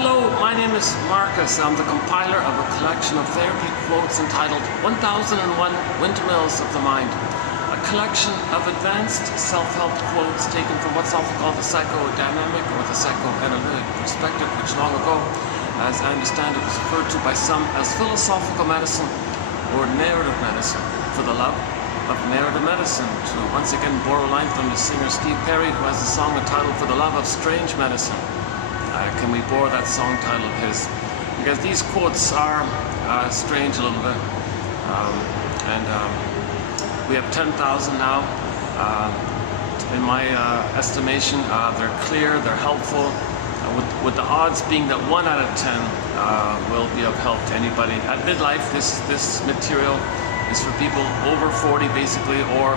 Hello, my name is Marcus. I'm the compiler of a collection of therapy quotes entitled 1001 Windmills of the Mind. A collection of advanced self-help quotes taken from what's often called the psychodynamic or the psychoanalytic perspective, which long ago, as I understand it, was referred to by some as philosophical medicine or narrative medicine, for the love of narrative medicine, to once again borrow a line from the singer Steve Perry, who has a song entitled For the Love of Strange Medicine. Can we borrow that song title of his? Because these quotes are strange a little bit. We have 10,000 now. In my estimation, they're clear, they're helpful, with the odds being that 1 out of 10 will be of help to anybody. At midlife, this material is for people over 40 basically, or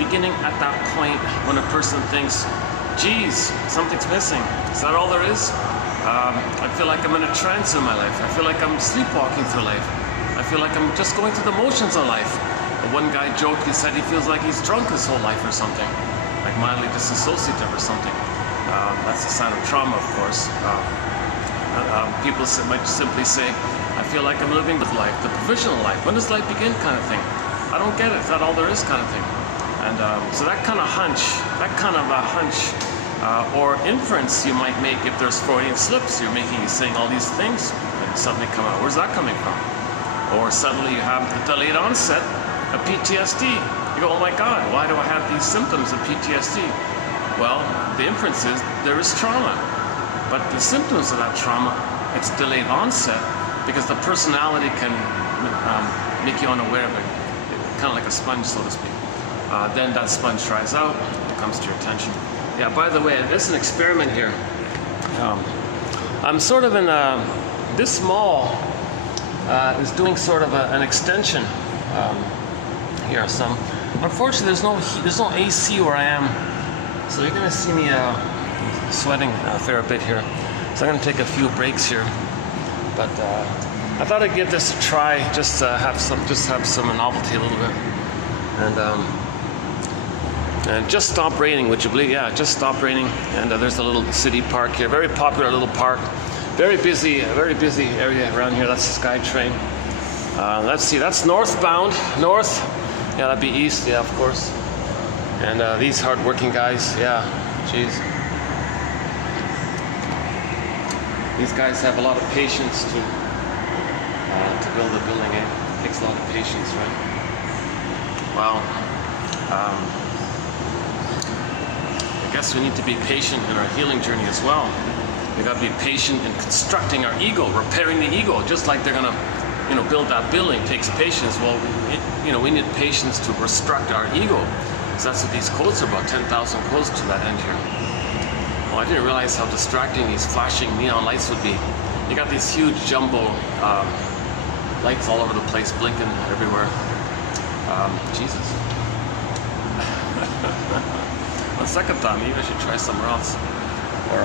beginning at that point when a person thinks, geez, something's missing. Is that all there is? I feel like I'm in a trance in my life. I feel like I'm sleepwalking through life. I feel like I'm just going through the motions of life. One guy joked, he said he feels like he's drunk his whole life or something, like mildly dissociative or something. That's a sign of trauma, of course. People might simply say, I feel like I'm living with life, the provisional life. When does life begin kind of thing? I don't get it. Is that all there is kind of thing? And so that kind of hunch, or inference you might make if there's Freudian slips you're saying all these things, and suddenly come out. Where's that coming from? Or suddenly you have the delayed onset of PTSD. You go, oh my God, why do I have these symptoms of PTSD? Well, the inference is there is trauma, but the symptoms of that trauma, it's delayed onset because the personality can make you unaware of it, kind of like a sponge, so to speak. Then that sponge dries out, it comes to your attention. Yeah, by the way, there's an experiment here. I'm sort of in this mall is doing sort of an extension here. Unfortunately, there's no AC where I am, so you're gonna see me sweating a fair bit here. So I'm gonna take a few breaks here, but I thought I'd give this a try, just have some novelty a little bit, and just stopped raining. Would you believe? Yeah, it just stopped raining, and there's a little city park here, very popular little park. Very busy area around here. That's the SkyTrain. Let's see, that's northbound. North, yeah, that'd be east, yeah, of course. And these hard-working guys, yeah, geez. These guys have a lot of patience to build a building, eh? It takes a lot of patience, right? Wow. I guess we need to be patient in our healing journey as well. We got to be patient in constructing our ego, repairing the ego, just like they're gonna, build that building. It takes patience. Well, we need patience to restruct our ego. So that's what these quotes are about. 10,000 quotes to that end here. Well, I didn't realize how distracting these flashing neon lights would be. You got these huge jumbo lights all over the place, blinking everywhere. Jesus. On second thought, maybe I should try somewhere else. Or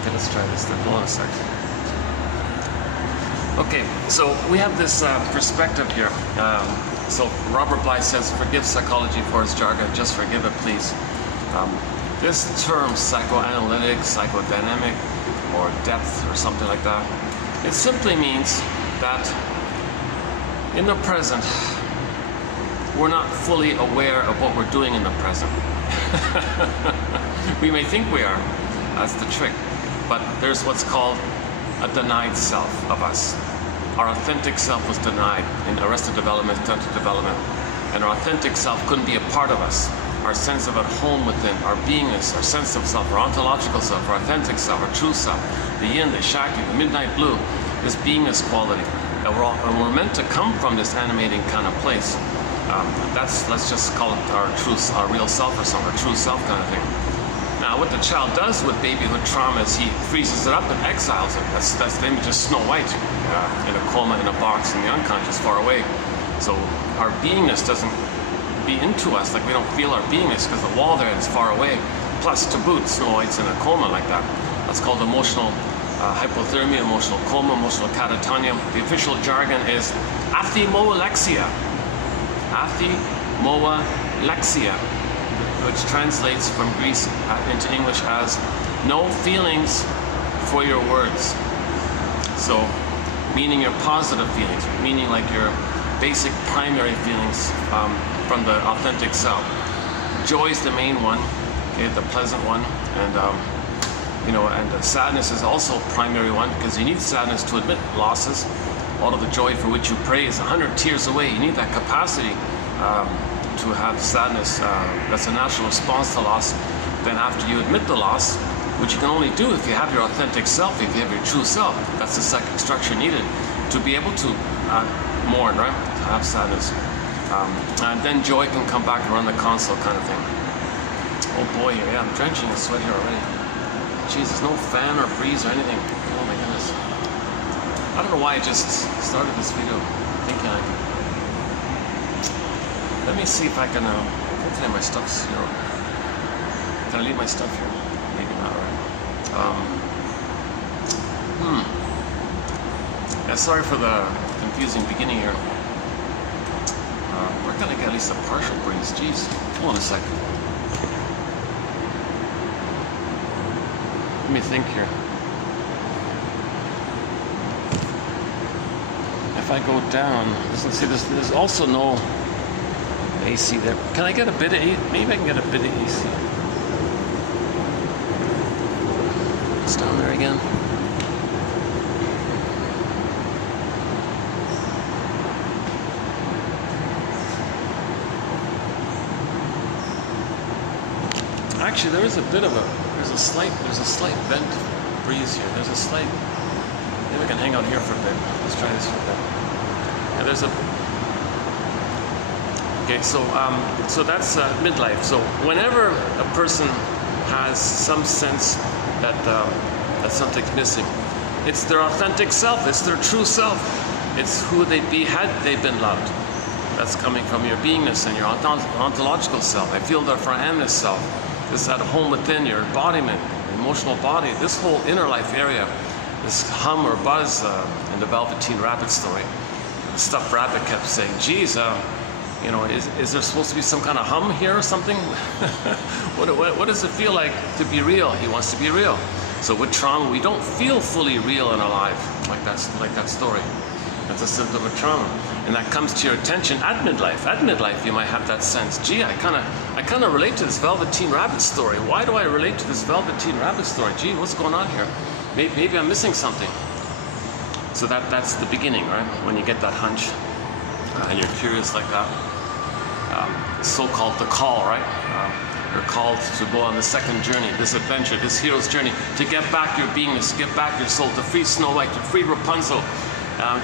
okay, let's try this. Hold on a sec. Okay, so we have this perspective here. So Robert Bly says, forgive psychology for its jargon, just forgive it, please. This term, psychoanalytic, psychodynamic, or depth, or something like that, it simply means that in the present, we're not fully aware of what we're doing in the present. We may think we are, that's the trick, but there's what's called a denied self of us. Our authentic self was denied in arrested development, stunted development, and our authentic self couldn't be a part of us. Our sense of at home within, our beingness, our sense of self, our ontological self, our authentic self, our true self, the yin, the shakti, the midnight blue, this beingness quality. And we're meant to come from this animating kind of place. Let's just call it our real self or something, our true self kind of thing. Now, what the child does with babyhood trauma is he freezes it up and exiles it. That's the image of Snow White in a coma in a box in the unconscious, far away. So our beingness doesn't be into us, like we don't feel our beingness because the wall there is far away. Plus, to boot, Snow White's in a coma like that. That's called emotional hypothermia, emotional coma, emotional catatonia. The official jargon is athimoalexia. Athimoalexia. which translates from Greece into English as no feelings for your words. So, meaning your positive feelings, meaning like your basic primary feelings from the authentic self. Joy is the main one, okay, the pleasant one, and and sadness is also a primary one, because you need sadness to admit losses. All of the joy for which you pray is 100 tears away. You need that capacity to have sadness. That's a natural response to loss. Then after you admit the loss, which you can only do if you have your authentic self, if you have your true self, that's the second structure needed to be able to mourn, right? To have sadness. And then joy can come back and run the console kind of thing. Oh boy, yeah, I'm drenching in sweat here already. Jeez, there's no fan or breeze or anything. Oh my goodness. I don't know why I just started this video thinking I could. Let me see if I can, hopefully my stuff's here. Can I leave my stuff here? Maybe not, right? Yeah, sorry for the confusing beginning here. We're gonna get at least a partial breeze. Jeez, hold on a second. Let me think here. If I go down, there's also no AC there. Can I get a bit of AC? Maybe I can get a bit of AC. It's down there again. Actually, there is a bit of there's a slight vent breeze here. There's a slight, maybe I can hang out here for a bit. Let's try this for a bit. Yeah, there's a, okay, so that's midlife. So whenever a person has some sense that something's missing, it's their authentic self, it's their true self, it's who they'd be had they been loved. That's coming from your beingness and your ontological self. I feel that for I amness self. This at home within your embodiment, emotional body, this whole inner life area, this hum or buzz in the Velveteen Rabbit story. The stuffed rabbit kept saying, geez, is there supposed to be some kind of hum here or something? What does it feel like to be real? He wants to be real. So with trauma, we don't feel fully real and alive, like that story. That's a symptom of trauma. And that comes to your attention at midlife. At midlife, you might have that sense, gee, I kind of relate to this Velveteen Rabbit story. Why do I relate to this Velveteen Rabbit story? Gee, what's going on here? Maybe I'm missing something. So that's the beginning, right? When you get that hunch and you're curious like that. So-called the call, right? You're called to go on the second journey, this adventure, this hero's journey, to get back your beingness, to get back your soul, to free Snow White, to free Rapunzel.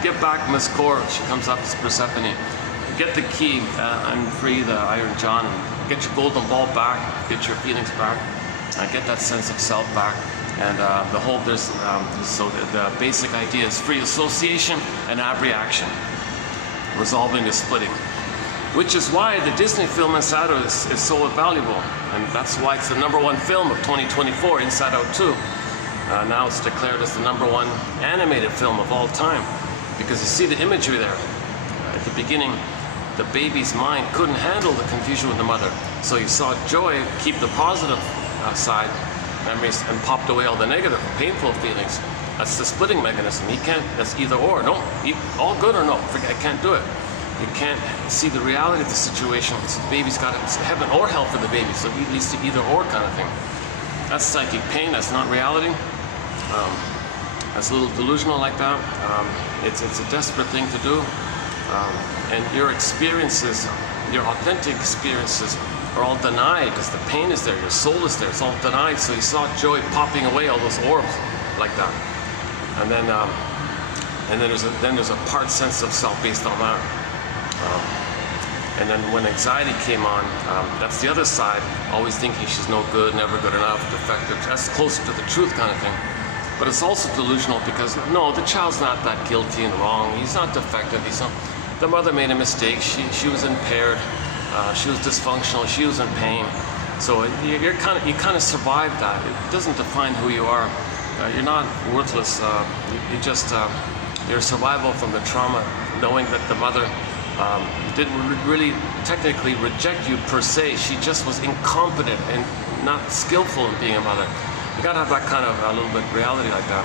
Get back Miss Core, she comes up as Persephone. Get the key and free the Iron John, and get your golden ball back, get your feelings back, get that sense of self back. And so the basic idea is free association and abreaction, resolving the splitting. Which is why the Disney film Inside Out is so valuable. And that's why it's the #1 film of 2024, Inside Out 2. Now it's declared as the #1 animated film of all time. Because you see the imagery there. At the beginning, the baby's mind couldn't handle the confusion with the mother. So you saw Joy keep the positive side memories and popped away all the negative, painful feelings. That's the splitting mechanism. He can't, that's either or. No, all good or no, forget, I can't do it. You can't see the reality of the situation. So the baby's got it's heaven or hell for the baby. So it leads to either or kind of thing. That's psychic pain, that's not reality. That's a little delusional like that. It's a desperate thing to do. And your experiences, your authentic experiences are all denied because the pain is there, your soul is there, it's all denied. So you saw Joy popping away all those orbs like that. And then there's a part sense of self based on that. And then when anxiety came on, that's the other side, always thinking she's no good, never good enough, defective. That's closer to the truth kind of thing. But it's also delusional because, no, the child's not that guilty and wrong. He's not defective. The mother made a mistake. She was impaired. She was dysfunctional. She was in pain. So you kind of survived that. It doesn't define who you are. You're not worthless. Your survival from the trauma, knowing that the mother didn't really technically reject you per se. She just was incompetent and not skillful in being a mother. You gotta have that kind of a little bit of reality like that.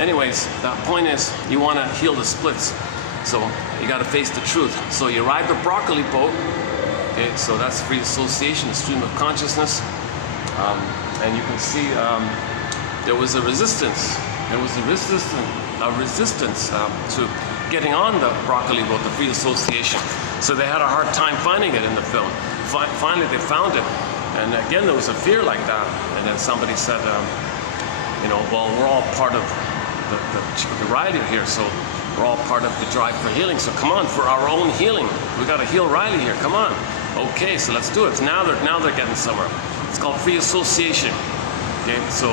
Anyways, the point is you want to heal the splits, so you got to face the truth. So you ride the broccoli boat. Okay, so that's free association, the stream of consciousness, and you can see there was a resistance. There was a resistance to getting on the broccoli boat, the free association. So they had a hard time finding it in the film. Finally, they found it, and again there was a fear like that. And then somebody said, you know, well, we're all part of the Riley here, so we're all part of the drive for healing. So come on, for our own healing, we got to heal Riley here. Come on. Okay, so let's do it. Now they're getting somewhere. It's called free association. Okay, so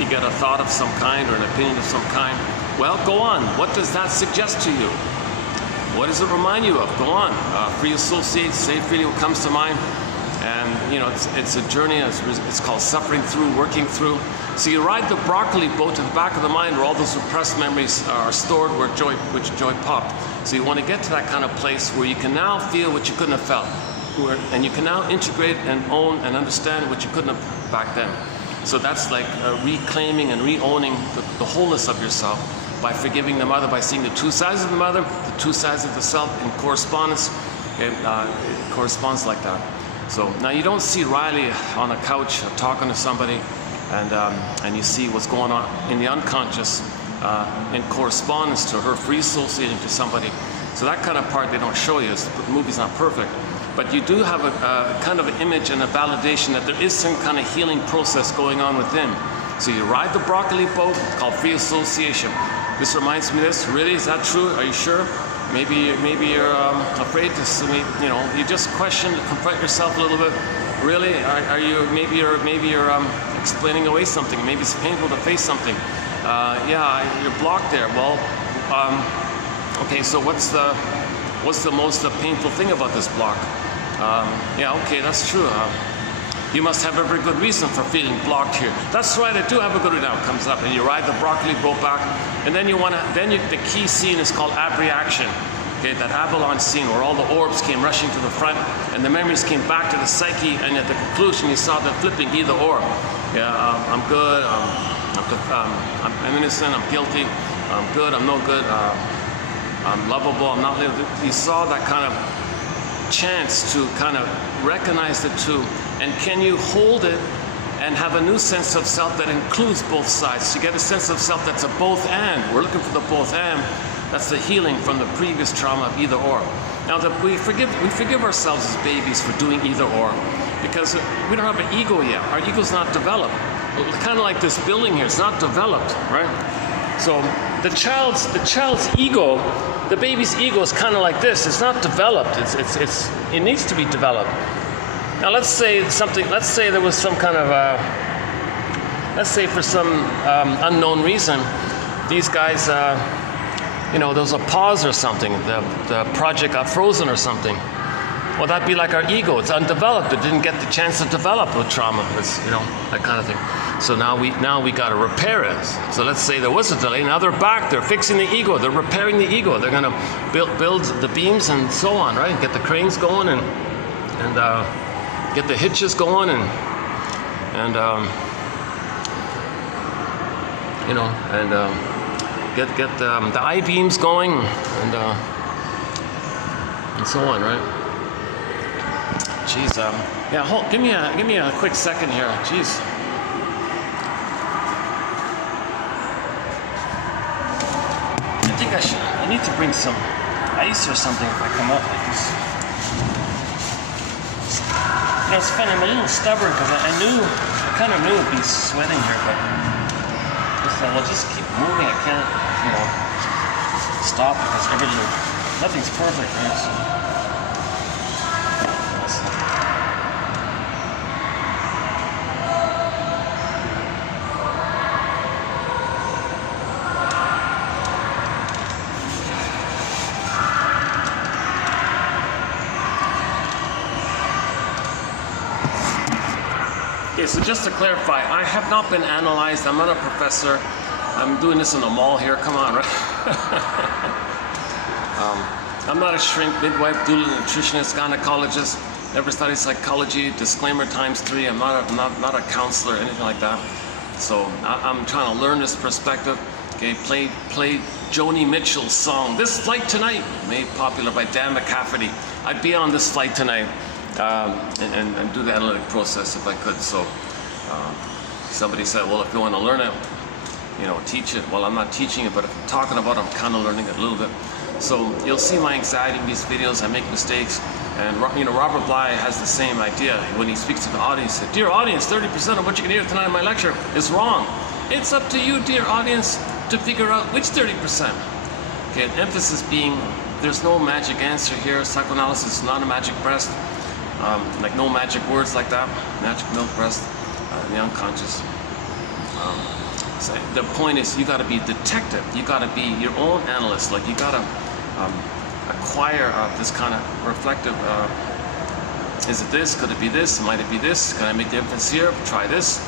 you get a thought of some kind or an opinion of some kind. Well, go on. What does that suggest to you? What does it remind you of? Go on. Free associate, say freely what comes to mind. And you know, it's a journey. It's called suffering through, working through. So you ride the broccoli boat to the back of the mind where all those repressed memories are stored, which joy popped. So you want to get to that kind of place where you can now feel what you couldn't have felt, and you can now integrate and own and understand what you couldn't have back then. So that's like reclaiming and re-owning the wholeness of yourself by forgiving the mother, by seeing the two sides of the mother, the two sides of the self in correspondence. It corresponds like that. So now you don't see Riley on a couch talking to somebody, and you see what's going on in the unconscious in correspondence to her free associating to somebody. So that kind of part they don't show you. The movie's not perfect. But you do have a kind of an image and a validation that there is some kind of healing process going on within. So you ride the broccoli boat, called free association. This reminds me of this. Really? Is that true? Are you sure? Maybe you're afraid to, you know, you just question, confront yourself a little bit. Really? Are you, maybe you're explaining away something. Maybe it's painful to face something. Yeah, you're blocked there. Well, okay, so what's the most painful thing about this block? Yeah, okay, that's true. You must have a very good reason for feeling blocked here. That's right, I do have a good reason. Now it comes up, and you ride the broccoli boat back, and then the key scene is called abreaction. Okay, that avalanche scene where all the orbs came rushing to the front, and the memories came back to the psyche, and at the conclusion you saw them flipping either or. Yeah, I'm good. I'm innocent. I'm guilty. I'm good. I'm no good. I'm lovable. I'm not livable. You saw that kind of chance to kind of recognize the two, and can you hold it and have a new sense of self that includes both sides? You get a sense of self that's a both and. We're looking for the both and. That's the healing from the previous trauma of either or. Now that we forgive ourselves as babies for doing either or, because we don't have an ego yet. Our ego's not developed. Kind of like this building here, it's not developed, right? So the child's ego, the baby's ego is kind of like this. It's not developed. It needs to be developed. Now let's say there was some kind of let's say for some unknown reason, these guys, you know, there was a pause or something. The project got frozen or something. Well, that'd be like our ego. It's undeveloped. It didn't get the chance to develop with trauma. It's, you know, that kind of thing. So now we got to repair it. So let's say there was a delay. Now they're back. They're fixing the ego. They're repairing the ego. They're going to build the beams and so on, right? Get the cranes going and get the hitches going and you know, and get the I-beams going and so on, right? Jeez, yeah. Give me a quick second here. Jeez. I need to bring some ice or something if I come up like this. You know, it's funny. I'm a little stubborn because I kind of knew it'd be sweating here, but I'll just keep moving. I can't, you know, stop because nothing's perfect, right? So, okay, so just to clarify, I have not been analyzed. I'm not a professor. I'm doing this in a mall here. Come on, right? I'm not a shrink, midwife, doula, nutritionist, gynecologist, never studied psychology, disclaimer ×3. I'm not a counselor, anything like that. So I'm trying to learn this perspective. Okay, play Joni Mitchell's song, This Flight Tonight, made popular by Dan McCafferty. I'd be on this flight tonight and do the analytic process if I could. So somebody said, well, if you want to learn it, you know, teach it. Well, I'm not teaching it, but if I'm talking about it, I'm kind of learning it a little bit. So you'll see my anxiety in these videos. I make mistakes, and you know, Robert Bly has the same idea when he speaks to the audience. He said, dear audience, 30% of what you can hear tonight in my lecture is wrong. It's up to you, dear audience, to figure out which 30%. Okay, emphasis being there's no magic answer here. Psychoanalysis is not a magic breast, like no magic words like that. Magic milk breast, the unconscious. So the point is, you got to be a detective. You got to be your own analyst. Like you got to acquire this kind of reflective. Is it this? Could it be this? Might it be this? Can I make the inference here? Try this.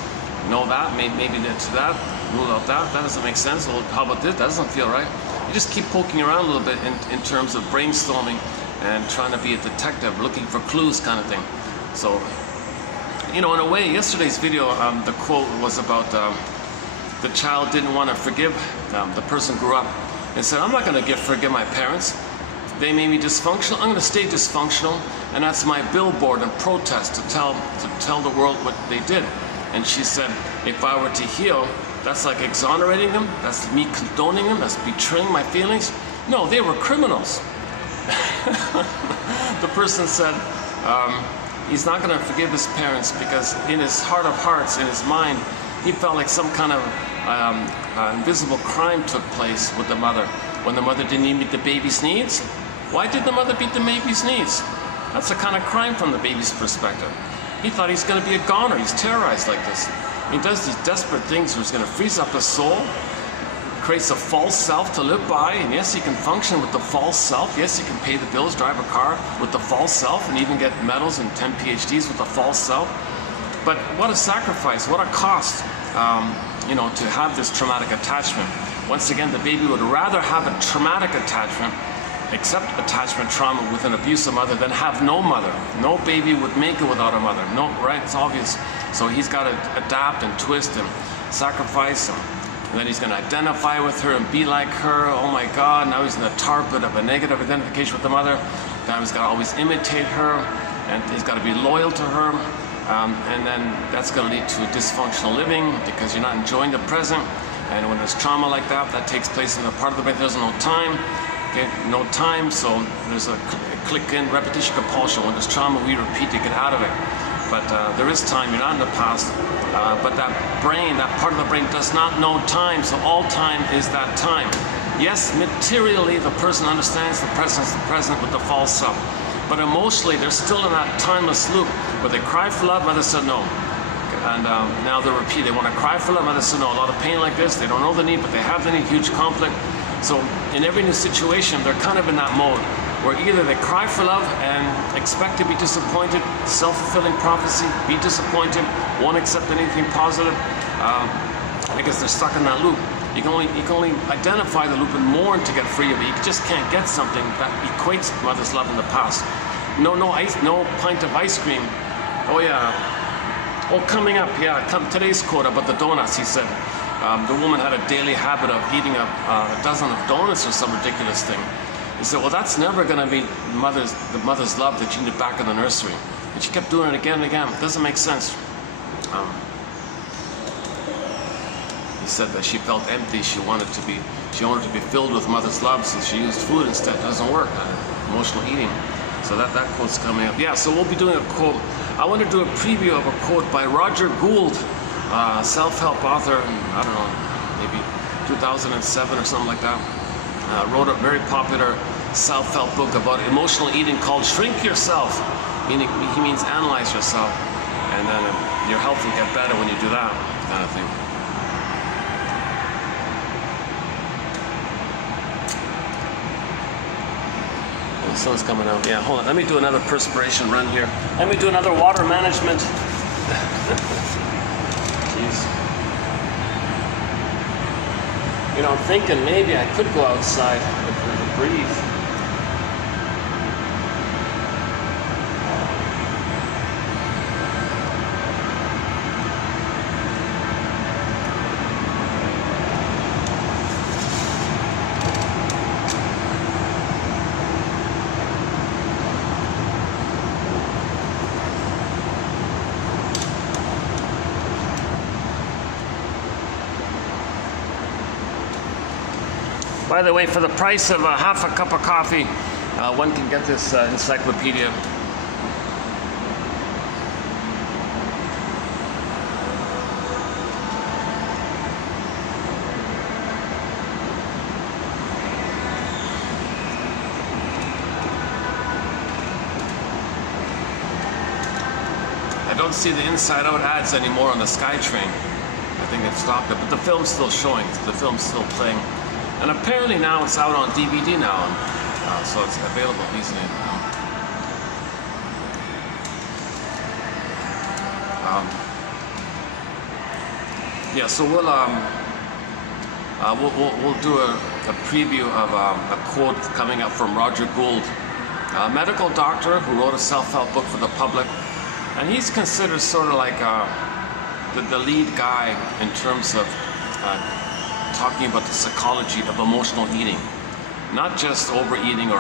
Know that? Maybe to that. Rule out that. That doesn't make sense. Well, how about this? That doesn't feel right. You just keep poking around a little bit in terms of brainstorming and trying to be a detective, looking for clues, kind of thing. So, you know, in a way, yesterday's video, the quote was about. The child didn't want to forgive the person grew up and said, I'm not going to forgive my parents. They made me dysfunctional. I'm going to stay dysfunctional, and that's my billboard and protest to tell the world what they did. And she said, if I were to heal, that's like exonerating them. That's me condoning them. That's betraying my feelings. No, they were criminals. The person said he's not going to forgive his parents because in his heart of hearts, in his mind, he felt like some kind of invisible crime took place with the mother when the mother didn't even meet the baby's needs. Why did the mother beat the baby's needs? That's a kind of crime from the baby's perspective. He thought he's going to be a goner. He's terrorized like this. He does these desperate things where he's going to freeze up his soul, creates a false self to live by, and yes, he can function with the false self. Yes, he can pay the bills, drive a car with the false self, and even get medals and 10 PhDs with the false self. But what a sacrifice, what a cost, you know, to have this traumatic attachment. Once again, the baby would rather have a traumatic attachment, accept attachment trauma with an abusive mother, than have no mother. No baby would make it without a mother. No, right? It's obvious. So he's got to adapt and twist and sacrifice, and then he's going to identify with her and be like her. Oh my God, now he's in the tar pit of a negative identification with the mother. Now he's got to always imitate her, and he's got to be loyal to her. And then that's going to lead to dysfunctional living because you're not enjoying the present. And when there's trauma like that, that takes place in the part of the brain, there's no time. Okay, no time, so there's a click-in, repetition compulsion. When there's trauma, we repeat to get out of it. But there is time, you're not in the past. But that brain, that part of the brain does not know time, so all time is that time. Yes, materially, the person understands the present with the false self. But emotionally, they're still in that timeless loop where they cry for love, mother said no. And now they're repeating. They want to cry for love, mother said no. A lot of pain like this, they don't know the need, but they have the need, huge conflict. So in every new situation, they're kind of in that mode where either they cry for love and expect to be disappointed, self-fulfilling prophecy, be disappointed, won't accept anything positive, because they're stuck in that loop. You can only identify the loop and mourn to get free of it. You just can't get something that equates mother's love in the past. No pint of ice cream. Oh yeah. Oh, coming up, yeah. Today's quote about the donuts. He said the woman had a daily habit of eating a dozen of donuts or some ridiculous thing. He said, well, that's never going to be the mother's love that you need back in the nursery. And she kept doing it again and again. It doesn't make sense. He said that she felt empty. She wanted to be filled with mother's love, so she used food instead. It doesn't work. Emotional eating. So that quote's coming up. Yeah. So we'll be doing a quote. I want to do a preview of a quote by Roger Gould, self-help author. I don't know, maybe 2007 or something like that. Wrote a very popular self-help book about emotional eating called "Shrink Yourself," meaning he means analyze yourself, and then your health will get better when you do that kind of thing. The sun's coming out. Yeah, hold on. Let me do another perspiration run here. Let me do another water management. Jeez. You know, I'm thinking maybe I could go outside and breathe. By the way, for the price of half a cup of coffee, one can get this encyclopedia. I don't see the Inside Out ads anymore on the SkyTrain. I think they've stopped it, but the film's still showing. The film's still playing. And apparently now it's out on DVD now, so it's available easily now. Yeah, so we'll do a preview of a quote coming up from Roger Gould, a medical doctor who wrote a self-help book for the public, and he's considered sort of like the lead guy in terms of talking about the psychology of emotional eating, not just overeating or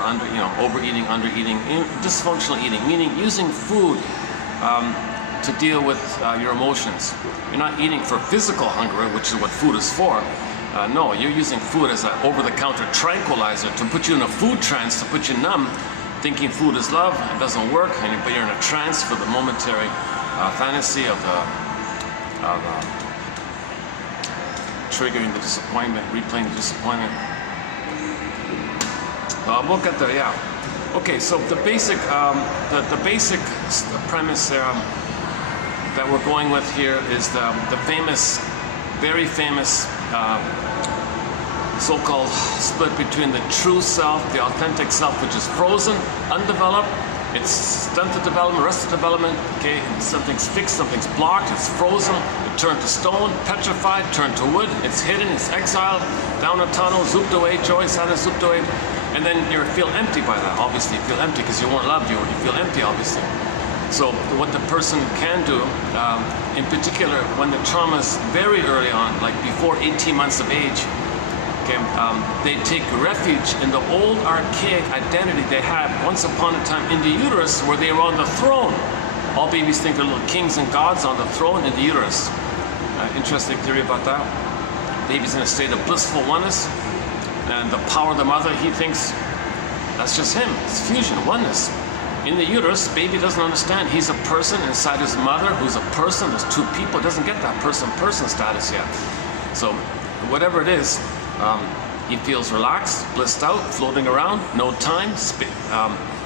overeating, undereating, dysfunctional eating, meaning using food to deal with your emotions. You're not eating for physical hunger, which is what food is for. No, you're using food as an over-the-counter tranquilizer to put you in a food trance, to put you numb, thinking food is love. It doesn't work, but you're in a trance for the momentary fantasy of triggering the disappointment, replaying the disappointment. We'll get there, yeah. Okay, so the basic premise that we're going with here is the famous, very famous so-called split between the true self, the authentic self, which is frozen, undeveloped. It's stunted development, arrested development. Okay, something's fixed, something's blocked, it's frozen, it turned to stone, petrified, turned to wood, it's hidden, it's exiled, down a tunnel, zooped away, joy, sadness, zooped away. And then you feel empty by that. Obviously, you feel empty because you weren't loved. You feel empty, obviously. So what the person can do, in particular, when the trauma is very early on, like before 18 months of age, okay, they take refuge in the old archaic identity they had once upon a time in the uterus, where they were on the throne. All babies think they're little kings and gods on the throne in the uterus. Interesting theory about that. Baby's in a state of blissful oneness, and the power of the mother, he thinks that's just him. It's fusion, oneness. In the uterus, baby doesn't understand. He's a person inside his mother who's a person. There's two people. Doesn't get that person-person status yet. So whatever it is, he feels relaxed, blissed out, floating around, no time.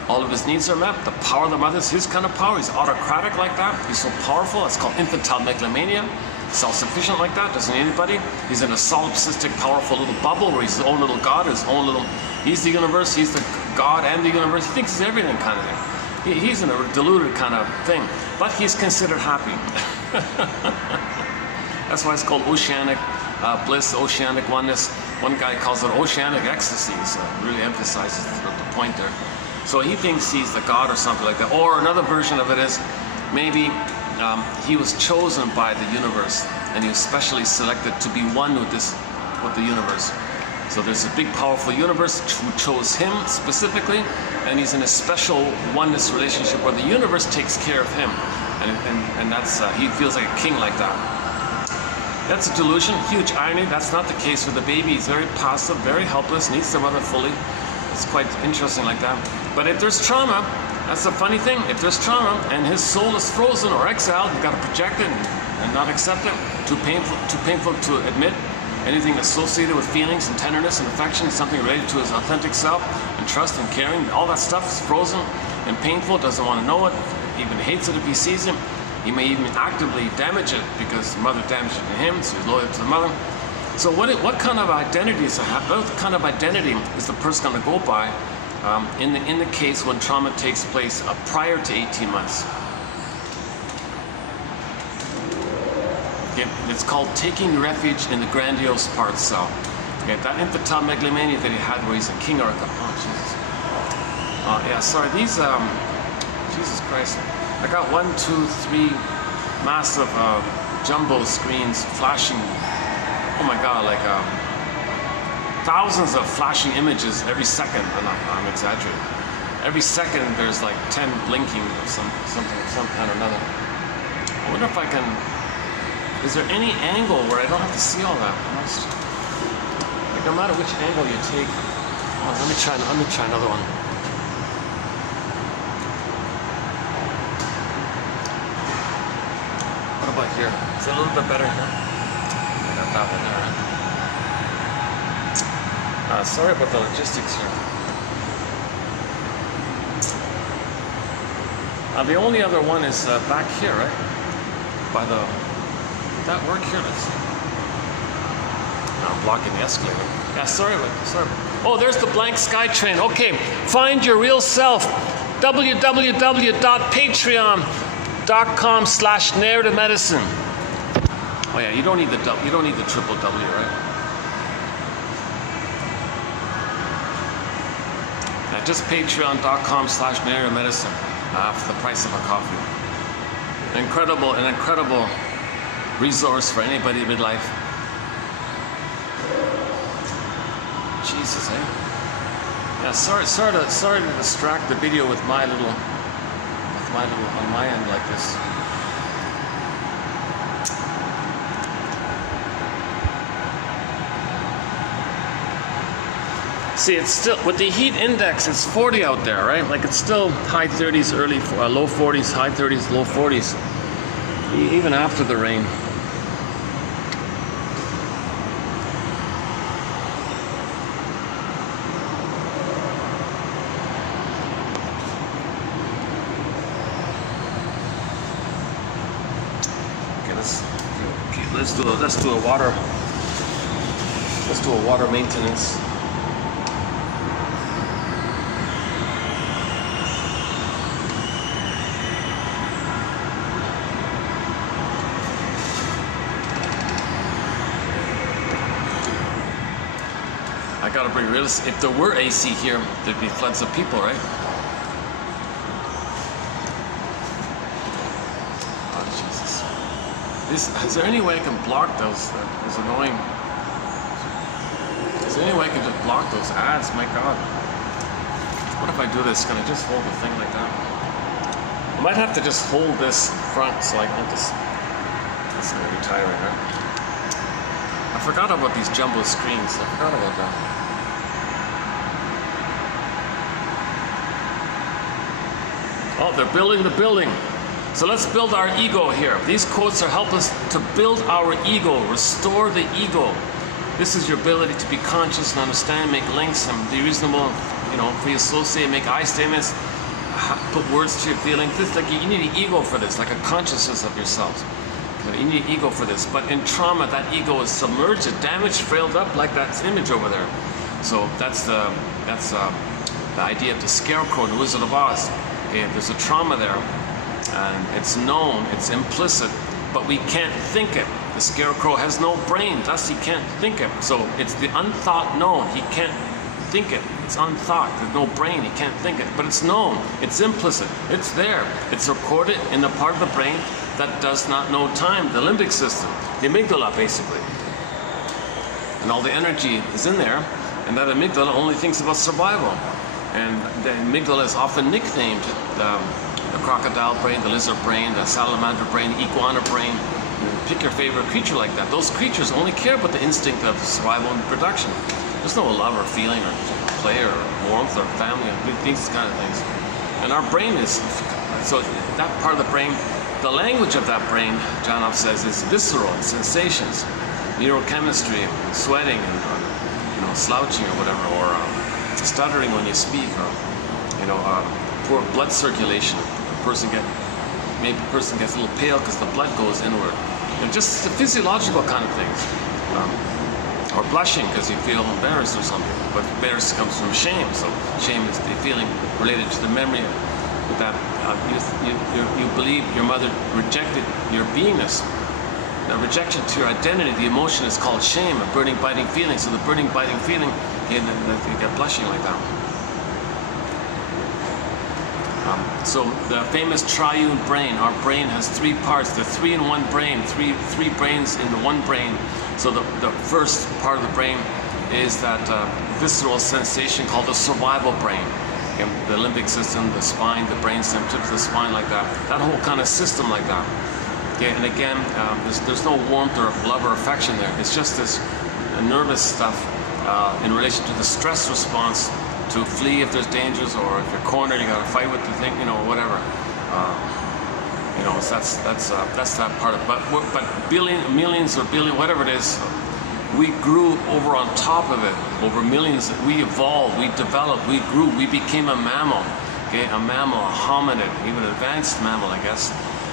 All of his needs are met. The power of the mother is his kind of power. He's autocratic like that. He's so powerful. It's called infantile megalomania. Self-sufficient like that, doesn't need anybody. He's in a solipsistic, powerful little bubble where he's his own little god, he's the universe, he's the god and the universe. He thinks he's everything kind of thing. He's in a deluded kind of thing, but he's considered happy. That's why it's called oceanic bliss, oceanic oneness. One guy calls it oceanic ecstasy, so really emphasizes the point there. So he thinks he's the god or something like that. Or another version of it is maybe he was chosen by the universe, and he was specially selected to be one with the universe. So there's a big, powerful universe who chose him specifically, and he's in a special oneness relationship where the universe takes care of him, and that's he feels like a king like that. That's a delusion, huge irony. That's not the case for the baby. He's very passive, very helpless, needs the mother fully. It's quite interesting like that. But if there's trauma, that's the funny thing. If there's trauma and his soul is frozen or exiled, you've got to project it and not accept it. Too painful to admit. Anything associated with feelings and tenderness and affection, something related to his authentic self and trust and caring, all that stuff is frozen and painful, doesn't want to know it, even hates it if he sees it. He may even actively damage it because the mother damaged it to him, so he's loyal to the mother. So what kind of identity is the person going to go by in the case when trauma takes place prior to 18 months? Okay, it's called taking refuge in the grandiose part self. Okay, that infantile megalomania that he had where he's a king or a god. Oh, Jesus. Yeah, sorry, these, Jesus Christ. I got 1, 2, 3 massive jumbo screens flashing. Oh my God, like thousands of flashing images every second. I'm exaggerating. Every second there's like 10 blinking of some kind or another. I wonder if I can. Is there any angle where I don't have to see all that? I no matter which angle you take. Oh, let me try another one. What about here? Is it a little bit better here? I got that one there. Sorry about the logistics here. The only other one is back here, right? By the... Did that work here? Let's see. No, I'm blocking the escalator. Yeah, sorry. Oh, there's the blank sky train. Okay, find your real self. www.patreon.com/narrative medicine. Oh yeah, you don't need the triple W, right? Yeah, just patreon.com/narrative medicine for the price of a coffee. An incredible resource for anybody in midlife. Jesus, eh? Yeah, sorry to distract the video with my little on my end like this. See, it's still with the heat index. It's 40 out there, right? Like it's still high 30s, low 40s, high 30s, low 40s, even after the rain. Let's do a water maintenance. I gotta bring realism. If there were AC here, there'd be floods of people, right? Oh Jesus! Is there any way I can block those annoying? Is there any way I can just block those ads? My God! What if I do this? Can I just hold the thing like that? I might have to just hold this front so I can just. That's gonna be tiring, right? I forgot about these jumbo screens. I forgot about that. Oh, they're building the building. So let's build our ego here. These quotes are help us to build our ego, restore the ego. This is your ability to be conscious and understand, make links, and be reasonable, free associate, make I statements, put words to your feelings. This, like, you need an ego for this, like a consciousness of yourself. You need an ego for this. But in trauma, that ego is submerged, damaged, frailed up, like that image over there. So that's the idea of the scarecrow in the Wizard of Oz. Okay, there's a trauma there, and it's known, it's implicit, but we can't think it. The scarecrow has no brain, thus he can't think it. So it's the unthought known. He can't think it. It's unthought. There's no brain. He can't think it. But it's known. It's implicit. It's there. It's recorded in the part of the brain that does not know time, the limbic system, the amygdala, basically. And all the energy is in there, and that amygdala only thinks about survival. And the amygdala is often nicknamed the crocodile brain, the lizard brain, the salamander brain, the iguana brain. Pick your favorite creature like that. Those creatures only care about the instinct of survival and reproduction. There's no love or feeling or play or warmth or family or these kind of things. And our brain is, so that part of the brain, the language of that brain, Janov says, is visceral, sensations, neurochemistry, sweating, and slouching or whatever, or stuttering when you speak, or poor blood circulation. Maybe a person gets a little pale because the blood goes inward. Just the physiological kind of things. Or blushing because you feel embarrassed or something. But embarrassed comes from shame. So shame is the feeling related to the memory that you believe your mother rejected your beingness. The rejection to your identity, the emotion is called shame, a burning, biting feeling. So the burning, biting feeling, you get blushing like that. So the famous triune brain, our brain has three parts. The three in one brain, three brains in the one brain. So the first part of the brain is that visceral sensation called the survival brain. Okay? The limbic system, the spine, the brainstem, tip of the spine, like that. That whole kind of system like that. Okay? And again, there's no warmth or love or affection there. It's just this nervous stuff in relation to the stress response to flee if there's dangers, or if you're cornered, you got to fight with the thing, whatever. So that's that part of it. But millions or billion, whatever it is, we grew over on top of it, over millions. We evolved, we developed, we grew, we became a mammal. Okay, a mammal, a hominid, even an advanced mammal, I guess.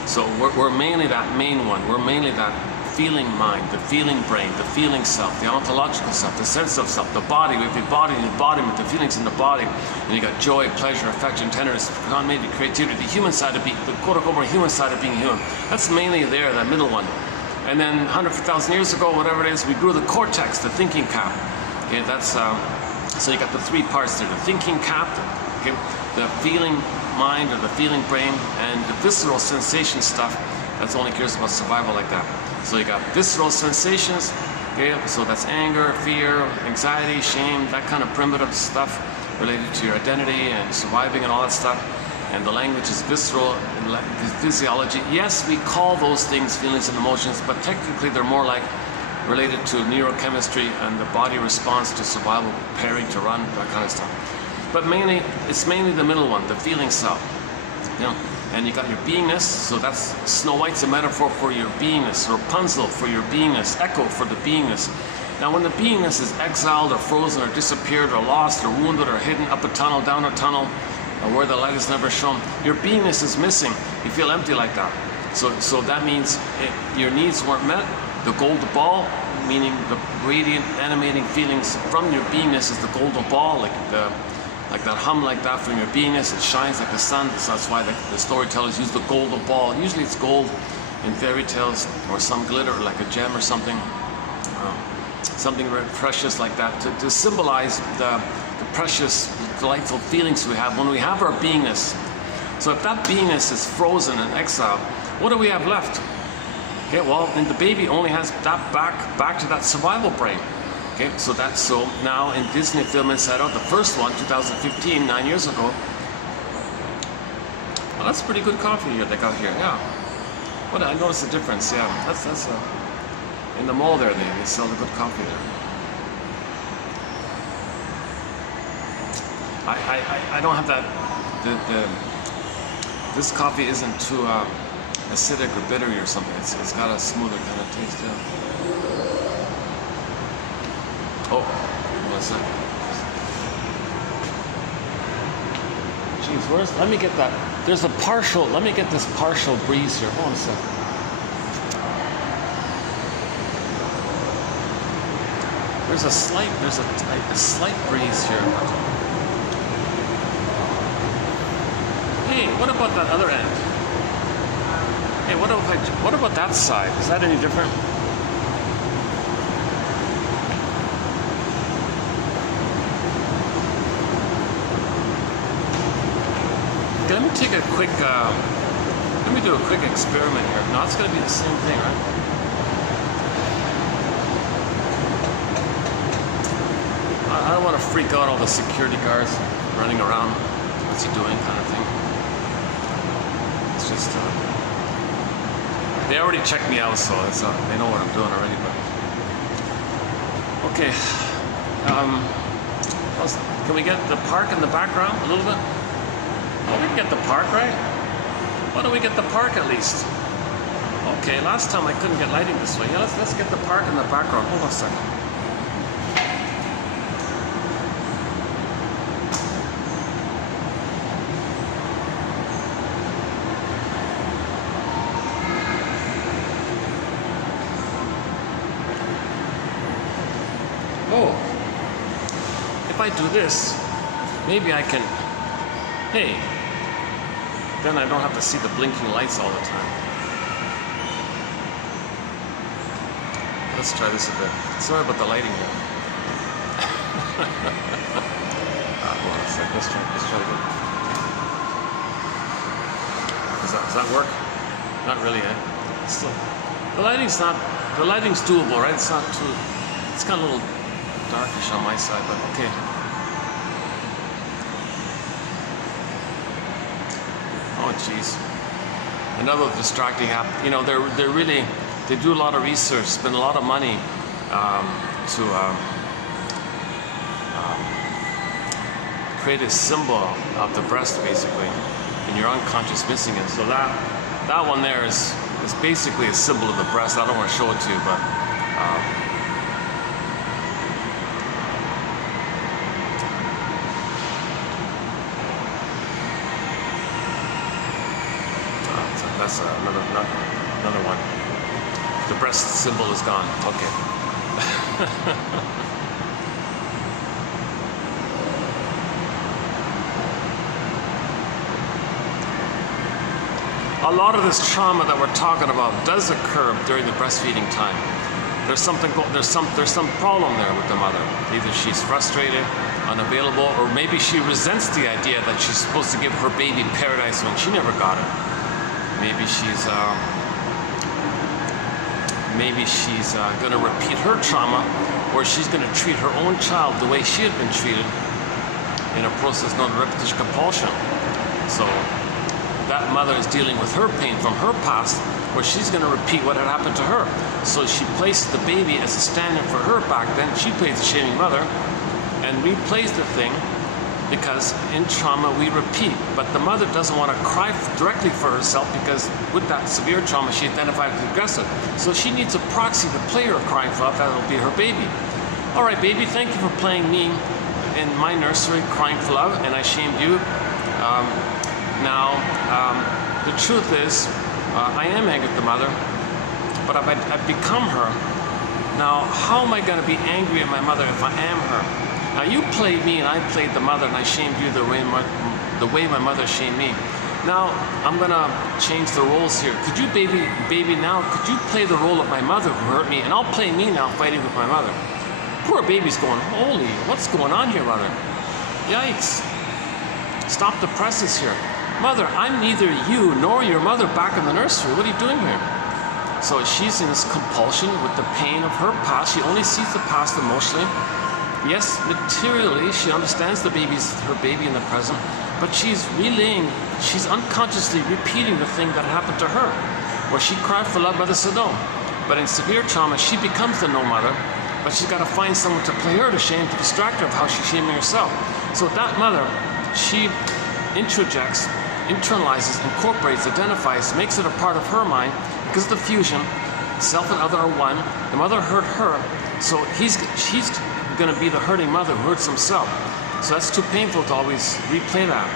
So we're mainly that main one. We're mainly that feeling mind, the feeling brain, the feeling self, the ontological self, the sense of self, the body. We have the body and the embodiment, the feelings in the body. And you got joy, pleasure, affection, tenderness, maybe creativity, the human side of being, the quote-unquote human side of being human. That's mainly there, that middle one. And then 100,000 years ago, whatever it is, we grew the cortex, the thinking cap. Okay, that's so you got the three parts there: the thinking cap, okay, the feeling mind or the feeling brain, and the visceral sensation stuff. That's only cares about survival like that. So you got visceral sensations. Okay, so that's anger, fear, anxiety, shame, that kind of primitive stuff related to your identity and surviving and all that stuff. And the language is visceral, and physiology. Yes, we call those things feelings and emotions, but technically they're more like related to neurochemistry and the body response to survival, preparing to run, that kind of stuff. But mainly, it's mainly the middle one, the feeling self. And you got your beingness, so that's Snow White's a metaphor for your beingness, Rapunzel for your beingness, Echo for the beingness. Now when the beingness is exiled or frozen or disappeared or lost or wounded or hidden, up a tunnel, down a tunnel, or where the light is never shown, your beingness is missing. You feel empty like that. So that means your needs weren't met. The golden ball, meaning the radiant, animating feelings from your beingness, is the golden ball, like that hum like that from your beingness. It shines like the sun. So that's why the storytellers use the golden ball. Usually it's gold in fairy tales, or some glitter like a gem or something. Something very precious like that to symbolize the precious, delightful feelings we have when we have our beingness. So if that beingness is frozen and exiled, what do we have left? Okay, well, and the baby only has that back to that survival brain. Okay, so now in Disney film inside out, the first one, 2015, 9 years ago. Well, that's pretty good coffee here they got here, yeah. What I noticed the difference, yeah. That's in the mall there, they sell the good coffee there. I don't have that. This coffee isn't too acidic or bittery or something. It's got a smoother kind of taste, yeah. Oh, hold on a second. Jeez, let me get that. Let me get this partial breeze here. Hold on a second. There's a slight breeze here. Hey, what about that other end? Hey, what about that side? Is that any different? Okay, let me do a quick experiment here. No, it's going to be the same thing, right? I don't want to freak out all the security guards running around. What's he doing, kind of thing. It's just, they already checked me out, so they know what I'm doing already. But okay, can we get the park in the background a little bit? Oh, we can get the park, right? Why don't we get the park at least? Okay, last time I couldn't get lighting this way. Yeah, let's get the park in the background. Hold on a second. Oh, if I do this, maybe I can, hey, then I don't have to see the blinking lights all the time. Let's try this a bit. Sorry about the lighting here. Hold on a sec. Let's try again. Does that work? Not really, eh? Still, the lighting's doable, right? It's not too, it's kind of a little darkish on my side, but okay. Oh jeez, another distracting app. You know, they do a lot of research, spend a lot of money to create a symbol of the breast, basically, and your unconscious missing it. So that one there is basically a symbol of the breast. I don't want to show it to you, but that's another one. The breast symbol is gone. Okay. A lot of this trauma that we're talking about does occur during the breastfeeding time. There's some problem there with the mother. Either she's frustrated, unavailable, or maybe she resents the idea that she's supposed to give her baby paradise when she never got it. Maybe she's going to repeat her trauma, or she's going to treat her own child the way she had been treated in a process known as repetition compulsion. So that mother is dealing with her pain from her past, where she's going to repeat what had happened to her. So she places the baby as a stand-in for her back then. She plays the shaming mother and replays the thing, because in trauma we repeat. But the mother doesn't want to cry directly for herself, because with that severe trauma she identified as aggressive. So she needs a proxy to play her crying for love. That'll be her baby. All right, baby, thank you for playing me in my nursery crying for love, and I shamed you. Now, the truth is, I am angry at the mother, but I've become her. Now, how am I going to be angry at my mother if I am her? Now, you played me and I played the mother, and I shamed you the way my mother shamed me. Now, I'm going to change the roles here. Could you, baby, now, could you play the role of my mother who hurt me? And I'll play me now fighting with my mother. Poor baby's going, holy, what's going on here, mother? Yikes. Stop the presses here. Mother, I'm neither you nor your mother back in the nursery. What are you doing here? So she's in this compulsion with the pain of her past. She only sees the past emotionally. Yes, materially, she understands her baby in the present, but she's unconsciously repeating the thing that happened to her, where she cried for love, mother said no. But in severe trauma, she becomes the no mother, but she's got to find someone to play her to shame, to distract her of how she's shaming herself. So that mother, she introjects, internalizes, incorporates, identifies, makes it a part of her mind, because of the fusion, self and other are one. The mother hurt her, so she's going to be the hurting mother who hurts himself. So that's too painful to always replay that.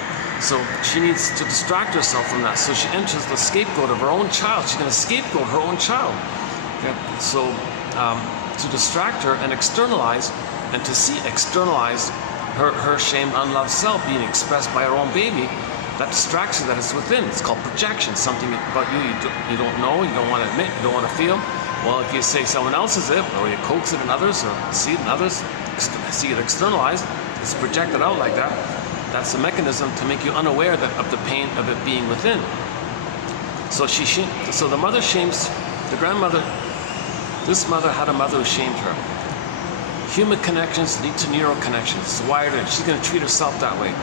So she needs to distract herself from that. So she enters the scapegoat of her own child. She's going to scapegoat her own child. Okay? So to distract her and externalize, and to see externalized her shamed, unloved self being expressed by her own baby, that distraction that is within. It's called projection. Something about you don't know, you don't want to admit, you don't want to feel. Well, if you say someone else is it, or you coax it in others, or see it in others, see it externalized, it's projected out like that. That's a mechanism to make you unaware of the pain of it being within. So the mother shames the grandmother. This mother had a mother who shamed her. Human connections lead to neural connections. It's wired in. She's going to treat herself that way.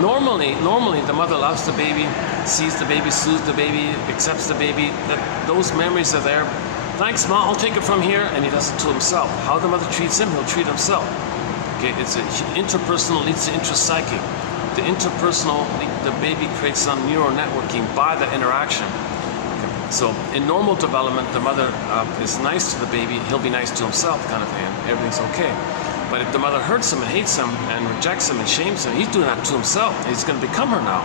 Normally, the mother loves the baby, sees the baby, soothes the baby, accepts the baby. Those memories are there. Thanks, Mom, I'll take it from here. And he does it to himself. How the mother treats him, he'll treat himself. Okay, it's interpersonal leads to intrapsychic. The interpersonal, the baby creates some neural networking by the interaction. Okay. So in normal development, the mother is nice to the baby, he'll be nice to himself, kind of thing. Everything's okay. But if the mother hurts him and hates him and rejects him and shames him, he's doing that to himself. He's going to become her now.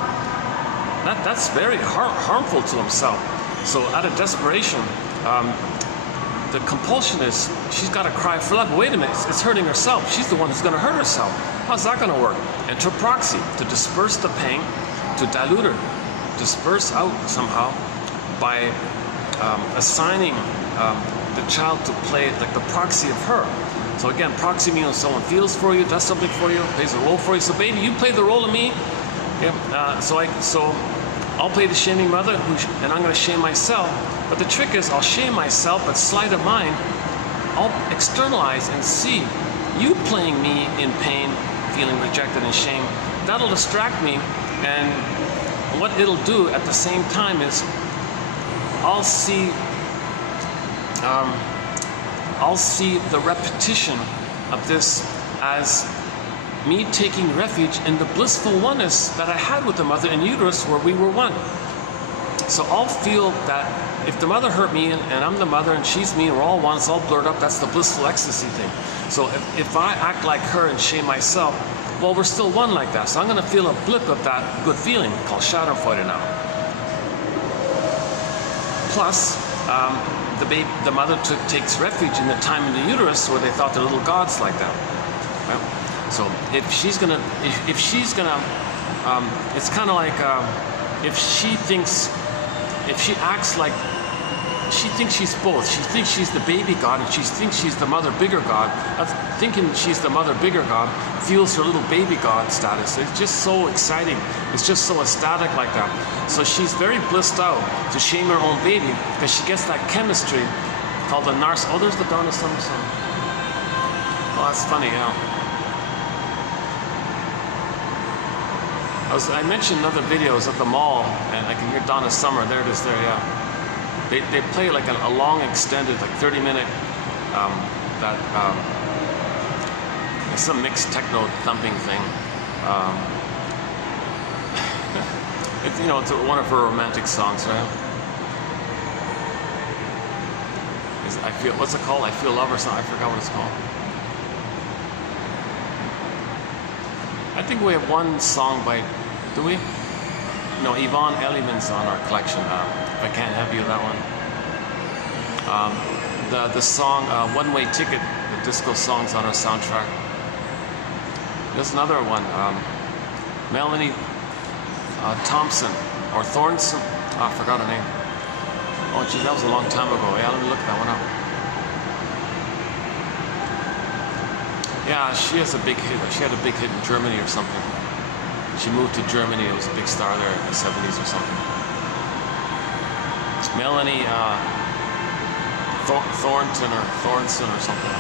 That's very harmful to himself. So out of desperation, the compulsion is, she's got to cry for love. Wait a minute, it's hurting herself. She's the one who's going to hurt herself. How's that going to work? Enter proxy, to disperse the pain, to dilute her, disperse out somehow by assigning the child to play like the proxy of her. So again, proxy means when someone feels for you, does something for you, plays a role for you. So baby, you play the role of me. Okay? So I'll play the shaming mother, and I'm going to shame myself. But the trick is, I'll shame myself, but sleight of mind, I'll externalize and see you playing me in pain, feeling rejected and shame. That'll distract me, and what it'll do at the same time is, I'll see the repetition of this as me taking refuge in the blissful oneness that I had with the mother in uterus, where we were one. So I'll feel that if the mother hurt me and I'm the mother and she's me, we're all one, it's all blurred up, that's the blissful ecstasy thing. So if I act like her and shame myself, well, we're still one like that. So I'm going to feel a blip of that good feeling called shattering now. Plus, the mother takes refuge in the time in the uterus where they thought they're little gods like that. Right? So if she's gonna, it's kind of like if she acts like, she thinks she's both. She thinks she's the baby god and she thinks she's the mother bigger god. Thinking she's the mother bigger god fuels her little baby god status. It's just so exciting. It's just so ecstatic like that. So she's very blissed out to shame her own baby because she gets that chemistry called the narcissist. Oh, there's the Donna Summer song. Oh, that's funny, yeah. I mentioned in other videos at the mall, and I can hear Donna Summer. There it is there, yeah. They play like a long extended, like 30-minute, some mixed techno thumping thing. It's one of her romantic songs, right? What's it called? I Feel Love or something? I forgot what it's called. I think we have one song by, do we? No, Yvonne Elliman's on our collection. If I Can't Have You, that one. The song One Way Ticket, the disco songs on our soundtrack. There's another one, Melanie Thompson, or Thornton. I forgot her name. Oh geez, that was a long time ago. Yeah, let me look that one up. Yeah, she has a big hit. She had a big hit in Germany or something. She moved to Germany. It was a big star there in the 70s or something. Melanie Thornton or something.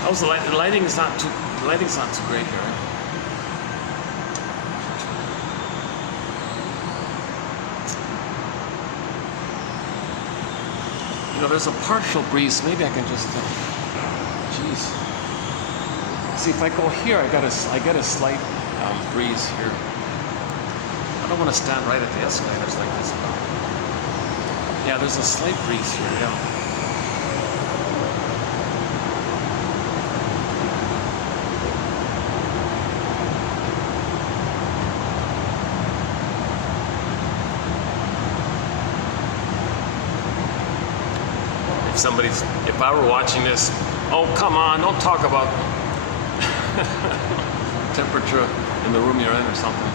How's the light? The lighting's not too great here, right? There's a partial breeze. Maybe I can just. Jeez. See, if I go here, I get a slight breeze here. I don't want to stand right at the escalators like this. Yeah, there's a slight breeze here. Yeah. If I were watching this, oh come on, don't talk about temperature in the room you're in or something.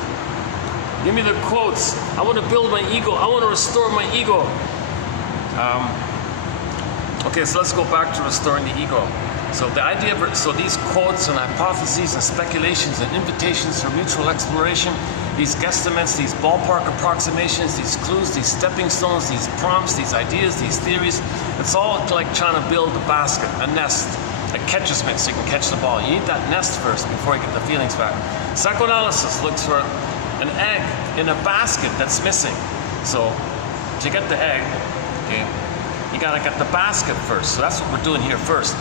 Give me the quotes. I want to build my ego. I want to restore my ego. Okay, so let's go back to restoring the ego. So the idea of these quotes and hypotheses and speculations and invitations for mutual exploration, these guesstimates, these ballpark approximations, these clues, these stepping stones, these prompts, these ideas, these theories, it's all like trying to build a basket, a nest, a catch-a-mitt so you can catch the ball. You need that nest first before you get the feelings back. Psychoanalysis looks for an egg in a basket that's missing. So to get the egg, okay, you gotta get the basket first. So that's what we're doing here first.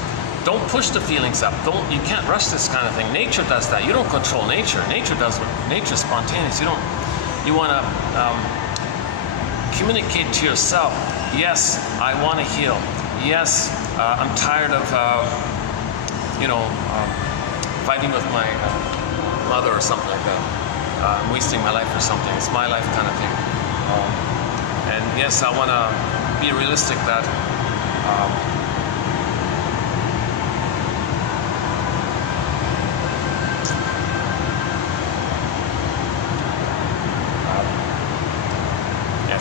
Don't push the feelings up. You can't rush this kind of thing. Nature does that. You don't control nature. Nature does what nature's spontaneous. You want to communicate to yourself. Yes, I want to heal. Yes, I'm tired of fighting with my mother or something like that. I'm wasting my life or something. It's my life kind of thing. And yes, I want to be realistic that.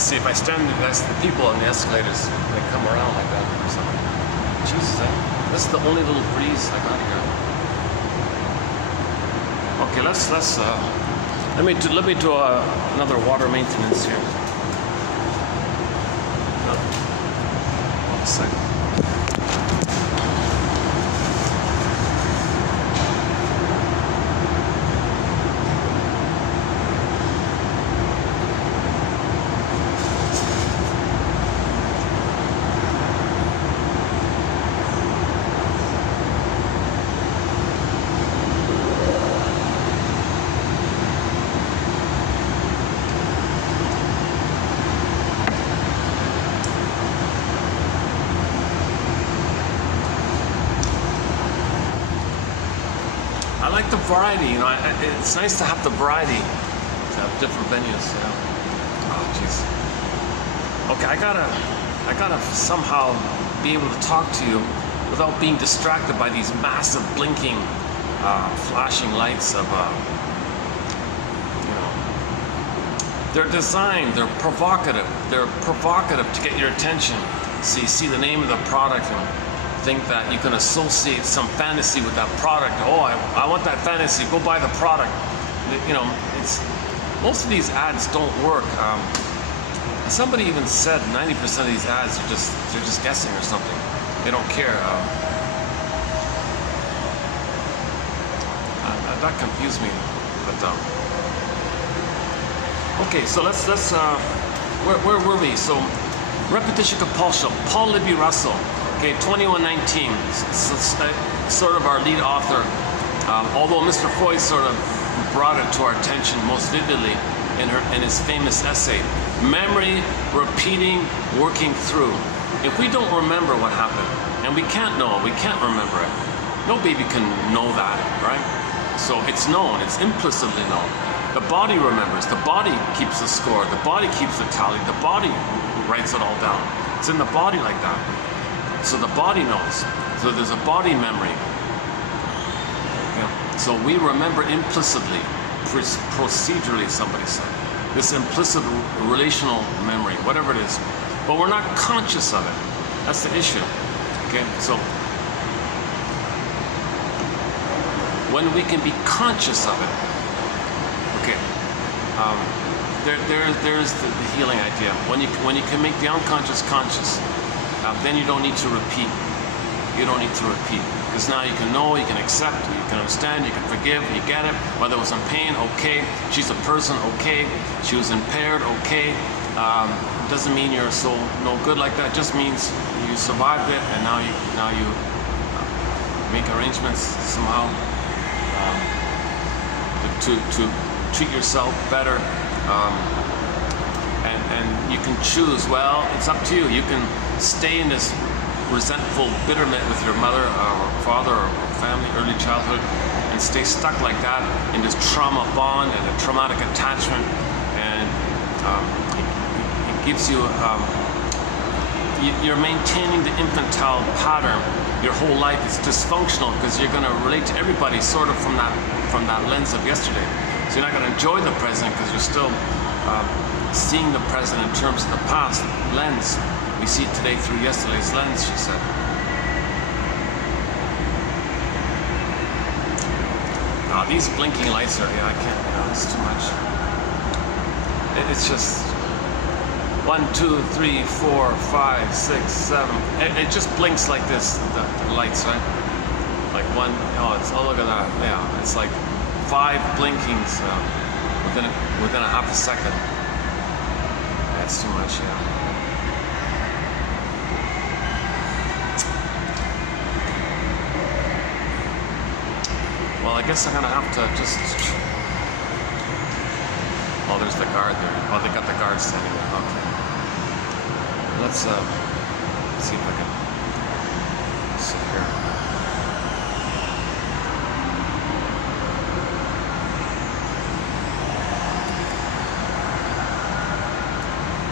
See, if I stand next to the people on the escalators, they come around like that or something. Jesus, this is the only little breeze I got here. Okay, let me do another water maintenance here. One second. like the variety, you know. It's nice to have the variety, to have different venues. Yeah. Oh, jeez. Okay, I gotta somehow be able to talk to you without being distracted by these massive blinking, flashing lights of, you know. They're designed. They're provocative. They're provocative to get your attention. So you see the name of the product and think that you can associate some fantasy with that product. Oh, I want that fantasy. Go buy the product. You know, most of these ads don't work. Somebody even said 90% of these ads are they're just guessing or something. They don't care. That confused me. But okay, so let's where were we? So repetition compulsion. Paul Libby Russell. Okay, 2119, sort of our lead author, although Mr. Freud sort of brought it to our attention most vividly in his famous essay, Memory, Repeating, Working Through. If we don't remember what happened, and we can't know it, we can't remember it, no baby can know that, right? So it's known, it's implicitly known. The body remembers, the body keeps the score, the body keeps the tally, the body writes it all down. It's in the body like that. So the body knows. So there's a body memory. Yeah. So we remember implicitly, procedurally, somebody said. This implicit relational memory, whatever it is. But we're not conscious of it. That's the issue. Okay, so when we can be conscious of it, okay, there's the healing idea. When you can make the unconscious conscious, then you don't need to repeat. You don't need to repeat. Because now you can know, you can accept, you can understand, you can forgive, you get it. Whether it was in pain, okay. She's a person, okay. She was impaired, okay. Doesn't mean you're so no good like that. Just means you survived it, and now you make arrangements somehow to treat yourself better. And you can choose. Well, it's up to you. You can stay in this resentful bitterment with your mother or father or family, early childhood, and stay stuck like that in this trauma bond and a traumatic attachment, and it gives you, you're maintaining the infantile pattern. Your whole life is dysfunctional because you're going to relate to everybody sort of from that lens of yesterday. So you're not going to enjoy the present because you're still seeing the present in terms of the past lens. We see it today through yesterday's lens, she said. These blinking lights are, I can't, it's too much. It's just 1, 2, 3, 4, 5, 6, 7. It just blinks like this, the lights, right? Like one, it's, oh, look at that. Yeah, it's like 5 blinkings within a half a second. That's too much, yeah. Well, I guess I'm gonna have to just. Oh, there's the guard there. Oh, they got the guard standing there. Okay. Let's see if I can sit here.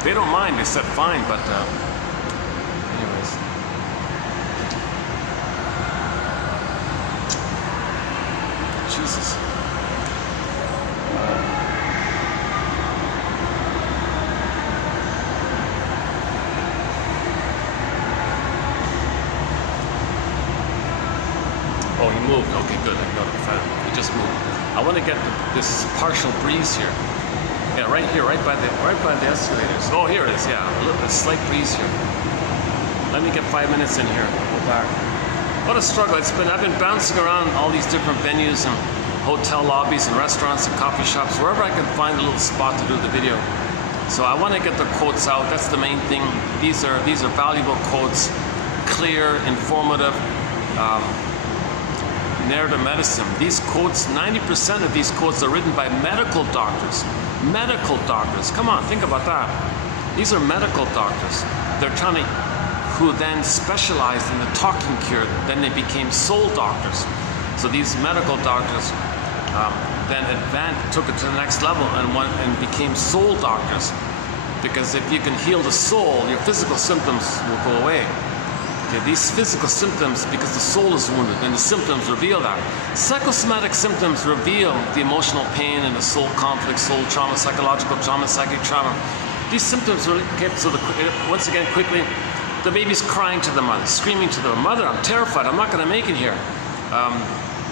They don't mind. They said fine, but anyways. Jesus. Oh, he moved. Okay, good. I got it. Fine. He just moved. I want to get this partial breeze here. Yeah, right here, right by the escalators. Oh, here it is. Yeah, a slight breeze here. Let me get 5 minutes in here. Go back. What a struggle. I've been bouncing around all these different venues and hotel lobbies and restaurants and coffee shops, wherever I can find a little spot to do the video. So I want to get the quotes out. That's the main thing. These are valuable quotes, clear, informative, narrative medicine. These quotes, 90% of these quotes are written by medical doctors. Medical doctors. Come on, think about that. These are medical doctors. They're who then specialized in the talking cure. Then they became soul doctors. So these medical doctors then took it to the next level and became soul doctors. Because if you can heal the soul, your physical symptoms will go away. Okay, these physical symptoms, because the soul is wounded, and the symptoms reveal that. Psychosomatic symptoms reveal the emotional pain and the soul conflict, soul trauma, psychological trauma, psychic trauma. These symptoms are kept, so once again, quickly, the baby's crying to the mother, screaming to the mother, I'm terrified, I'm not going to make it here.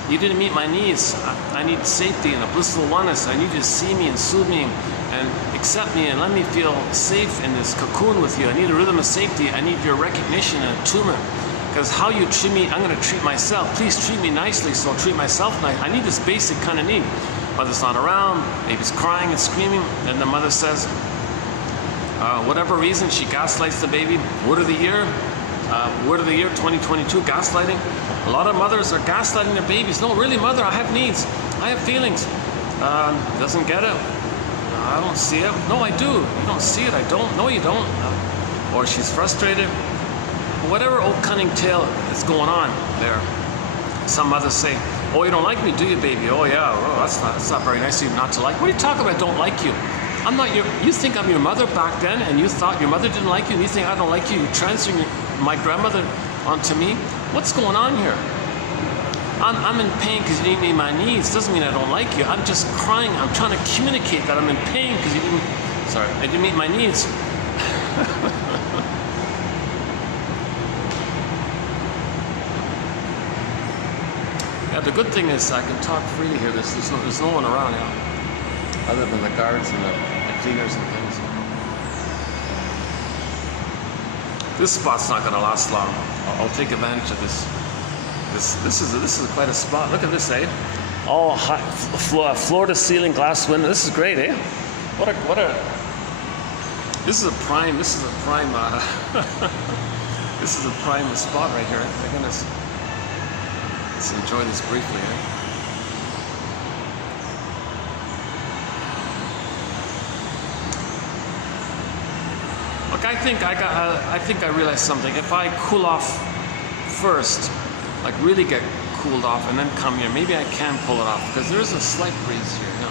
You didn't meet my needs. I need safety and a blissful oneness. I need you to see me and soothe me and accept me and let me feel safe in this cocoon with you. I need a rhythm of safety. I need your recognition and attunement. Because how you treat me, I'm going to treat myself. Please treat me nicely, so I'll treat myself nice. I need this basic kind of need. Mother's not around, baby's crying and screaming, and the mother says, whatever reason, she gaslights the baby. Word of the year 2022, gaslighting. A lot of mothers are gaslighting their babies. No, really, mother, I have needs. I have feelings. Doesn't get it. I don't see it. No, I do. You don't see it. I don't. No, you don't. Or she's frustrated. Whatever old cunning tale is going on there. Some mothers say, oh, you don't like me, do you, baby? Oh, yeah. Oh, that's not very nice of you not to like. What are you talking about? I don't like you. I'm not your. You think I'm your mother back then, and you thought your mother didn't like you, and you think I don't like you. You're transferring my grandmother onto me. What's going on here? I'm in pain because you didn't meet my needs. Doesn't mean I don't like you. I'm just crying. I'm trying to communicate that I'm in pain because you didn't. Sorry, I didn't meet my needs. Yeah, the good thing is I can talk freely here. There's no one around now, other than the guards and the cleaners and things. This spot's not going to last long. I'll take advantage of this. This is quite a spot. Look at this, eh? All high, floor to ceiling glass window. This is great, eh? What a. This is a prime. This is a prime. This is a prime spot right here. My goodness. Let's enjoy this briefly, eh? Look, I think I realized something. If I cool off first, like really get cooled off, and then come here, maybe I can pull it off because there is a slight breeze here. No.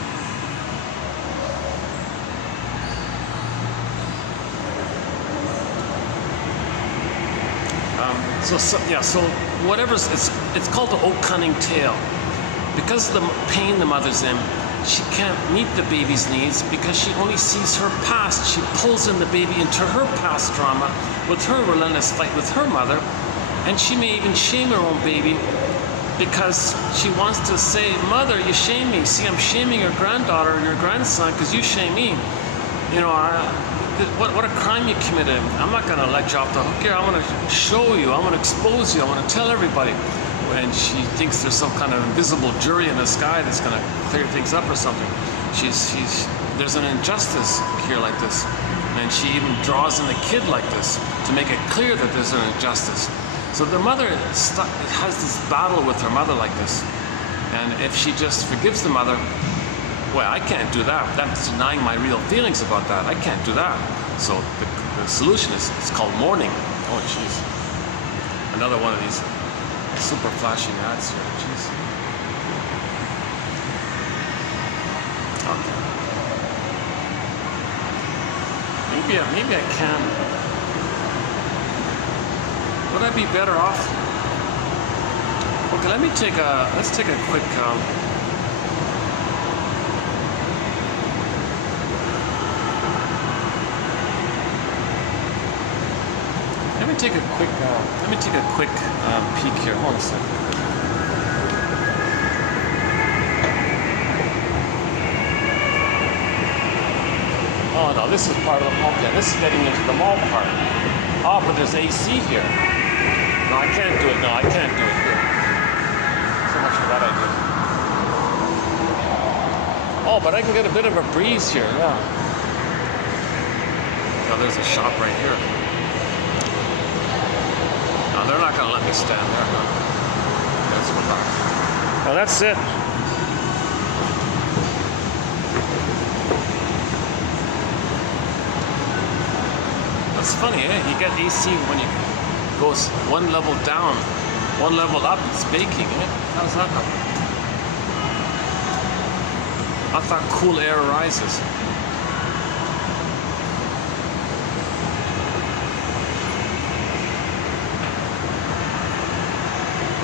So whatever's it's called the old cunning tale. Because of the pain the mother's in, she can't meet the baby's needs because she only sees her past. She pulls in the baby into her past drama with her relentless fight with her mother, and she may even shame her own baby because she wants to say, mother, you shame me. See, I'm shaming your granddaughter or your grandson because you shame me. You know, what a crime you committed. I'm not going to let you off the hook here. I want to show you. I want to expose you. I want to tell everybody. And she thinks there's some kind of invisible jury in the sky that's going to clear things up or something. There's an injustice here like this. And she even draws in the kid like this to make it clear that there's an injustice. So the mother has this battle with her mother like this. And if she just forgives the mother, well, I can't do that. That's denying my real feelings about that. I can't do that. So the solution is, it's called mourning. Oh, jeez. Another one of these super flashing ads here. Jeez. Okay. Maybe I can. Would I be better off? Okay, let's take a quick Let me take a quick peek here. Hold on a second. Oh no, this is part of the mall. Yeah, this is getting into the mall part. Oh, but there's AC here. No, I can't do it. No, I can't do it here. So much for that idea. Oh, but I can get a bit of a breeze here. Yeah. Now there's a shop right here. No, they're not going to let me stand there. No. That's what I'm. Well, that's it. It's funny, eh? You get AC when you go one level down One level up, it's baking, eh? How does that happen? I thought cool air rises.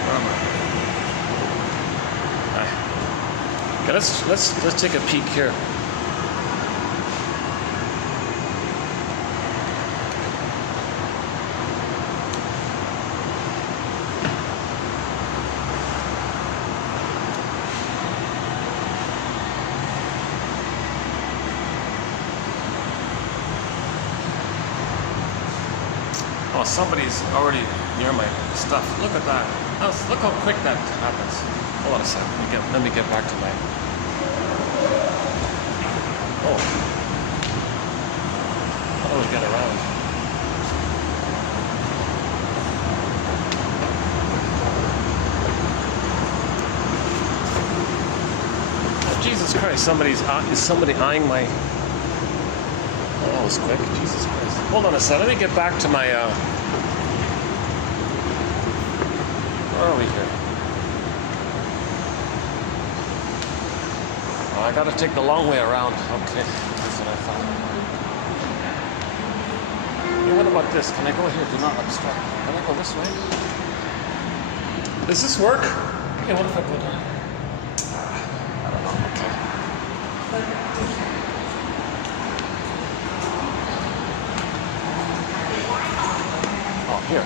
Where am I? Okay, let's take a peek here. Oh, somebody's already near my stuff. Look at that. Look how quick that happens. Hold on a second. Let me get back to my. Oh. How do we get around? Oh, Jesus Christ! Is somebody eyeing my? Oh, that was quick. Jesus Christ. Hold on a second. Let me get back to my. Where are we here? Oh, I gotta take the long way around. Okay, that's what I thought. Hey, what about this? Can I go here? Do not obstruct. Can I go this way? Does this work? Okay, what if I go down? I don't know. Okay. Oh, here.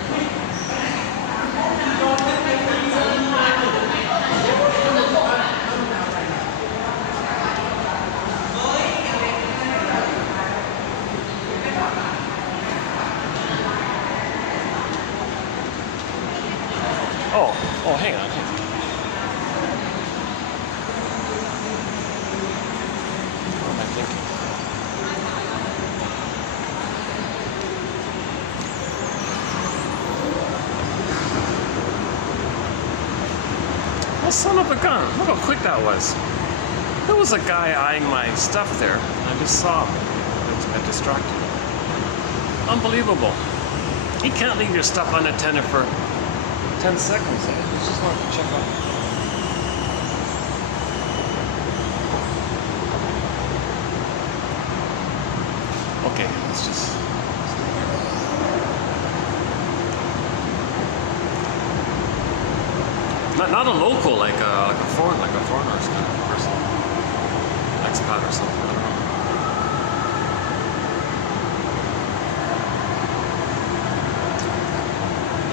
Oh, hang on. What am I thinking? Oh, son of a gun. Look how quick that was. There was a guy eyeing my stuff there. I just saw him. I distracted him. Unbelievable. You can't leave your stuff unattended for 10 seconds. I just wanted to check out. Okay, let's just. Not a local, like a foreigner kind of person, expat or something. I don't know.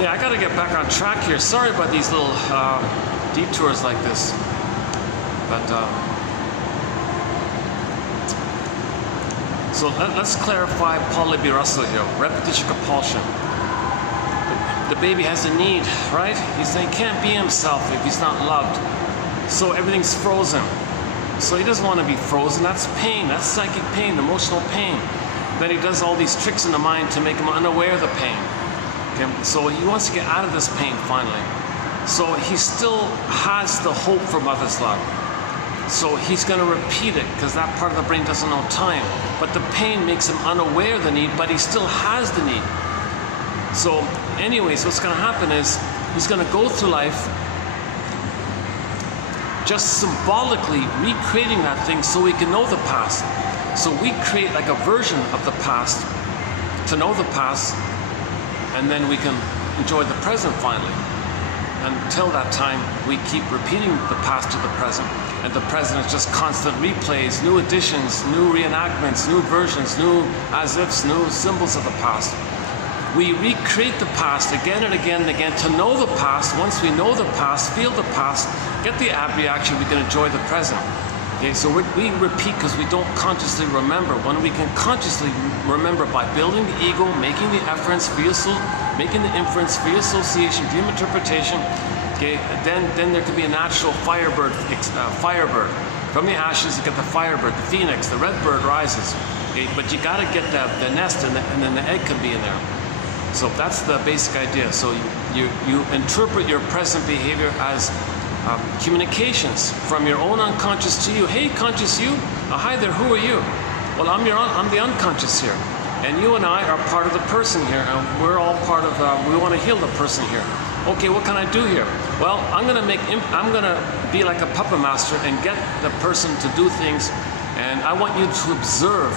Yeah, I gotta get back on track here. Sorry about these little detours like this, but so let's clarify Paul Libby Russell here. Repetition compulsion. The baby has a need, right? He can't be himself if he's not loved. So everything's frozen. So he doesn't want to be frozen. That's pain. That's psychic pain, emotional pain. Then he does all these tricks in the mind to make him unaware of the pain. Okay? So he wants to get out of this pain finally. So he still has the hope for mother's love. So he's going to repeat it because that part of the brain doesn't know time. But the pain makes him unaware of the need, but he still has the need. So anyways, what's going to happen is he's going to go through life just symbolically recreating that thing so we can know the past. So we create like a version of the past to know the past, and then we can enjoy the present finally. Until that time, we keep repeating the past to the present, and the present is just constant replays, new additions, new reenactments, new versions, new as-ifs, new symbols of the past. We recreate the past again and again and again to know the past. Once we know the past, feel the past, get the ab reaction, we can enjoy the present. Okay, so we repeat because we don't consciously remember. When we can consciously remember by building the ego, making the efforts, making the inference, free association, dream interpretation, okay, then there could be a natural firebird. From the ashes, you get the firebird, the phoenix, the red bird rises. Okay, but you got to get the nest, and then the egg can be in there. So that's the basic idea. So you interpret your present behavior as communications from your own unconscious to you. Hey, conscious you. Hi there. Who are you? Well, I'm the unconscious here, and you and I are part of the person here, and we're all part of. We want to heal the person here. Okay, what can I do here? Well, I'm gonna be like a puppet master and get the person to do things, and I want you to observe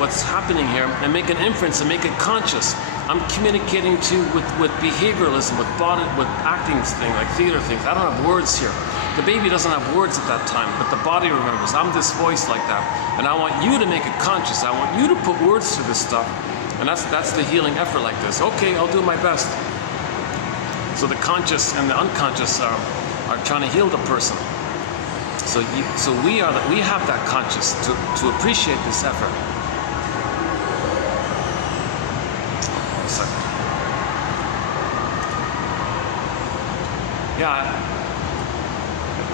what's happening here and make an inference and make it conscious. I'm communicating to you with behavioralism, with body, with acting things, like theater things. I don't have words here. The baby doesn't have words at that time, but the body remembers. I'm this voice like that, and I want you to make it conscious. I want you to put words to this stuff, and that's the healing effort like this. Okay, I'll do my best. So the conscious and the unconscious are trying to heal the person. So we have that conscious to appreciate this effort. One second. Yeah, I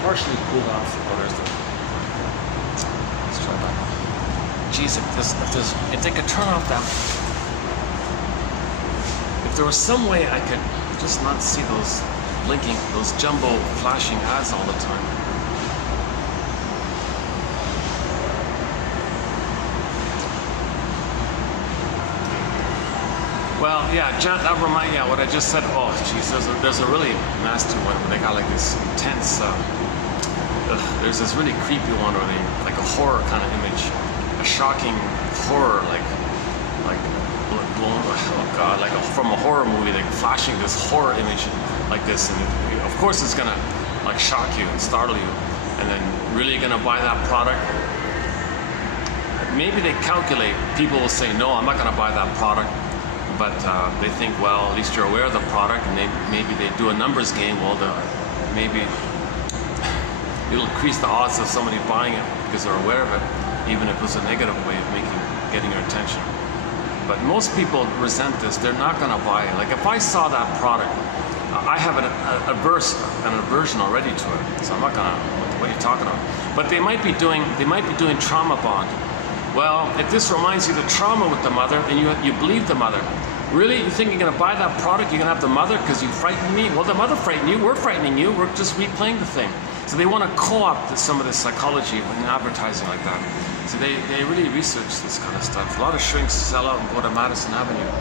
partially cooled off. Oh, there's the. Let's try that. Geez, if they could turn off that. If there was some way I could just not see those blinking, those jumbo flashing ads all the time. Well, yeah, what I just said. Oh, geez, there's a really nasty one. They got like this intense. There's this really creepy one where they like a horror kind of image, a shocking horror, like blown. Oh God, like from a horror movie, like flashing this horror image like this, and of course it's gonna like shock you and startle you, and then really gonna buy that product. Maybe they calculate. People will say, no, I'm not gonna buy that product. But they think, well, at least you're aware of the product, and maybe they do a numbers game. Well, maybe it'll increase the odds of somebody buying it because they're aware of it, even if it was a negative way of getting your attention. But most people resent this. They're not going to buy it. Like if I saw that product, I have an aversion already to it, so I'm not going to. What are you talking about? But they might be doing trauma bond. Well, if this reminds you of the trauma with the mother, and you believe the mother, really, you think you're going to buy that product, you're going to have the mother because you frightened me? Well, the mother frightened you, we're frightening you, we're just replaying the thing. So they want to co-opt some of this psychology in advertising like that. So they really research this kind of stuff. A lot of shrinks sell out and go to Madison Avenue.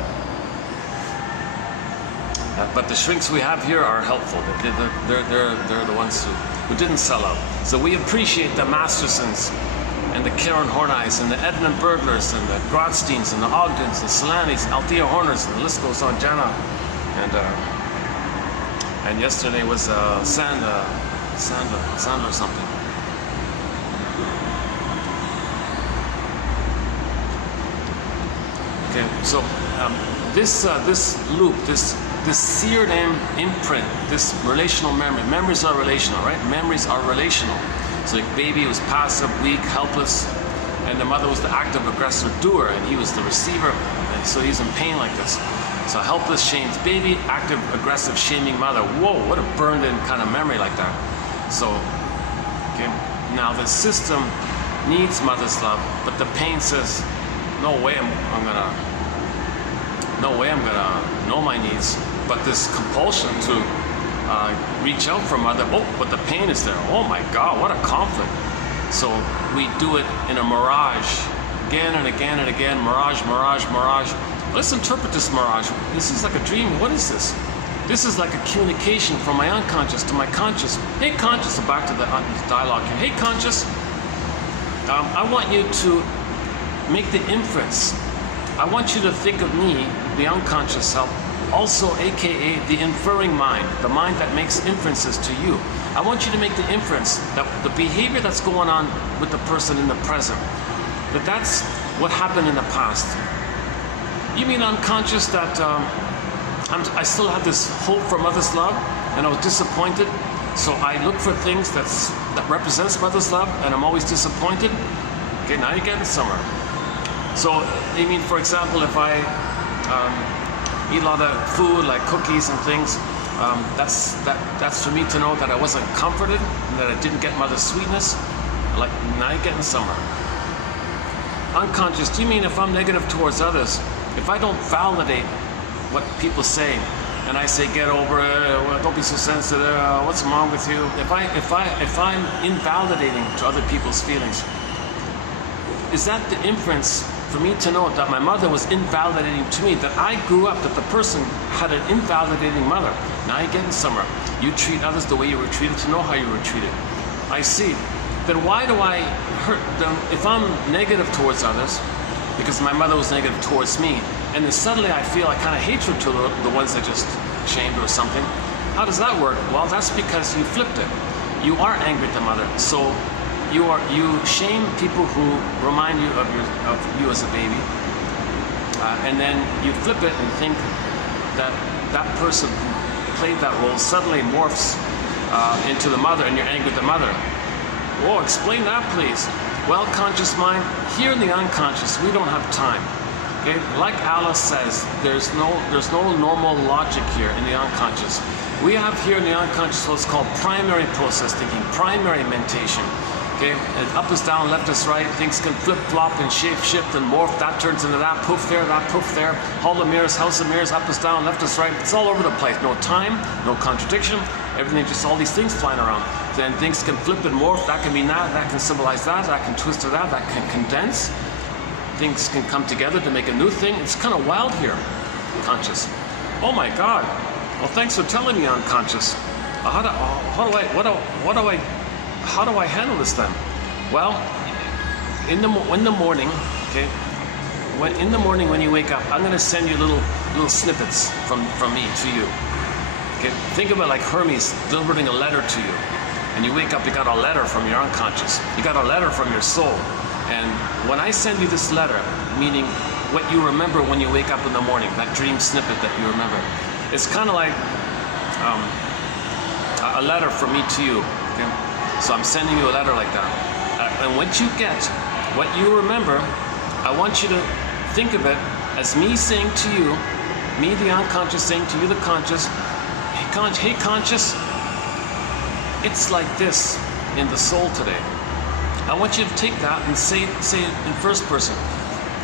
But the shrinks we have here are helpful. They're the ones who didn't sell out. So we appreciate the Mastersons, and the Karen Horneys, and the Edmund Burglars, and the Grodsteins, and the Ogdens, the Solanis, Althea Horners, and the list goes on, Jana. And yesterday was Sandler something. Okay, so this loop, this seared imprint, this relational memory. Memories are relational, right? Memories are relational. So the baby was passive, weak, helpless, and the mother was the active, aggressive doer, and he was the receiver, and so he's in pain like this. So helpless, shamed baby, active, aggressive, shaming mother. Whoa, what a burned-in kind of memory like that. So, okay, now the system needs mother's love, but the pain says, no way I'm gonna know my needs. But this compulsion to reach out for mother, but the pain is there. Oh my God, what a conflict. So we do it in a mirage, again and again and again, mirage. Let's interpret this mirage. This is like a dream. What is this? This is like a communication from my unconscious to my conscious. Hey conscious, so back to the dialogue here. Hey conscious, I want you to make the inference. I want you to think of me, the unconscious self, also aka the inferring mind, the mind that makes inferences to you. I want you to make the inference that the behavior that's going on with the person in the present, that's what happened in the past. You mean unconscious that I still had this hope for mother's love and I was disappointed, so I look for things that represents mother's love and I'm always disappointed? Okay, now you're getting somewhere. So, I mean, for example, if I eat a lot of food like cookies and things, that's for me to know that I wasn't comforted and that I didn't get mother's sweetness. Like, now you're getting somewhere. Unconscious, do you mean if I'm negative towards others, if I don't validate what people say, and I say get over it, well, don't be so sensitive, what's wrong with you? If I'm invalidating to other people's feelings, is that the inference for me to know that my mother was invalidating to me, that I grew up, that the person had an invalidating mother? Now you're getting somewhere. You treat others the way you were treated to know how you were treated. I see. Then why do I hurt them if I'm negative towards others? Because my mother was negative towards me, and then suddenly I feel a kind of hatred to the ones I just shamed or something. How does that work? Well, that's because you flipped it. You are angry at the mother, so you shame people who remind you of you as a baby, and then you flip it and think that that person who played that role suddenly morphs into the mother, and you're angry at the mother. Oh, explain that, please. Well, conscious mind, here in the unconscious, we don't have time. Okay? Like Alice says, there's no normal logic here in the unconscious. We have here in the unconscious what's called primary process thinking, primary mentation. Okay? And up is down, left is right, things can flip-flop and shape-shift and morph, that turns into that poof there, hall of mirrors, house of mirrors, up is down, left is right, it's all over the place. No time, no contradiction, everything, just all these things flying around. Then things can flip and morph, that can be that can symbolize that can twist to that can condense. Things can come together to make a new thing. It's kind of wild here, conscious. Oh my God. Well, thanks for telling me, unconscious. How do I handle this then? Well, in the morning, okay. In the morning when you wake up, I'm going to send you little snippets from me to you. Okay. Think of it like Hermes delivering a letter to you, and you wake up, you got a letter from your unconscious. You got a letter from your soul. And when I send you this letter, meaning what you remember when you wake up in the morning, that dream snippet that you remember, it's kind of like a letter from me to you. Okay? So I'm sending you a letter like that. And once you get what you remember, I want you to think of it as me saying to you, me the unconscious saying to you the conscious, hey conscious, it's like this in the soul today. I want you to take that and say it in first person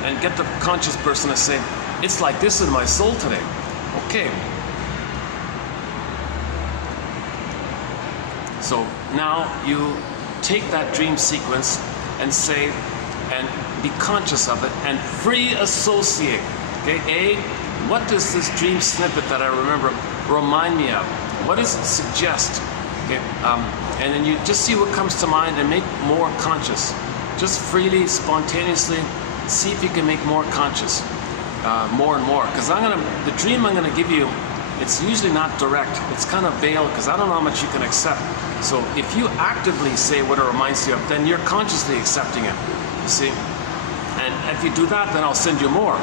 and get the conscious person to say, it's like this in my soul today. Okay. So now you take that dream sequence and say, and be conscious of it and free associate. Okay, what does this dream snippet that I remember remind me of? What does it suggest? Okay, and then you just see what comes to mind and make more conscious. Just freely, spontaneously, see if you can make more conscious, more and more. Because the dream I'm gonna give you, it's usually not direct. It's kind of veiled because I don't know how much you can accept. So if you actively say what it reminds you of, then you're consciously accepting it. You see? And if you do that, then I'll send you more.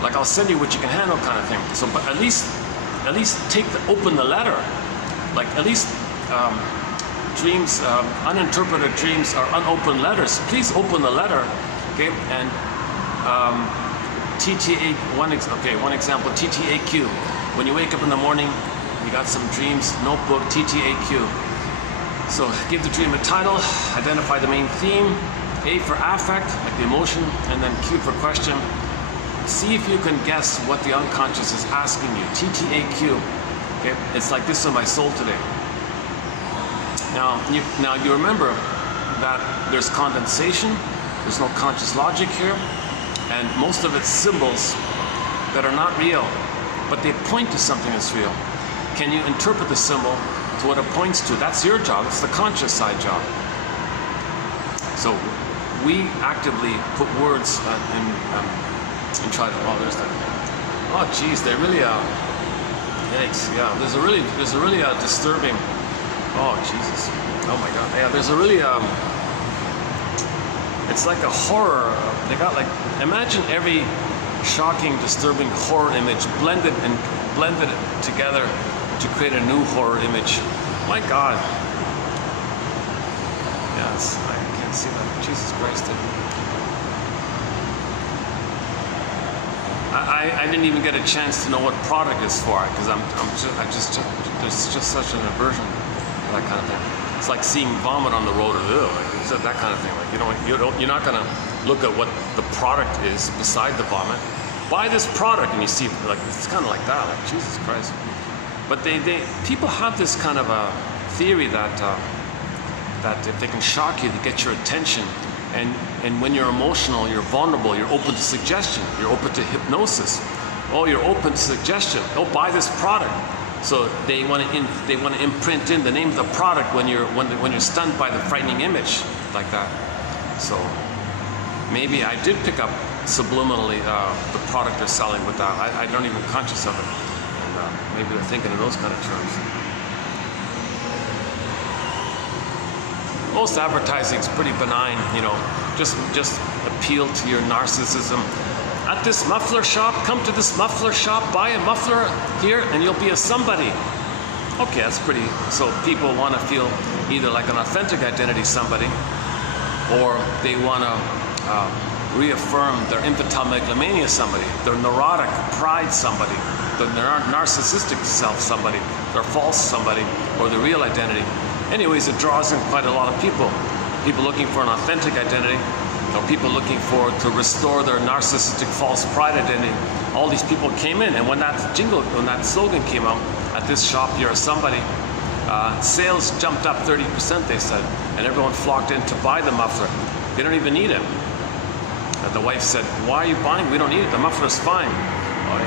Like I'll send you what you can handle, kind of thing. So, but at least open the letter. Like at least. Dreams, uninterpreted dreams are unopened letters. Please open the letter, okay? And one example, TTAQ. When you wake up in the morning, you got some dreams, notebook, TTAQ. So give the dream a title, identify the main theme, A for affect, like the emotion, and then Q for question. See if you can guess what the unconscious is asking you. TTAQ. Okay, it's like this in my soul today. Now you remember that there's condensation, there's no conscious logic here, and most of it's symbols that are not real, but they point to something that's real. Can you interpret the symbol to what it points to? That's your job, it's the conscious side job. So we actively put words and try to, oh, there's that. Oh geez, they really yikes, yeah, there's a really disturbing. Oh Jesus! Oh my God! Yeah, there's a really it's like a horror. They got like, imagine every shocking, disturbing horror image blended together to create a new horror image. My God! Yes, I can't see that. Jesus Christ! I didn't even get a chance to know what product is for it because there's just such an aversion. That kind of thing. It's like seeing vomit on the road, or like that kind of thing. Like you're not gonna look at what the product is beside the vomit. Buy this product, and you see like it's kind of like that. Like Jesus Christ. But people have this kind of a theory that if they can shock you, they get your attention. And when you're emotional, you're vulnerable. You're open to suggestion. You're open to hypnosis. Oh, you're open to suggestion. Oh, buy this product. So they want to imprint in the name of the product when you're stunned by the frightening image like that. So maybe I did pick up subliminally the product they're selling with that. I don't even conscious of it. And maybe they're thinking in those kind of terms. Most advertising is pretty benign, you know, just appeal to your narcissism. At this muffler shop, come to this muffler shop, buy a muffler here, and you'll be a somebody. Okay, that's pretty. So people want to feel either like an authentic identity somebody, or they want to reaffirm their infantile megalomania somebody, their neurotic pride somebody, their narcissistic self somebody, their false somebody, or the real identity. Anyways, it draws in quite a lot of people. People looking for an authentic identity, or people looking to restore their narcissistic false pride identity. All these people came in, and when that slogan came out, at this shop you're somebody, sales jumped up 30%, they said, and everyone flocked in to buy the muffler. They don't even need it. And the wife said, why are you buying? We don't need it, the muffler's fine.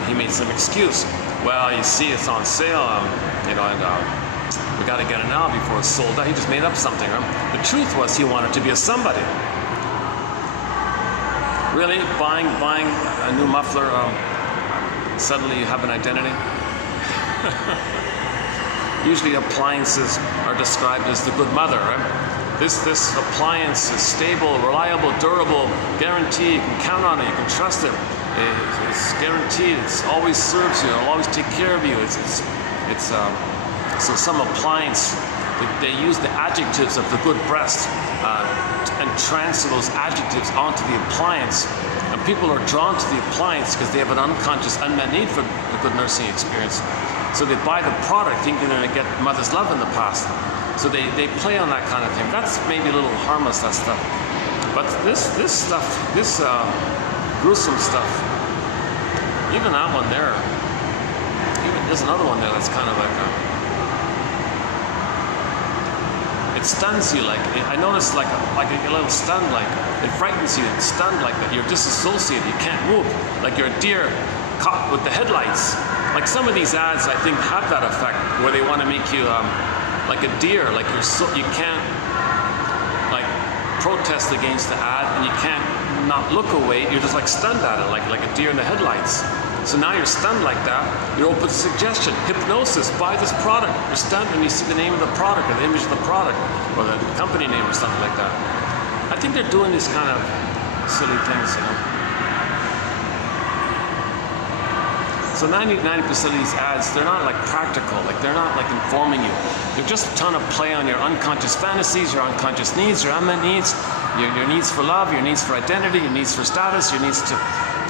He made some excuse. Well, you see, it's on sale, you know, and we got to get it now before it's sold out. He just made up something. Right? The truth was he wanted to be a somebody. Really, buying a new muffler, suddenly you have an identity? Usually appliances are described as the good mother, right? This appliance is stable, reliable, durable, guaranteed, you can count on it, you can trust it. It's guaranteed, it always serves you, it'll always take care of you. So some appliance, they use the adjectives of the good breast and transfer those adjectives onto the appliance. And people are drawn to the appliance because they have an unconscious, unmet need for the good nursing experience. So they buy the product thinking they're going to get mother's love in the past. So they play on that kind of thing. That's maybe a little harmless, that stuff. But this stuff, this gruesome stuff, even that one there, there's another one there that's kind of like it stuns you, like I noticed, like a little stunned, like it frightens you. It's stunned like that. You're disassociated. You can't move, like you're a deer caught with the headlights. Like some of these ads, I think, have that effect where they want to make you like a deer, like you can't like protest against the ad, and you can't not look away. You're just like stunned at it, like a deer in the headlights. So now you're stunned like that, you're open to suggestion, hypnosis, buy this product. You're stunned and you see the name of the product or the image of the product or the company name or something like that. I think they're doing these kind of silly things, you know. So 90% of these ads, they're not like practical, like they're not like informing you. They're just trying to play on your unconscious fantasies, your unconscious needs, your unmet needs, your needs for love, your needs for identity, your needs for status, your needs to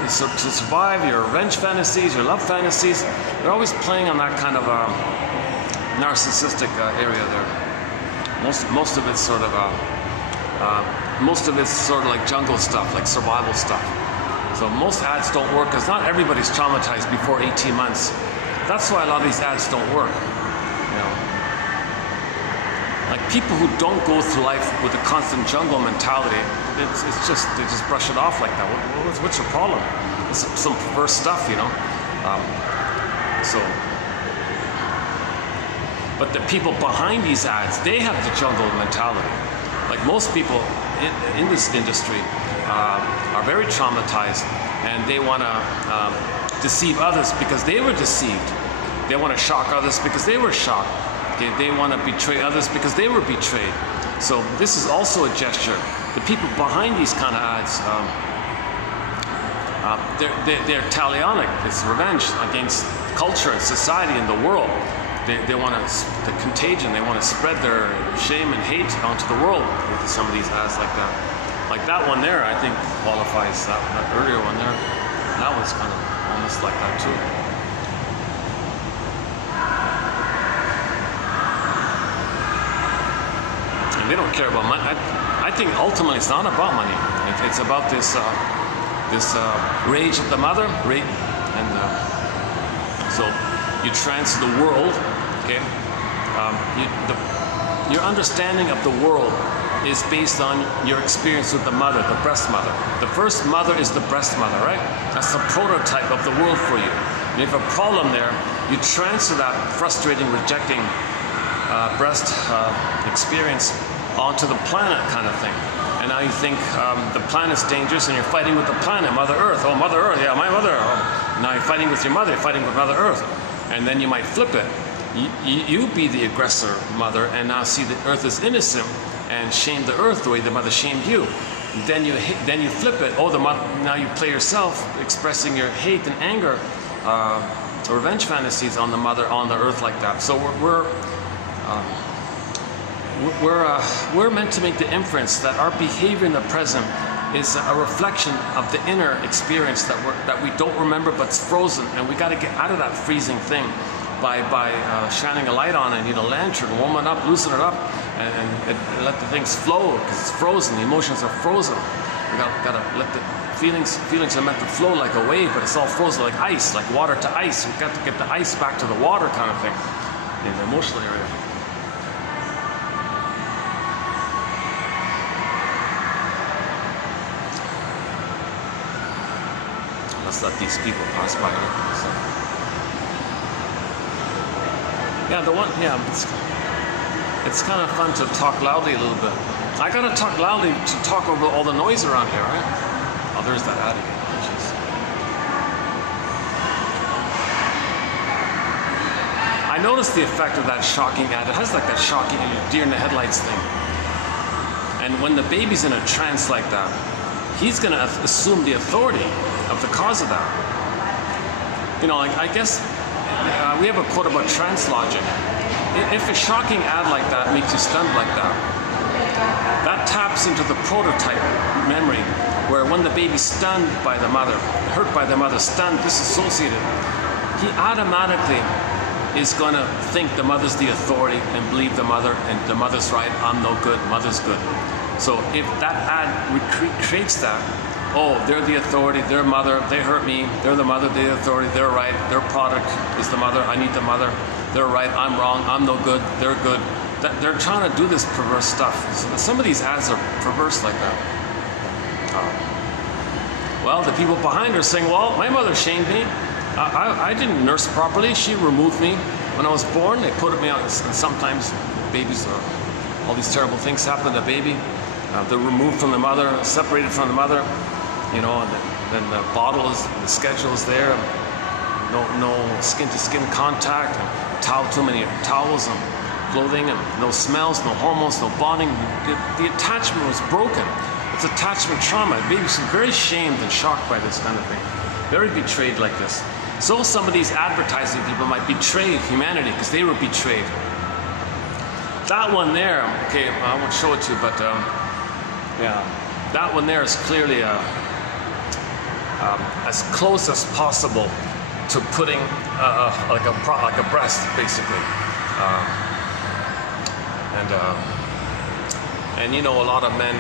survive, your revenge fantasies, your love fantasies. They're always playing on that kind of narcissistic area there. Most of it's sort of like jungle stuff, like survival stuff. So most ads don't work because not everybody's traumatized before 18 months. That's why a lot of these ads don't work. You know, like people who don't go through life with a constant jungle mentality, they just brush it off like that. What's your problem? It's some perverse stuff, you know. But the people behind these ads, they have the jungle mentality. Like most people in this industry are very traumatized, and they want to deceive others because they were deceived. They want to shock others because they were shocked. Okay? They want to betray others because they were betrayed. So this is also a gesture. The people behind these kind of ads, they're talionic. It's revenge against culture and society and the world. They want to, the contagion, they want to spread their shame and hate onto the world with some of these ads like that. Like that one there, I think qualifies, that earlier one there. That one's kind of almost like that too. And they don't care about money. I think ultimately it's not about money. It's about this rage at the mother, and so you transfer the world. Okay, your understanding of the world is based on your experience with the mother, the breast mother. The first mother is the breast mother, right? That's the prototype of the world for you. And if you have a problem there, you transfer that frustrating, rejecting breast experience onto the planet kind of thing. And now you think the planet's dangerous and you're fighting with the planet, Mother Earth. Oh, Mother Earth, yeah, my mother. Oh. Now you're fighting with your mother, you're fighting with Mother Earth. And then you might flip it. You be the aggressor, mother, and now see the earth is innocent and shame the earth the way the mother shamed you. Then you flip it. Oh, the mother, now you play yourself, expressing your hate and anger, revenge fantasies on the mother, on the earth like that. So we're meant to make the inference that our behavior in the present is a reflection of the inner experience that we don't remember, but it's frozen, and we got to get out of that freezing thing. By shining a light on it, a lantern, warm it up, loosen it up, and let the things flow, because it's frozen. The emotions are frozen. We gotta let the feelings are meant to flow like a wave, but it's all frozen like ice, like water to ice. We've got to get the ice back to the water kind of thing in the emotional area. Let's let these people pass by here. So. Yeah, it's kind of fun to talk loudly a little bit. I gotta talk loudly to talk over all the noise around here, right? Oh, there's that ad again. Jeez. I noticed the effect of that shocking ad. It has like that shocking deer in the headlights thing. And when the baby's in a trance like that, he's gonna assume the authority of the cause of that. Like I guess. We have a quote about trance logic. If a shocking ad like that makes you stunned like that, that taps into the prototype memory, where when the baby's stunned by the mother, hurt by the mother, stunned, disassociated, he automatically is going to think the mother's the authority and believe the mother, and the mother's right, I'm no good, mother's good. So if that ad creates that, oh, they're the authority, they're mother, they hurt me, they're the mother, they're the authority, they're right, their product is the mother, I need the mother, they're right, I'm wrong, I'm no good, they're good. They're trying to do this perverse stuff. So some of these ads are perverse like that. Well, the people behind are saying, well, my mother shamed me. I didn't nurse properly, she removed me. When I was born, they put me on, and sometimes babies, all these terrible things happen to the baby. They're removed from the mother, separated from the mother. And then the bottle is, the schedule is there. No skin-to-skin contact, and too many towels and clothing, and no smells, no hormones, no bonding. The attachment was broken. It's attachment trauma. Babies are very shamed and shocked by this kind of thing. Very betrayed like this. So some of these advertising people might betray humanity because they were betrayed. That one there, okay, I won't show it to you, but yeah, that one there is clearly as close as possible to putting like a breast, basically. And a lot of men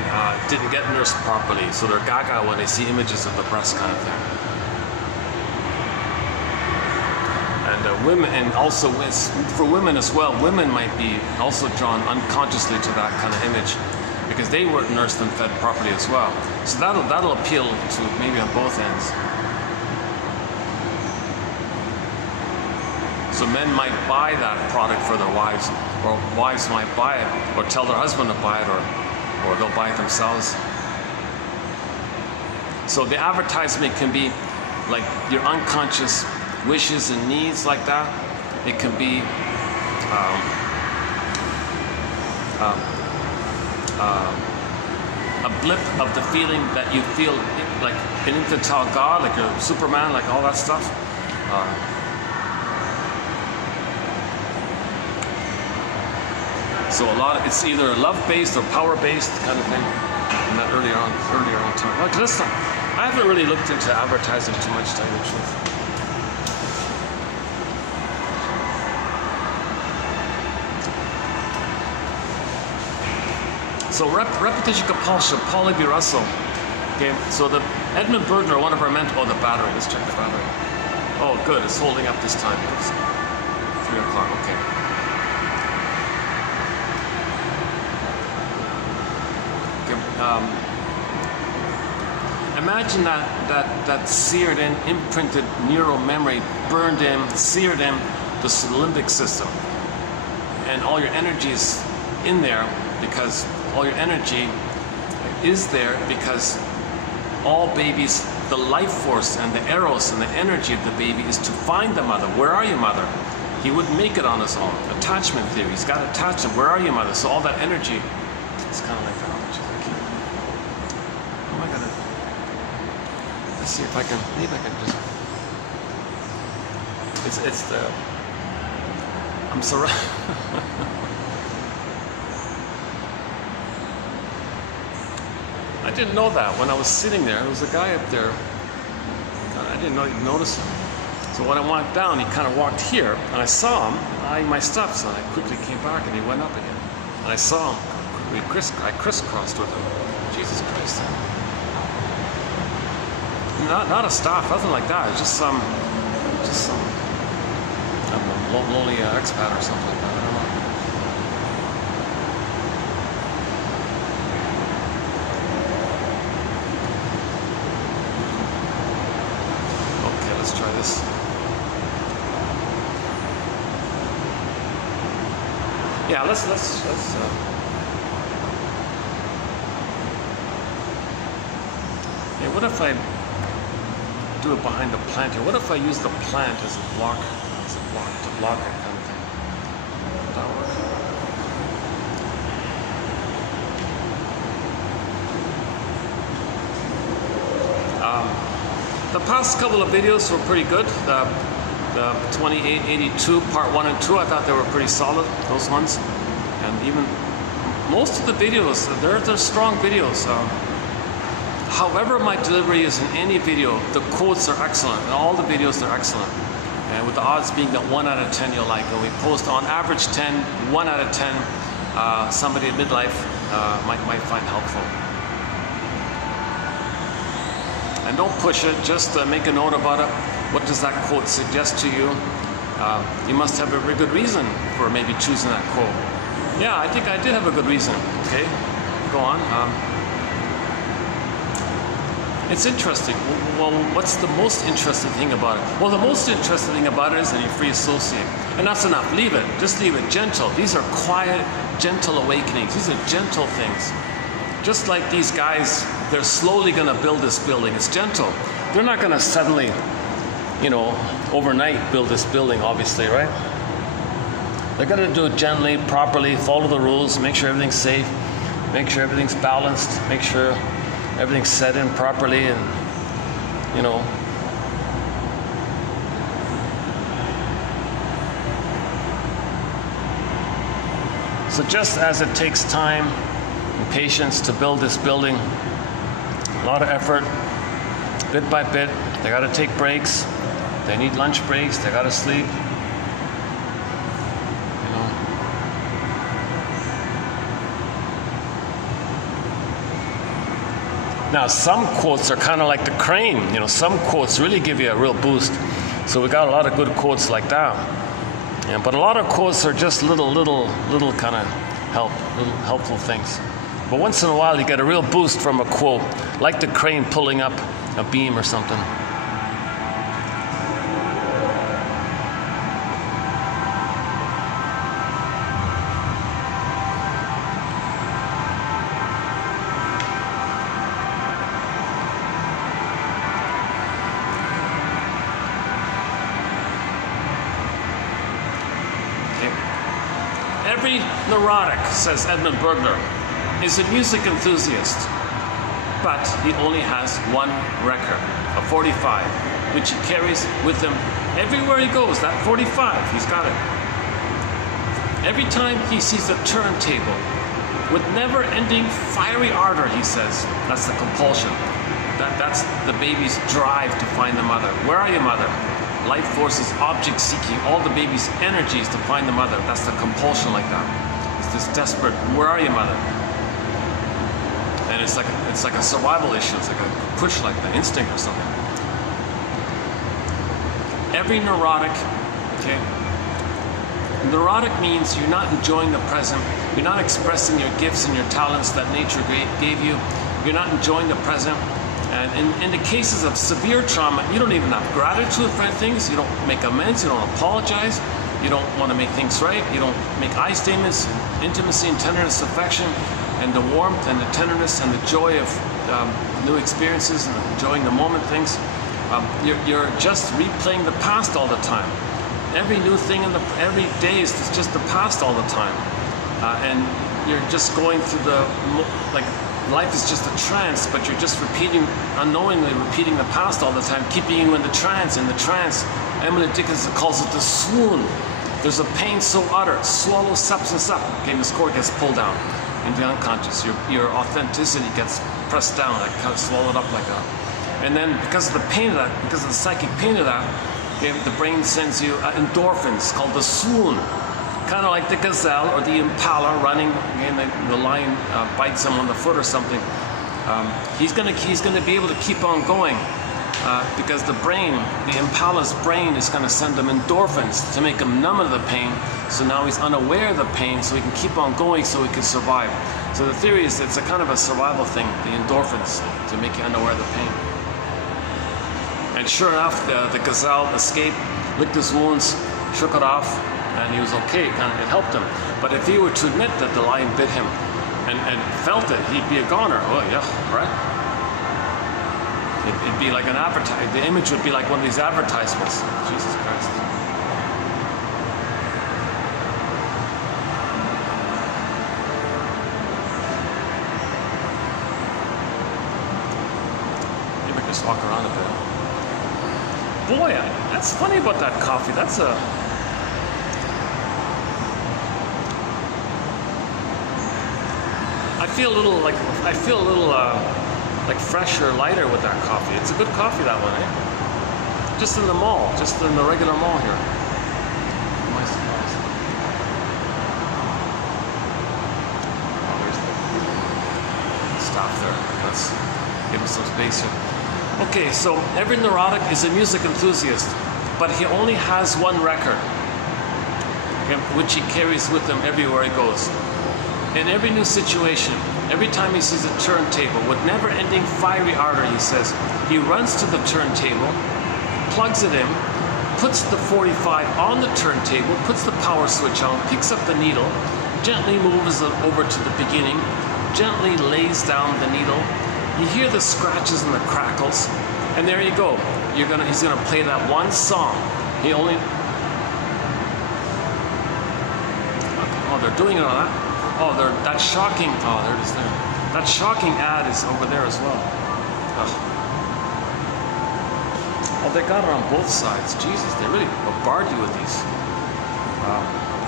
didn't get nursed properly, so they're gaga when they see images of the breast kind of thing. And women, and also for women as well, women might be also drawn unconsciously to that kind of image, because they weren't nursed and fed properly as well. So that'll appeal to maybe on both ends. So men might buy that product for their wives, or wives might buy it, or tell their husband to buy it, or they'll buy it themselves. So the advertisement can be like your unconscious wishes and needs like that. It can be a blip of the feeling that you feel like an infantile god, like a Superman, like all that stuff. So it's either love-based or power-based kind of thing. And that earlier on time. Well, this time, I haven't really looked into advertising too much, to tell you the truth. So repetition compulsion, Paul B. Russell. Okay, so the Edmund Burton, or one of our mentors, the battery, let's check the battery. Oh, good, it's holding up this time. It's 3 o'clock, okay. And imagine that seared in, imprinted neural memory, burned in, seared in the limbic system. And all your energy is in there because all your energy is there because all babies, the life force and the eros and the energy of the baby is to find the mother. Where are you, mother? He wouldn't make it on his own. Attachment theory. He's got to attach it. Where are you, mother? So all that energy, it's kind of like that. Oh my God. Let's see if I can, maybe I can just, it's the, I'm surrounded. I didn't know that when I was sitting there. There was a guy up there. I didn't know you'd notice him. So when I went down, he kind of walked here, and I saw him eyeing my stuff. So I quickly came back, and he went up again. And I saw him. I crisscrossed with him. Jesus Christ! Not a staff, nothing like that. It's just some, I don't know, lonely expat or something like that. I don't know. Okay, let's try this. Yeah, let's. Yeah, what if I do it behind the plant here? What if I use the plant as a block, to block it kind of thing? Would that work? The past couple of videos were pretty good. The 2882 part 1 and 2, I thought they were pretty solid, those ones. And even most of the videos, they're strong videos. However my delivery is in any video, the quotes are excellent. In all the videos, they're excellent. And with the odds being that 1 out of 10 you'll like. And we post on average 10, 1 out of 10, somebody at midlife might find helpful. And don't push it, just make a note about it. What does that quote suggest to you? You must have a very good reason for maybe choosing that quote. Yeah, I think I did have a good reason. Okay, go on. It's interesting. Well, what's the most interesting thing about it? Well, the most interesting thing about it is that you free associate. And that's enough. Leave it. Just leave it. Gentle. These are quiet, gentle awakenings. These are gentle things. Just like these guys, they're slowly going to build this building. It's gentle. They're not going to suddenly, overnight build this building, obviously, right? They're going to do it gently, properly, follow the rules, make sure everything's safe, make sure everything's balanced, make sure everything's set in properly, and So just as it takes time and patience to build this building, a lot of effort, bit by bit, they got to take breaks, they need lunch breaks, they got to sleep. Now, some quotes are kind of like the crane. Some quotes really give you a real boost. So we got a lot of good quotes like that. But a lot of quotes are just little kind of helpful things. But once in a while, you get a real boost from a quote, like the crane pulling up a beam or something. Every neurotic, says Edmund Bergner, is a music enthusiast, but he only has one record, a 45, which he carries with him everywhere he goes. That 45, he's got it. Every time he sees a turntable, with never-ending fiery ardor, he says, that's the compulsion. That's the baby's drive to find the mother. Where are you, mother? Life forces, object seeking, all the baby's energies to find the mother. That's the compulsion like that. It's this desperate, where are you, mother? And it's like a survival issue. It's like a push, like the instinct or something. Every neurotic, okay? Neurotic means you're not enjoying the present. You're not expressing your gifts and your talents that nature gave you. You're not enjoying the present. And in the cases of severe trauma, you don't even have gratitude for things. You don't make amends. You don't apologize. You don't want to make things right. You don't make I statements, intimacy and tenderness, affection, and the warmth and the tenderness and the joy of new experiences and enjoying the moment things. You're just replaying the past all the time. Every new thing every day is just the past all the time. And you're just going through life is just a trance, but you're just unknowingly repeating the past all the time, keeping you in the trance. Emily Dickinson calls it the swoon. There's a pain so utter, swallow substance up. Okay, this cord gets pulled down into the unconscious. Your authenticity gets pressed down, like kind of swallowed up like that. And then because of the pain of that, because of the psychic pain of that, okay, the brain sends you endorphins called the swoon. Kind of like the gazelle or the impala running, again, the lion bites him on the foot or something. He's gonna be able to keep on going because the brain, the impala's brain, is gonna send him endorphins to make him numb of the pain. So now he's unaware of the pain, so he can keep on going, so he can survive. So the theory is it's a kind of a survival thing, the endorphins, to make you unaware of the pain. And sure enough, the gazelle escaped, licked his wounds, shook it off, and he was okay. It helped him. But if he were to admit that the lion bit him and felt it, he'd be a goner. Oh yeah, right? It'd be like an advertisement. The image would be like one of these advertisements. Jesus Christ. Maybe just walk around a bit. Boy, that's funny about that coffee. That's a... I feel a little like fresher, lighter with that coffee. It's a good coffee, that one, eh? Just in the mall, just in the regular mall here. My surprise. Oh, here's the stop there. Let's give him some space here. Okay, so every neurotic is a music enthusiast, but he only has one record, okay, which he carries with him everywhere he goes. In every new situation, every time he sees a turntable with never-ending fiery ardor, he says, he runs to the turntable, plugs it in, puts the 45 on the turntable, puts the power switch on, picks up the needle, gently moves it over to the beginning, gently lays down the needle. You hear the scratches and the crackles, and there you go. He's gonna play that one song. Oh, they're doing it on that. Oh, that shocking, oh, there it is there. That shocking ad is over there as well. Oh, they got it on both sides. Jesus, they really bombard you with these.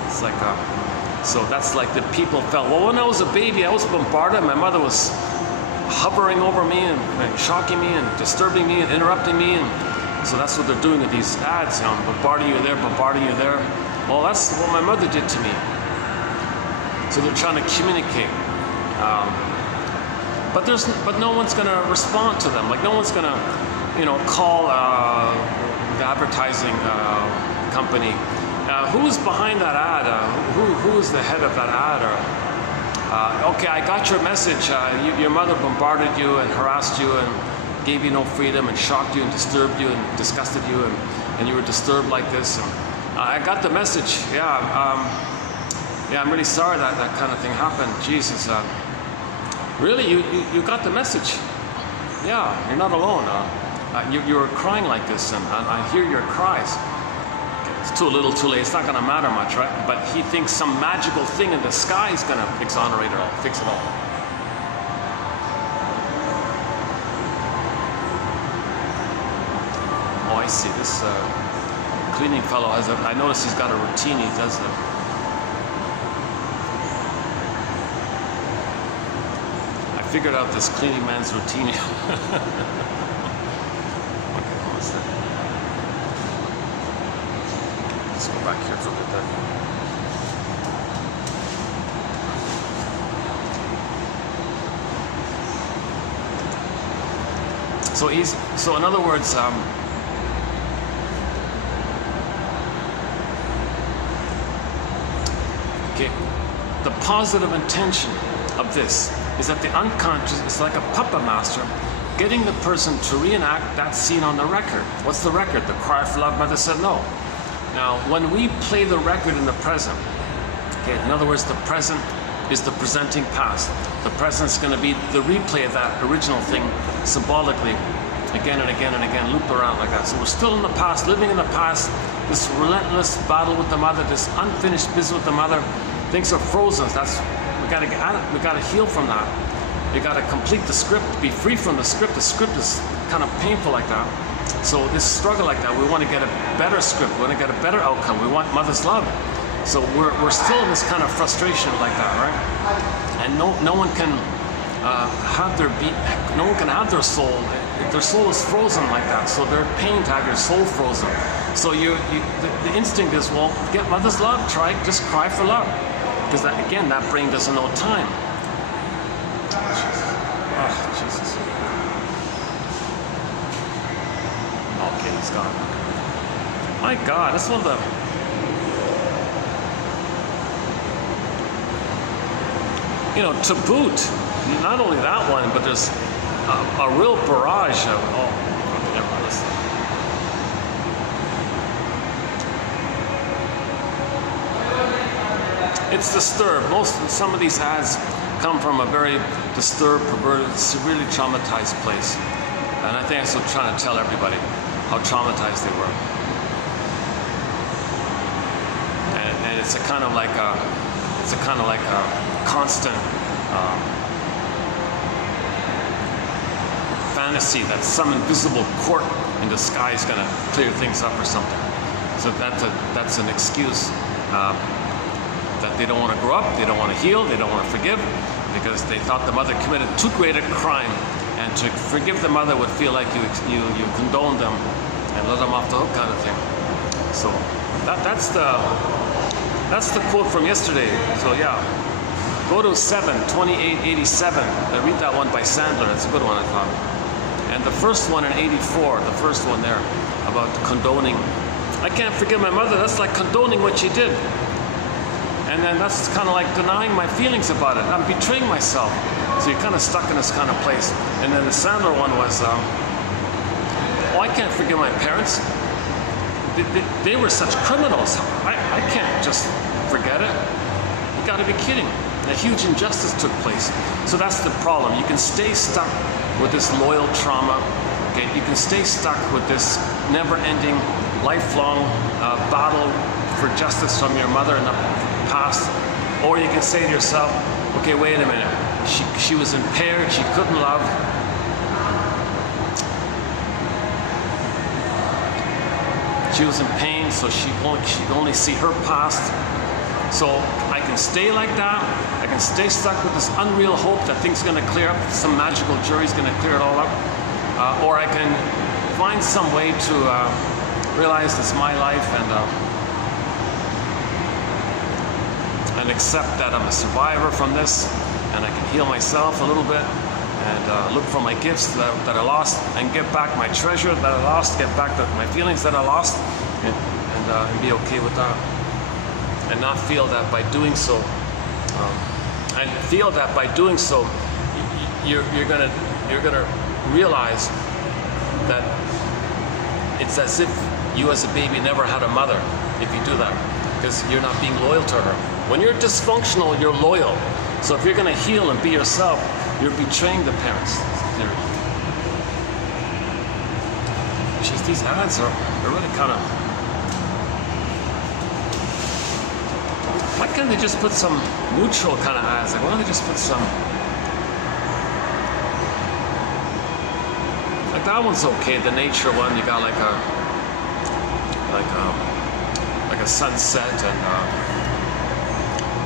It's like, so that's like the people felt, well, when I was a baby, I was bombarded. My mother was hovering over me and shocking me and disturbing me and interrupting me. And so that's what they're doing with these ads, you know, bombarding you there, bombarding you there. Well, that's what my mother did to me. So they're trying to communicate, but no one's going to respond to them. Like no one's going to, call the advertising company. Who's behind that ad? Who is the head of that ad? Or okay, I got your message. Your mother bombarded you and harassed you and gave you no freedom and shocked you and disturbed you and disgusted you and you were disturbed like this. And, I got the message. Yeah, I'm really sorry that kind of thing happened. Jesus, really, you got the message? Yeah, you're not alone. You were crying like this, and I hear your cries. It's a little too late. It's not going to matter much, right? But he thinks some magical thing in the sky is going to exonerate it all, fix it all. Oh, I see. This cleaning fellow has I notice he's got a routine. He does it. Figured out this cleaning man's routine. Okay, what's that? Let's go back here for a bit. So in other words, okay, the positive intention of this is that the unconscious is like a puppet master getting the person to reenact that scene on the record. What's the record? The cry for love, mother said no. Now, when we play the record in the present, okay, in other words, the present is the presenting past. The present's going to be the replay of that original thing symbolically again and again and again, looped around like that. So we're still in the past, living in the past, this relentless battle with the mother, this unfinished business with the mother. Things are frozen. We got to get out of it. We got to heal from that. We got to complete the script, be free from the script. The script is kind of painful like that. So this struggle like that, we want to get a better script. We want to get a better outcome. We want mother's love. So we're still in this kind of frustration like that, right? And no one can have their beat. No one can have their soul. Their soul is frozen like that. So they're in pain to have your soul frozen. So the instinct is, well, get mother's love. Just cry for love, because that brain doesn't know time. Oh, Jesus. Okay, he's gone. My God, this one of the. You know, to boot, not only that one, but there's a real barrage of, it's disturbed. Some of these ads come from a very disturbed, perverted, severely traumatized place. And I think I'm still trying to tell everybody how traumatized they were. And it's a kind of like a constant fantasy that some invisible court in the sky is going to clear things up or something. So that's an excuse that they don't want to grow up, they don't want to heal, they don't want to forgive, because they thought the mother committed too great a crime, and to forgive the mother would feel like you condoned them and let them off the hook kind of thing. So that's the quote from yesterday. So yeah, go to 7:2887. Read that one by Sandler. It's a good one, I thought. And the first one in 84, the first one there about condoning. I can't forgive my mother. That's like condoning what she did. And then that's kind of like denying my feelings about it. I'm betraying myself. So you're kind of stuck in this kind of place. And then the Sandler one was, I can't forgive my parents. They were such criminals. I can't just forget it. You got to be kidding. A huge injustice took place. So that's the problem. You can stay stuck with this loyal trauma. Okay, you can stay stuck with this never-ending, lifelong battle for justice from your mother in the past. Or you can say to yourself, okay, wait a minute. She was impaired. She couldn't love. She was in pain, so she could only see her past. So I can stay like that. I can stay stuck with this unreal hope that things are going to clear up. Some magical jury's going to clear it all up. Or I can find some way to realize it's my life and accept that I'm a survivor from this, and I can heal myself a little bit and look for my gifts that I lost and get back my treasure that I lost, get back my feelings that I lost, and be okay with that. And not feel that by doing so, and feel that by doing so, you're gonna realize that it's as if you as a baby never had a mother if you do that, because you're not being loyal to her. When you're dysfunctional, you're loyal. So if you're gonna heal and be yourself, you're betraying the parents. Jeez, these ads are really kind of. Why can't they just put some neutral kind of ads? Like, why don't they just put some... Like, that one's okay, the nature one. You got like a sunset and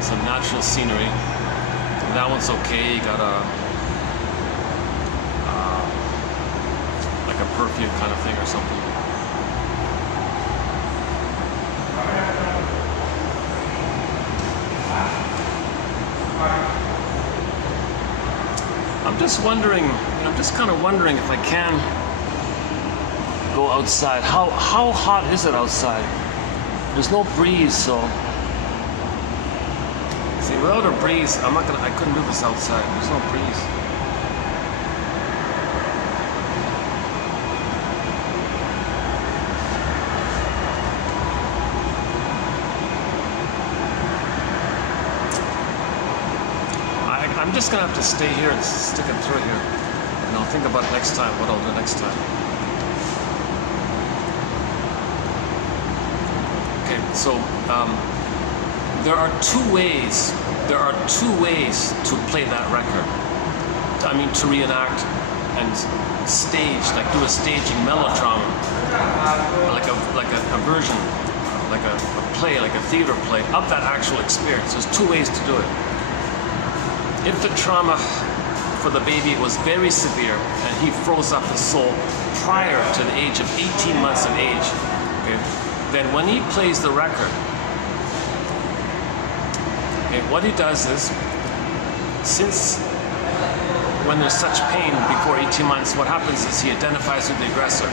some natural scenery. And that one's okay. You got like a perfume kind of thing or something. I'm just kind of wondering if I can go outside. How hot is it outside? There's no breeze, so see, without a breeze, I couldn't do this outside. There's no breeze. just gonna have to stay here and stick it through here. And I'll think about it next time, what I'll do next time. Okay, so there are two ways to play that record. I mean, to reenact and stage, like do a staging melodrama, like a version, like a play, like a theater play of that actual experience. There's two ways to do it. If the trauma for the baby was very severe and he froze up his soul prior to the age of 18 months of age, okay, then when he plays the record, okay, what he does is, since when there's such pain before 18 months, what happens is he identifies with the aggressor.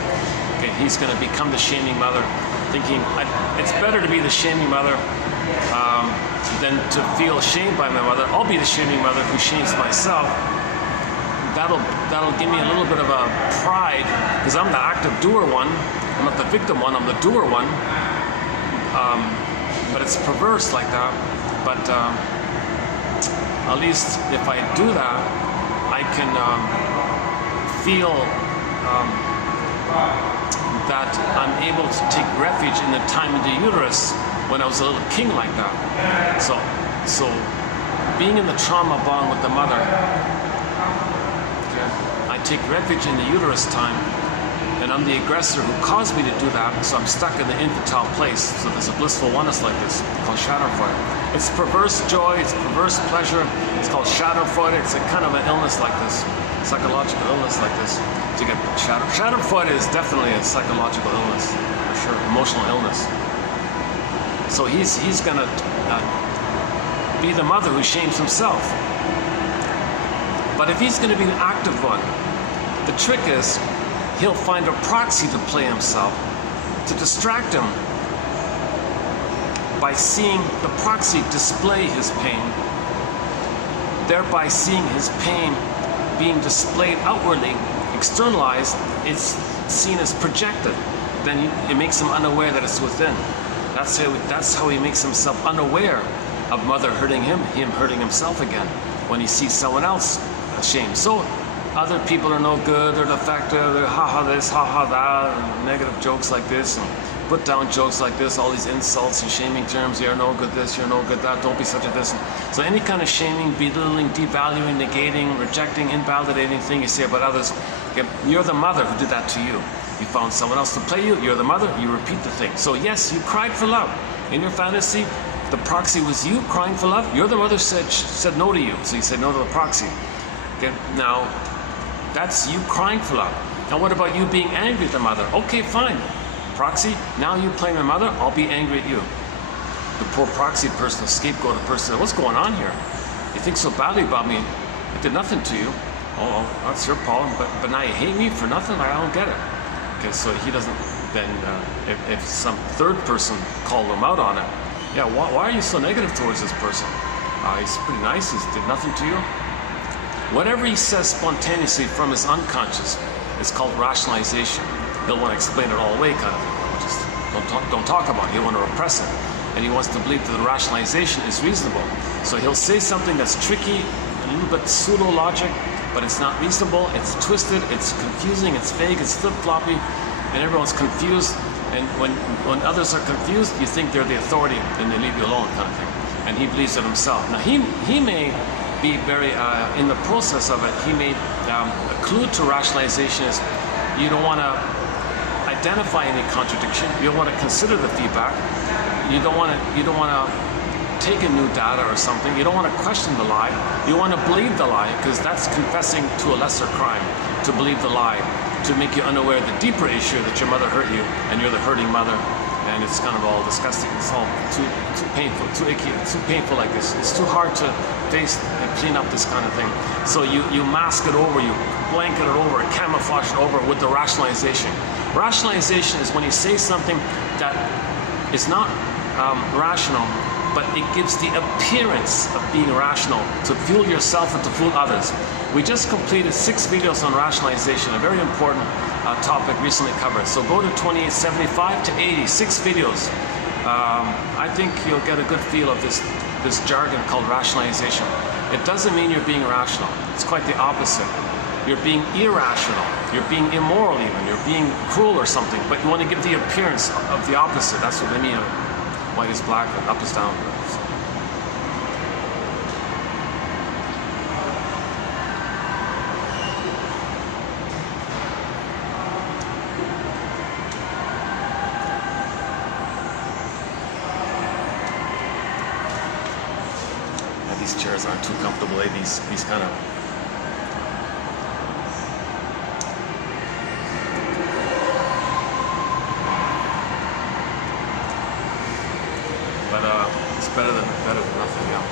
Okay, he's going to become the shaming mother, thinking it's better to be the shaming mother than to feel shamed by my mother. I'll be the shaming mother who shames myself. That'll give me a little bit of a pride, because I'm the active doer one. I'm not the victim one. I'm the doer one. But it's perverse like that. But at least if I do that, I can feel that I'm able to take refuge in the time of the uterus when I was a little king like that. So being in the trauma bond with the mother, okay, I take refuge in the uterus time, and I'm the aggressor who caused me to do that, so I'm stuck in the infantile place. So there's a blissful oneness like this called Schadenfreude. It's perverse joy, it's perverse pleasure. It's called Schadenfreude. It's a kind of an illness like this, psychological illness like this. To get Schadenfreude is definitely a psychological illness, for sure, emotional illness. So he's gonna be the mother who shames himself. But if he's gonna be the active one, the trick is he'll find a proxy to play himself, to distract him by seeing the proxy display his pain, thereby seeing his pain being displayed outwardly, externalized. It's seen as projected. Then it makes him unaware that it's within. That's how he makes himself unaware of mother hurting him hurting himself again, when he sees someone else ashamed. So other people are no good, they're defective, they're ha-ha this, ha-ha that, and negative jokes like this, and put down jokes like this, all these insults and shaming terms, you're no good this, you're no good that, don't be such a this. So any kind of shaming, belittling, devaluing, negating, rejecting, invalidating thing you say about others, okay, you're the mother who did that to you. You found someone else to play you, you're the mother, you repeat the thing. So yes, you cried for love. In your fantasy, the proxy was you crying for love. You're the mother said no to you, so you said no to the proxy. Okay, now, that's you crying for love. Now what about you being angry at the mother? Okay, fine. Proxy, now you playing the mother, I'll be angry at you. The poor proxy person, the scapegoat person, what's going on here? You think so badly about me, I did nothing to you. Oh, that's your problem, but now you hate me for nothing? I don't get it. Okay, so he doesn't, then if some third person called him out on it, yeah, why are you so negative towards this person? He's pretty nice, he did nothing to you. Whatever he says spontaneously from his unconscious is called rationalization. He'll want to explain it all away, kind of thing. Just don't talk about it. He'll want to repress it. And he wants to believe that the rationalization is reasonable. So he'll say something that's tricky, a little bit pseudo-logic, but it's not reasonable, it's twisted, it's confusing, it's vague, it's flip-floppy, and everyone's confused. And when others are confused, you think they're the authority, and they leave you alone, kind of thing. And he believes it himself. Now he may be very, in the process of it, he may, a clue to rationalization is you don't want to identify any contradiction. You don't want to consider the feedback. You don't want to take in new data or something. You don't want to question the lie. You want to believe the lie, because that's confessing to a lesser crime, to believe the lie, to make you unaware of the deeper issue that your mother hurt you and you're the hurting mother, and it's kind of all disgusting. It's all too painful, too icky, too painful like this. It's too hard to face and clean up this kind of thing. So you mask it over, you blanket it over, camouflage it over with the rationalization. Rationalization is when you say something that is not rational, but it gives the appearance of being rational to fool yourself and to fool others. We just completed 6 videos on rationalization, a very important topic recently covered. So go to 2875 to 80, 6 videos. I think you'll get a good feel of this jargon called rationalization. it doesn't mean you're being rational. It's quite the opposite. You're being irrational. You're being immoral even. You're being cruel or something. But you want to give the appearance of the opposite. That's what I mean. White is black and up is down. These chairs aren't too comfortable, eh? These kind of. But it's better than nothing, yeah.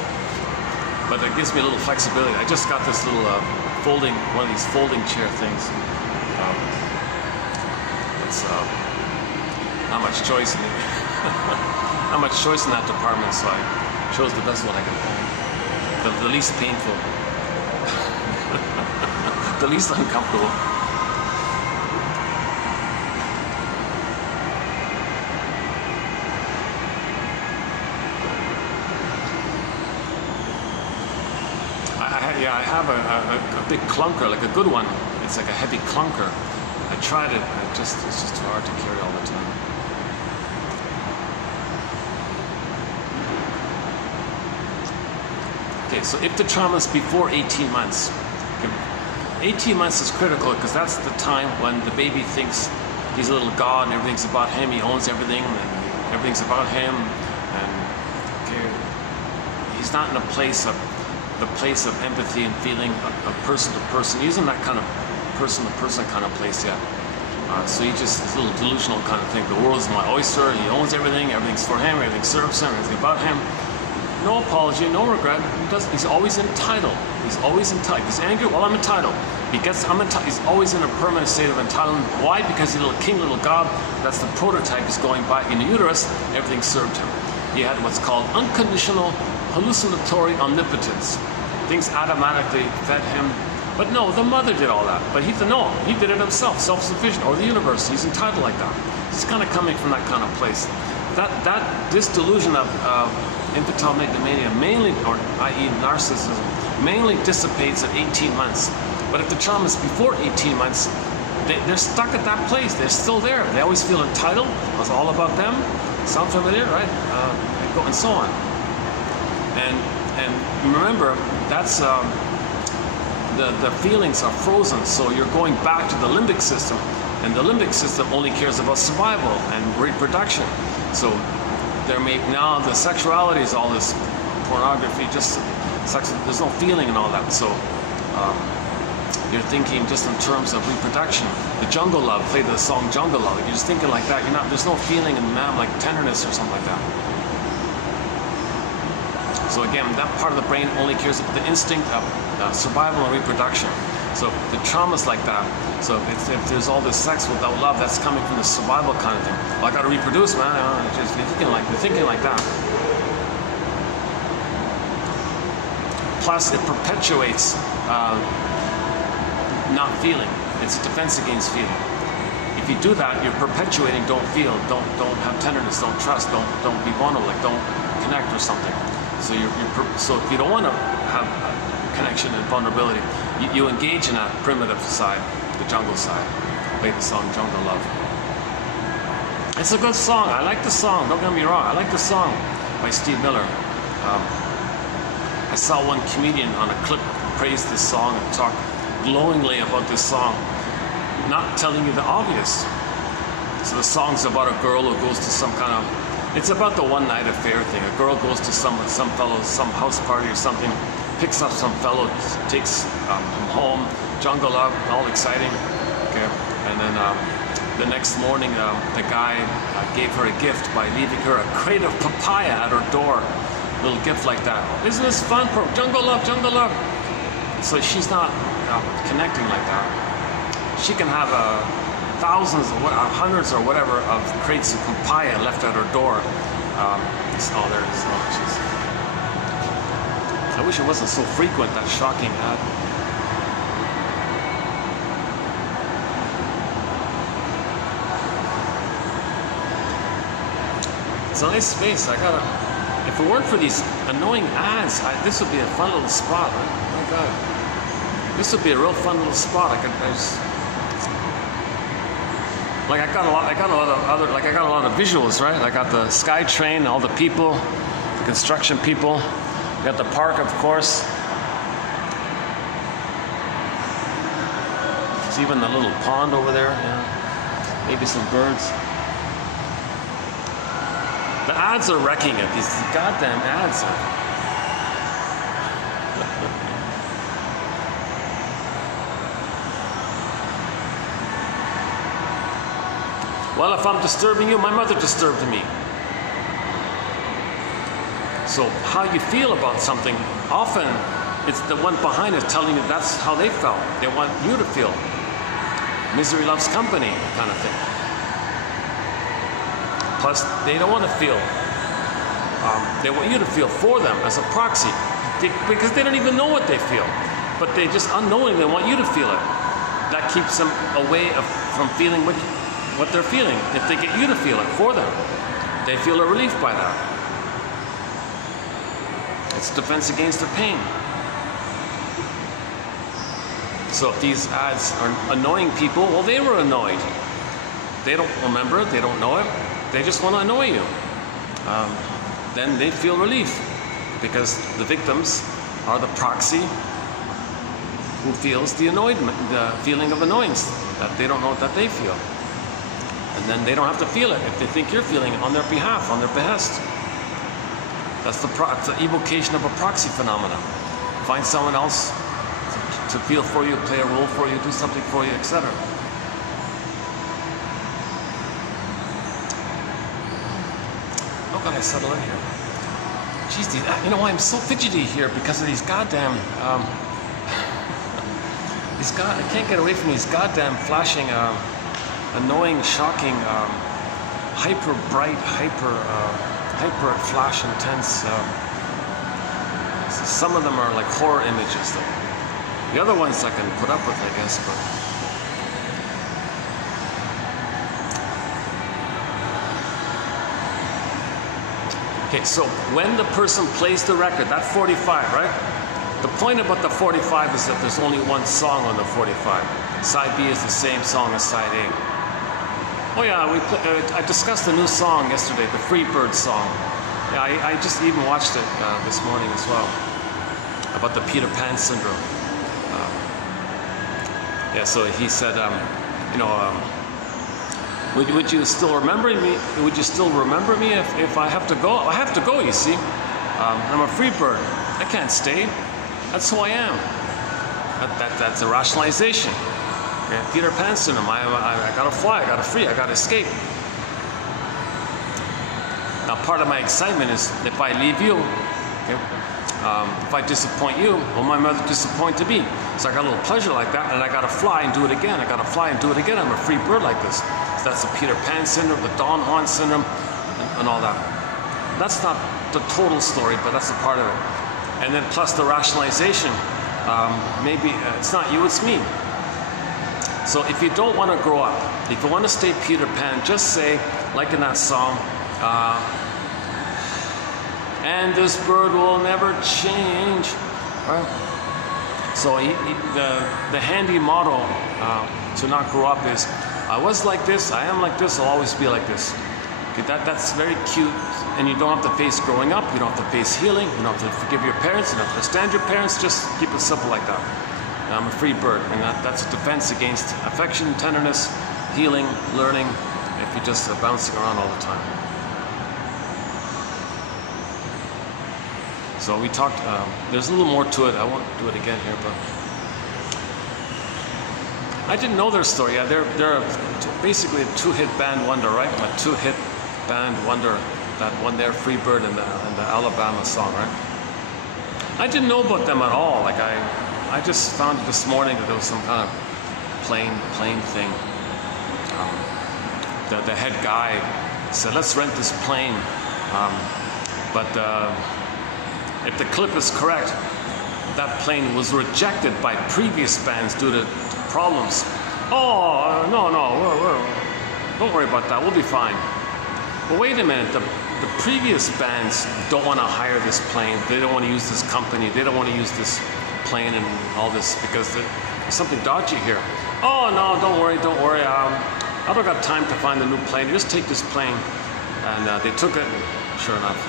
But it gives me a little flexibility. I just got this little one of these folding chair things. It's not much choice in it. Not much choice in that department, so I chose the best one I could find. The least painful, the least uncomfortable. I have a big clunker, like a good one. It's like a heavy clunker. I tried it, it's just too hard to carry all the time. Okay, so if the trauma is before 18 months, 18 months is critical because that's the time when the baby thinks he's a little god and everything's about him, he owns everything and everything's about him, and okay, he's not in the place of empathy and feeling of person to person. He's in that kind of person to person kind of place yet. So he just is a little delusional kind of thing. The world's my oyster, he owns everything, everything's for him, everything serves him, everything's about him. No apology, no regret. He's always entitled. He's always entitled. He's angry. Well, I'm entitled. He's always in a permanent state of entitlement. Why? Because he's a little king, little god. That's the prototype he's going by. In the uterus, everything served him. He had what's called unconditional hallucinatory omnipotence. Things automatically fed him. But no, the mother did all that. But he did it himself, self-sufficient, or the universe. He's entitled like that. He's kind of coming from that kind of place. This delusion of infantile megalomania mainly, or i.e. narcissism, mainly dissipates at 18 months. But if the trauma is before 18 months, they're stuck at that place. They're still there. They always feel entitled. It's all about them. Sound familiar, right? And so on. And remember, that's the feelings are frozen. So you're going back to the limbic system, and the limbic system only cares about survival and reproduction. So now the sexuality is all this pornography, just sex. There's no feeling and all that. So you're thinking just in terms of reproduction. The Jungle Love, play the song Jungle Love. You're just thinking like that. There's no feeling in man like tenderness or something like that. So again, that part of the brain only cares about the instinct of survival and reproduction. So the trauma's like that. So if there's all this sex without love, that's coming from the survival kind of thing. Well, I got to reproduce, man. Just they're thinking like that. Plus, it perpetuates not feeling. It's a defense against feeling. If you do that, you're perpetuating don't feel, don't have tenderness, don't trust, don't be vulnerable, like don't connect or something. So so if you don't want to have connection and vulnerability, you engage in that primitive side, the jungle side. Play the song Jungle Love. It's a good song. I like the song. Don't get me wrong. I like the song by Steve Miller. I saw one comedian on a clip praise this song and talk glowingly about this song, not telling you the obvious. So the song's about a girl who goes to some kind of, it's about the one night affair thing. A girl goes to some house party or something, picks up some fellow, takes him home, jungle love, all exciting. Okay, and then the next morning, the guy gave her a gift by leaving her a crate of papaya at her door. Little gift like that. Isn't this fun? Jungle love, jungle love. So she's not connecting like that. She can have thousands or hundreds or whatever of crates of papaya left at her door. Oh, there it is. Oh, jeez. I wish it wasn't so frequent, that shocking ad. It's a nice space. I gotta If it weren't for these annoying ads, this would be a fun little spot, right? Oh my God. This would be a real fun little spot. I got a lot of visuals, right? I got the SkyTrain, all the people, the construction people. You got the park, of course. There's even the little pond over there. Yeah. Maybe some birds. The ads are wrecking it. These goddamn ads are. Well, if I'm disturbing you, my mother disturbed me. So how you feel about something, often it's the one behind it telling you that's how they felt. They want you to feel. Misery loves company kind of thing. Plus, they don't want to feel. They want you to feel for them as a proxy, because they don't even know what they feel. But they just unknowingly want you to feel it. That keeps them away from feeling what they're feeling. If they get you to feel it for them, they feel a relief by that. It's defense against their pain. So if these ads are annoying people, well, they were annoyed. They don't remember it, they don't know it, they just want to annoy you. Then they feel relief, because the victims are the proxy who feels the feeling of annoyance that they don't know that they feel. And then they don't have to feel it if they think you're feeling it on their behalf, on their behest. That's the evocation of a proxy phenomenon. Find someone else to feel for you, play a role for you, do something for you, etc. How can I settle in here? Jeez, you know why I'm so fidgety here? Because of these goddamn, I can't get away from these goddamn flashing, annoying, shocking, hyper bright, hyper flash intense. Some of them are like horror images, though. The other ones I can put up with, I guess, but. Okay, so when the person plays the record, that 45, right? The point about the 45 is that there's only one song on the 45. Side B is the same song as side A. Oh yeah, I discussed a new song yesterday, the Freebird song. Yeah, I just even watched it this morning as well, about the Peter Pan syndrome. Yeah, so he said, would you still remember me? Would you still remember me if I have to go? I have to go, you see. I'm a free bird. I can't stay. That's who I am. That's a rationalization. Okay? Peter Pan syndrome. I gotta fly. I gotta free. I gotta escape. Now, part of my excitement is if I leave you, okay, if I disappoint you, well, my mother disappointed me. So I got a little pleasure like that, and I gotta fly and do it again. I gotta fly and do it again. I'm a free bird like this. So that's the Peter Pan syndrome, the Don Juan syndrome, and all that. That's not the total story, but that's a part of it. And then plus the rationalization, maybe it's not you, it's me. So if you don't want to grow up, if you want to stay Peter Pan, just say, like in that song, and this bird will never change. Right? So the handy motto to not grow up is, I was like this, I am like this, I'll always be like this. Okay, that's very cute, and you don't have to face growing up, you don't have to face healing, you don't have to forgive your parents, you don't have to understand your parents, just keep it simple like that. I'm a free bird, and that's a defense against affection, tenderness, healing, learning, if you're just bouncing around all the time. So we talked, there's a little more to it, I won't do it again here, but I didn't know their story. Yeah, they're basically a two-hit band wonder, right? A two-hit band wonder, that one there, Freebird and the Alabama song, right? I didn't know about them at all. Like I just found this morning that there was some kind of plane thing. The head guy said, let's rent this plane. But if the clip is correct, that plane was rejected by previous bands due to problems. Oh, no, don't worry about that, we'll be fine. But wait a minute, the the previous bands don't want to hire this plane. They don't want to use this company. They don't want to use this plane and all this because there's something dodgy here. Oh no, don't worry. I don't got time to find a new plane. Just take this plane. And they took it. And sure enough,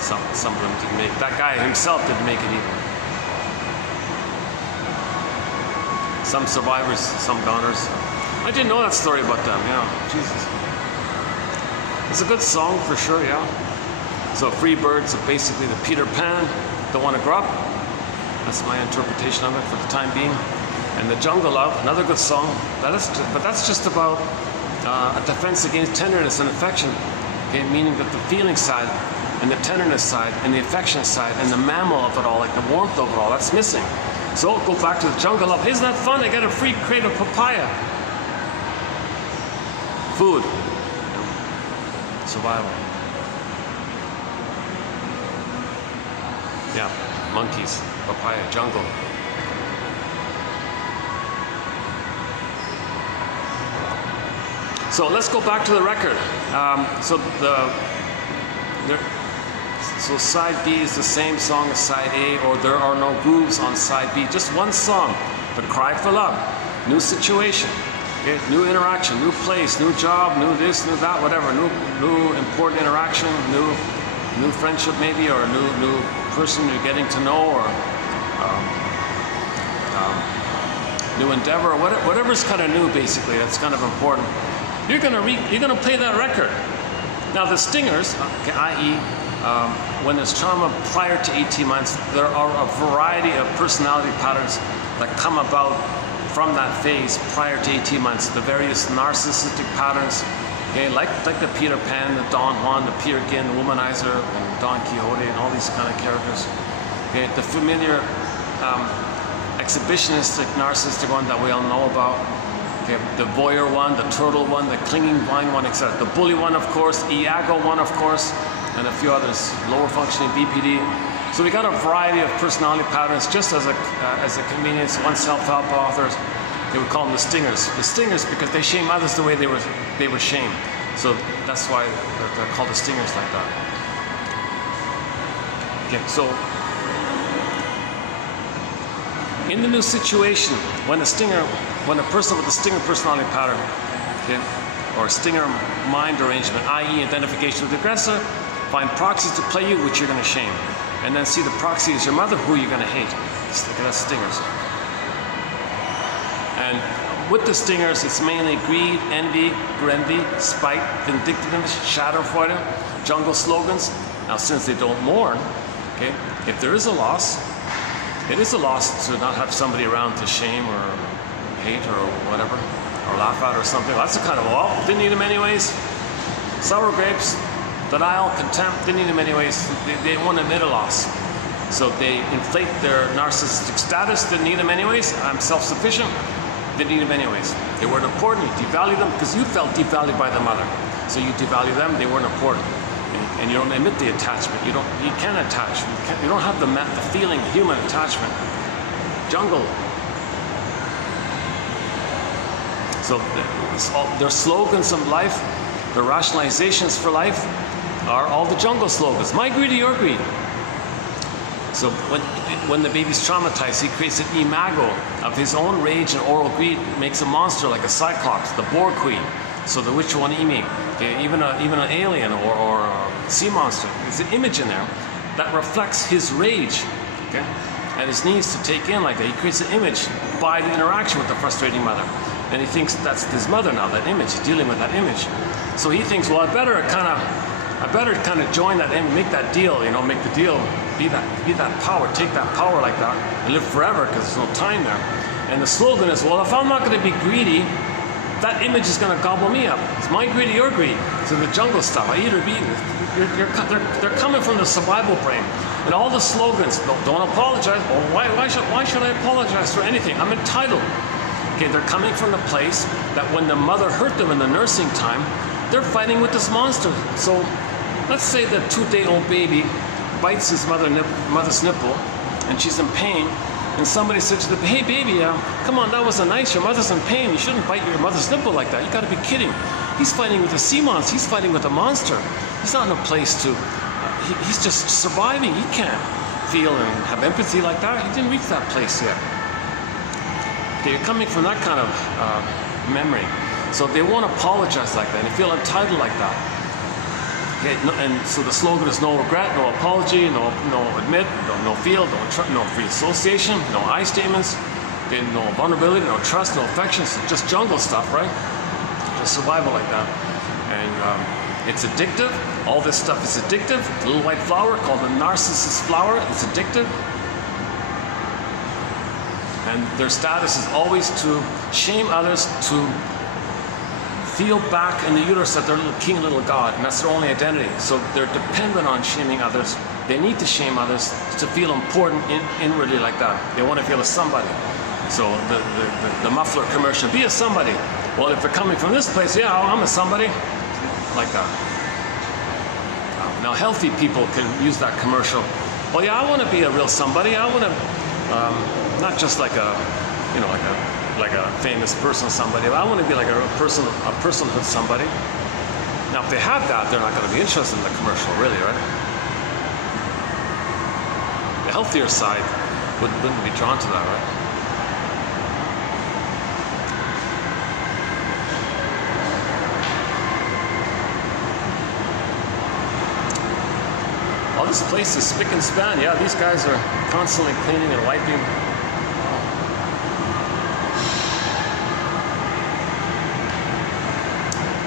some of them didn't make it. That guy himself didn't make it either. Some survivors, some goners. I didn't know that story about them, Jesus. It's a good song for sure, yeah. So Free Birds are basically the Peter Pan, don't want to grow up. That's my interpretation of it for the time being. And the Jungle Love, another good song. But that's just about a defense against tenderness and affection. Okay, meaning that the feeling side and the tenderness side and the affection side and the mammal of it all, like the warmth of it all, that's missing. So go back to the Jungle Love. Isn't that fun? I got a free crate of papaya. Food. Survival. Yeah, monkeys, papaya, jungle. So let's go back to the record. So side B is the same song as side A, or there are no grooves on side B. Just one song, The Cry for Love. New situation, okay? New interaction, new place, new job, new this, new that, whatever. New important interaction, new friendship maybe, or new person you're getting to know, or new endeavor, or whatever's kind of new basically. That's kind of important. You're gonna play that record. Now the stingers, okay, i.e. When there's trauma prior to 18 months, there are a variety of personality patterns that come about from that phase prior to 18 months. The various narcissistic patterns, okay, like the Peter Pan, the Don Juan, the Peer Gynt, the Womanizer, and Don Quixote, and all these kind of characters. Okay, the familiar exhibitionistic narcissistic one that we all know about. Okay, the voyeur one, the turtle one, the clinging vine one, etc. The bully one, of course, Iago one, of course, and a few others, lower functioning BPD. So we got a variety of personality patterns, just as a convenience. One self-help authors, they would call them the stingers. The stingers because they shame others the way they were shamed. So that's why they're called the stingers like that. Okay, so in the new situation, when a person with a stinger personality pattern, okay, or stinger mind arrangement, i.e. identification with the aggressor, find proxies to play you, which you're going to shame. And then see the proxy as your mother, who you're going to hate. That's stingers. And with the stingers, it's mainly greed, envy, spite, vindictiveness, schadenfreude, jungle slogans. Now, since they don't mourn, okay, if there is a loss, it is a loss to not have somebody around to shame or hate or whatever, or laugh at or something. That's a kind of, well, didn't need them anyways. Sour grapes. Denial, contempt, didn't need them anyways. They won't admit a loss. So they inflate their narcissistic status, didn't need them anyways. I'm self-sufficient, didn't need them anyways. They weren't important, you devalue them because you felt devalued by the mother. So you devalue them, they weren't important. And you don't admit the attachment. You can't attach. You don't have the feeling, human attachment. Jungle. So their slogans of life, their rationalizations for life, are all the jungle slogans. My greed or your greed. So when the baby's traumatized, he creates an imago of his own rage and oral greed, makes a monster like a cyclops, the boar queen. So the which one imi, okay, even an alien or a sea monster. There's an image in there that reflects his rage, okay, and his needs to take in like that. He creates an image by the interaction with the frustrating mother. And he thinks that's his mother now, that image, he's dealing with that image. So he thinks, well, I better kind of join that and make that deal, make the deal, be that power, take that power like that, and live forever because there's no time there. And the slogan is, well, if I'm not going to be greedy, that image is going to gobble me up. It's my greed or your greed. So the jungle stuff, I eat or be. They're coming from the survival brain. And all the slogans, don't apologize. Well, why should I apologize for anything? I'm entitled. Okay, they're coming from the place that when the mother hurt them in the nursing time, they're fighting with this monster. So let's say the 2-day-old baby bites his mother's nipple and she's in pain, and somebody said to them, hey baby, come on, that wasn't nice, your mother's in pain, you shouldn't bite your mother's nipple like that, you gotta be kidding. He's fighting with a sea monster, he's fighting with a monster. He's not in a place to, he's just surviving. He can't feel and have empathy like that. He didn't reach that place yet. Okay, you're coming from that kind of memory. So they won't apologize like that and feel entitled like that. Okay, and so the slogan is no regret, no apology, no admit, no feel, no free association, no I statements, okay, no vulnerability, no trust, no affection. So just jungle stuff, right? Just survival like that. And it's addictive. All this stuff is addictive. The little white flower called the narcissus flower, it's addictive. And their status is always to shame others, to feel back in the uterus that they're little king, little god, and that's their only identity. So they're dependent on shaming others. They need to shame others to feel important inwardly like that. They want to feel a somebody. So the muffler commercial, be a somebody. Well, if they're coming from this place, yeah, I'm a somebody, like that. Now, healthy people can use that commercial. Well, yeah, I want to be a real somebody. I want to, not just like a, you know, like a famous person somebody. I want to be like a personhood somebody. Now, if they have that, they're not going to be interested in the commercial, really, right? The healthier side wouldn't be drawn to that, right? Oh, this place is spick and span. Yeah, these guys are constantly cleaning and wiping.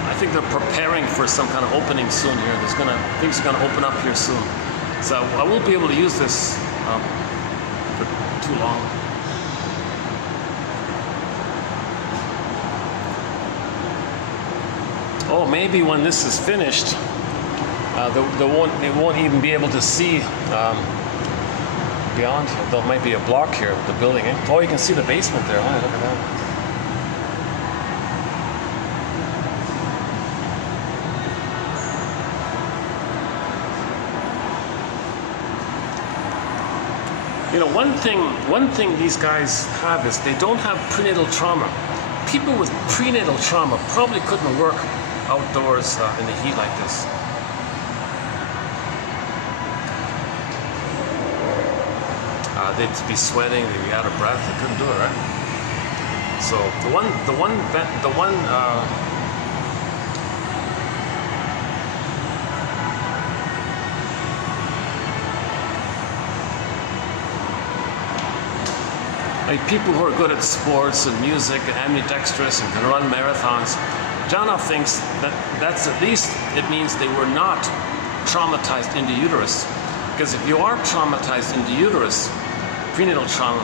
I think they're preparing for some kind of opening soon here. Things are gonna open up here soon. So I won't be able to use this for too long. Oh, maybe when this is finished, they won't even be able to see beyond. There might be a block here with the building. Oh, you can see the basement there. Oh, look at that. You know, one thing these guys have is they don't have prenatal trauma. People with prenatal trauma probably couldn't work outdoors in the heat like this. They'd be sweating, they'd be out of breath. They couldn't do it, right? So the one. Like people who are good at sports and music and ambidextrous and can run marathons, Janov thinks that's at least, it means they were not traumatized in the uterus. Because if you are traumatized in the uterus, prenatal trauma,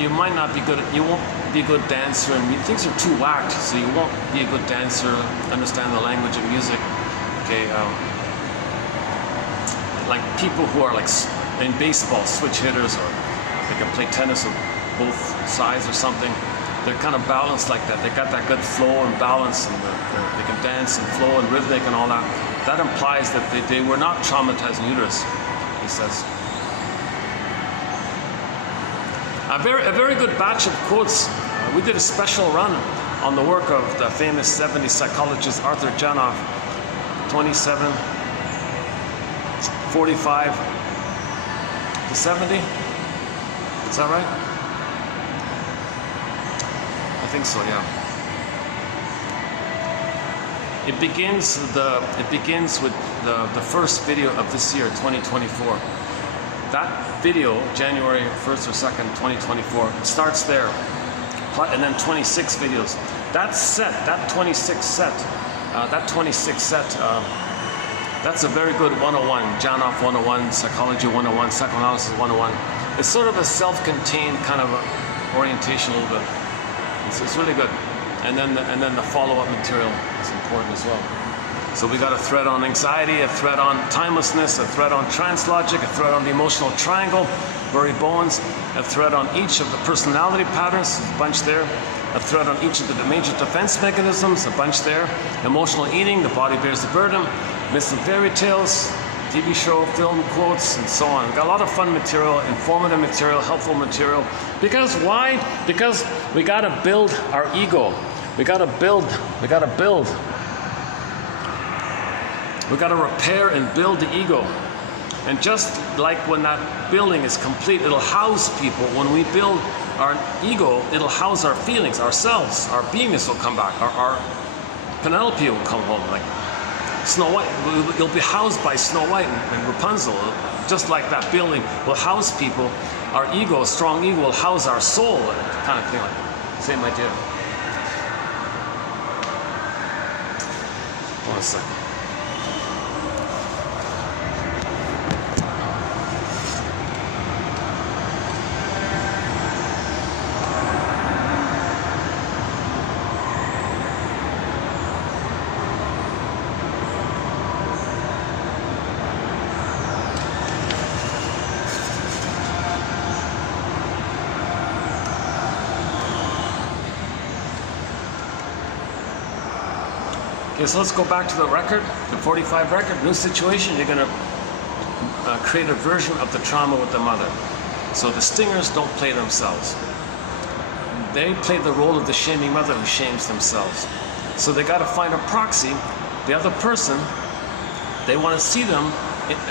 you might not be good at, you won't be a good dancer, and things are too whacked, so you won't be a good dancer, understand the language of music. Okay, like people who are like in baseball, switch hitters, or they can play tennis with both sides or something. They're kind of balanced like that. They got that good flow and balance, and they can dance and flow and rhythmic and all that. That implies that they were not traumatized in uterus, he says. A very good batch of quotes. We did a special run on the work of the famous 70s psychologist Arthur Janov, 27, 45 to 70. Is that right? I think so, yeah. It begins with the first video of this year, 2024. That video, January 1st or 2nd, 2024, it starts there, and then 26 videos. That 26 set, that's a very good 101, Janov 101, Psychology 101, Psychoanalysis 101. It's sort of a self-contained kind of orientation a little bit. It's really good. And then the follow-up material is important as well. So we got a thread on anxiety, a thread on timelessness, a thread on translogic, a thread on the emotional triangle, Bury Bowen's, a thread on each of the personality patterns, a bunch there, a thread on each of the major defense mechanisms, a bunch there, emotional eating, the body bears the burden, myths and fairy tales, TV show, film quotes, and so on. We've got a lot of fun material, informative material, helpful material. Because why? Because we gotta build our ego. We gotta build We got to repair and build the ego. And just like when that building is complete, it'll house people. When we build our ego, it'll house our feelings, ourselves, our beingness will come back, our Penelope will come home, like Snow White. You'll be housed by Snow White and Rapunzel. Just like that building will house people, our ego, strong ego, will house our soul, kind of thing, like same idea. One second. Okay, so let's go back to the record, the 45 record, new situation. You're going to create a version of the trauma with the mother. So the stingers don't play themselves. They play the role of the shaming mother who shames themselves. So they got to find a proxy, the other person. They want to see them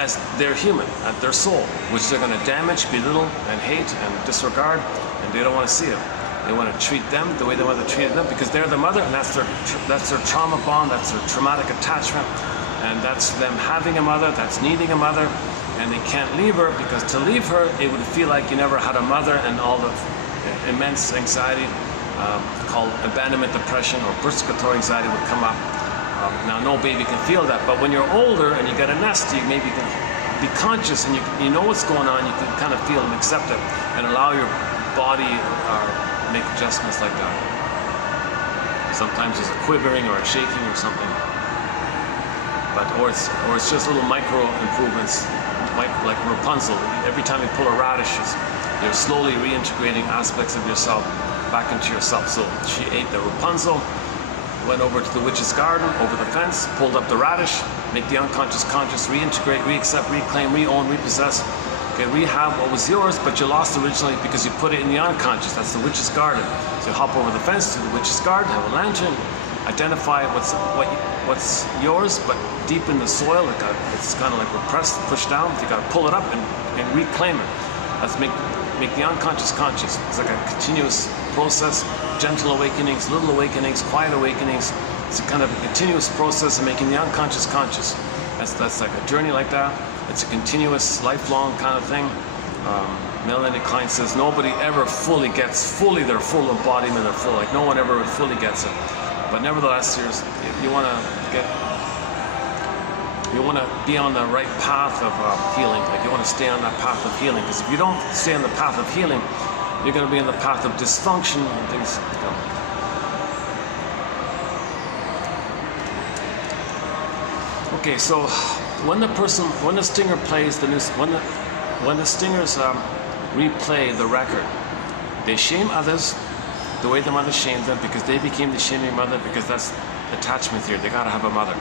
as their human, as their soul, which they're going to damage, belittle, and hate, and disregard, and they don't want to see it. They want to treat them the way the mother treated them because they're the mother, and that's their trauma bond, that's their traumatic attachment, and that's them having a mother, that's needing a mother, and they can't leave her because to leave her, it would feel like you never had a mother, and all the immense anxiety called abandonment depression or persecutory anxiety would come up. Now, no baby can feel that, but when you're older and you get a nest, you maybe can be conscious and you know what's going on. You can kind of feel and accept it and allow your body make adjustments like that. Sometimes there's a quivering or a shaking or something, or it's just little micro improvements, like Rapunzel. Every time you pull a radish, you're slowly reintegrating aspects of yourself back into yourself. So she ate the Rapunzel, went over to the witch's garden, over the fence, pulled up the radish, make the unconscious conscious, reintegrate, re-accept, reclaim, re-own, repossess. Okay, rehab what was yours, but you lost originally because you put it in the unconscious. That's the witch's garden. So you hop over the fence to the witch's garden, have a lantern, identify what's yours, but deep in the soil, it's kind of like repressed, pushed down. You got to pull it up and reclaim it. Let's make the unconscious conscious. It's like a continuous process, gentle awakenings, little awakenings, quiet awakenings. It's a kind of a continuous process of making the unconscious conscious. That's like a journey like that. It's a continuous, lifelong kind of thing. Melanie Klein says nobody ever fully gets their full embodiment, their full, like no one ever fully gets it. But nevertheless, you want to be on the right path of healing. Like you want to stay on that path of healing. Because if you don't stay on the path of healing, you're going to be in the path of dysfunction and things. Okay, so when the stinger plays when the stingers replay the record, they shame others the way the mother shamed them because they became the shaming mother, because that's attachment theory. They gotta have a mother.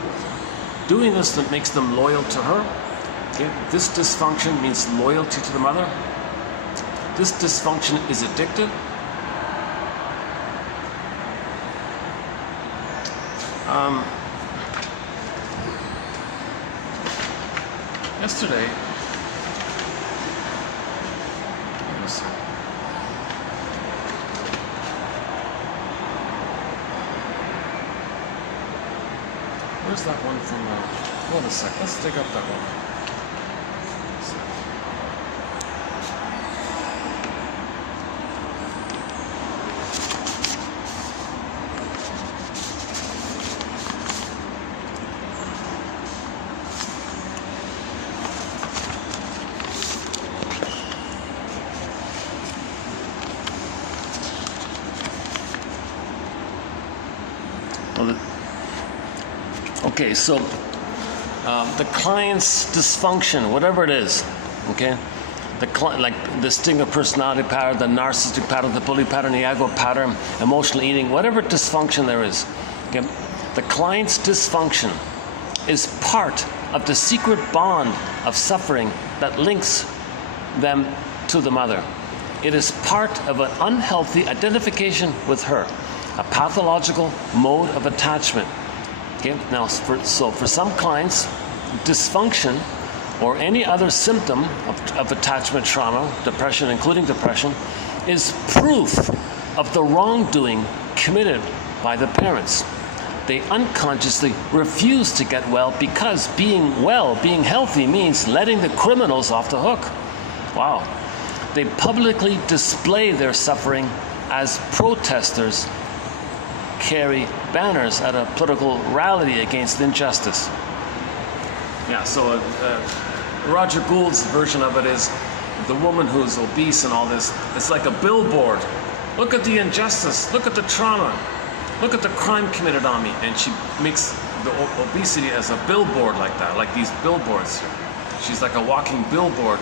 Doing this that makes them loyal to her. Okay? This dysfunction means loyalty to the mother. This dysfunction is addictive. Yesterday, where's that one from? Hold a sec. Let's dig up that one. Okay, so the client's dysfunction, whatever it is, okay, like the stinger personality pattern, the narcissistic pattern, the bully pattern, the ego pattern, emotional eating, whatever dysfunction there is, okay, the client's dysfunction is part of the secret bond of suffering that links them to the mother. It is part of an unhealthy identification with her, a pathological mode of attachment. Okay, now for some clients, dysfunction or any other symptom of attachment trauma, depression, including depression, is proof of the wrongdoing committed by the parents. They unconsciously refuse to get well because being well, being healthy, means letting the criminals off the hook. Wow. They publicly display their suffering as protesters carry banners at a political rally against injustice. Yeah, so Roger Gould's version of it is the woman who's obese and all this. It's like a billboard. Look at the injustice. Look at the trauma. Look at the crime committed on me. And she makes the obesity as a billboard like that, like these billboards. She's like a walking billboard.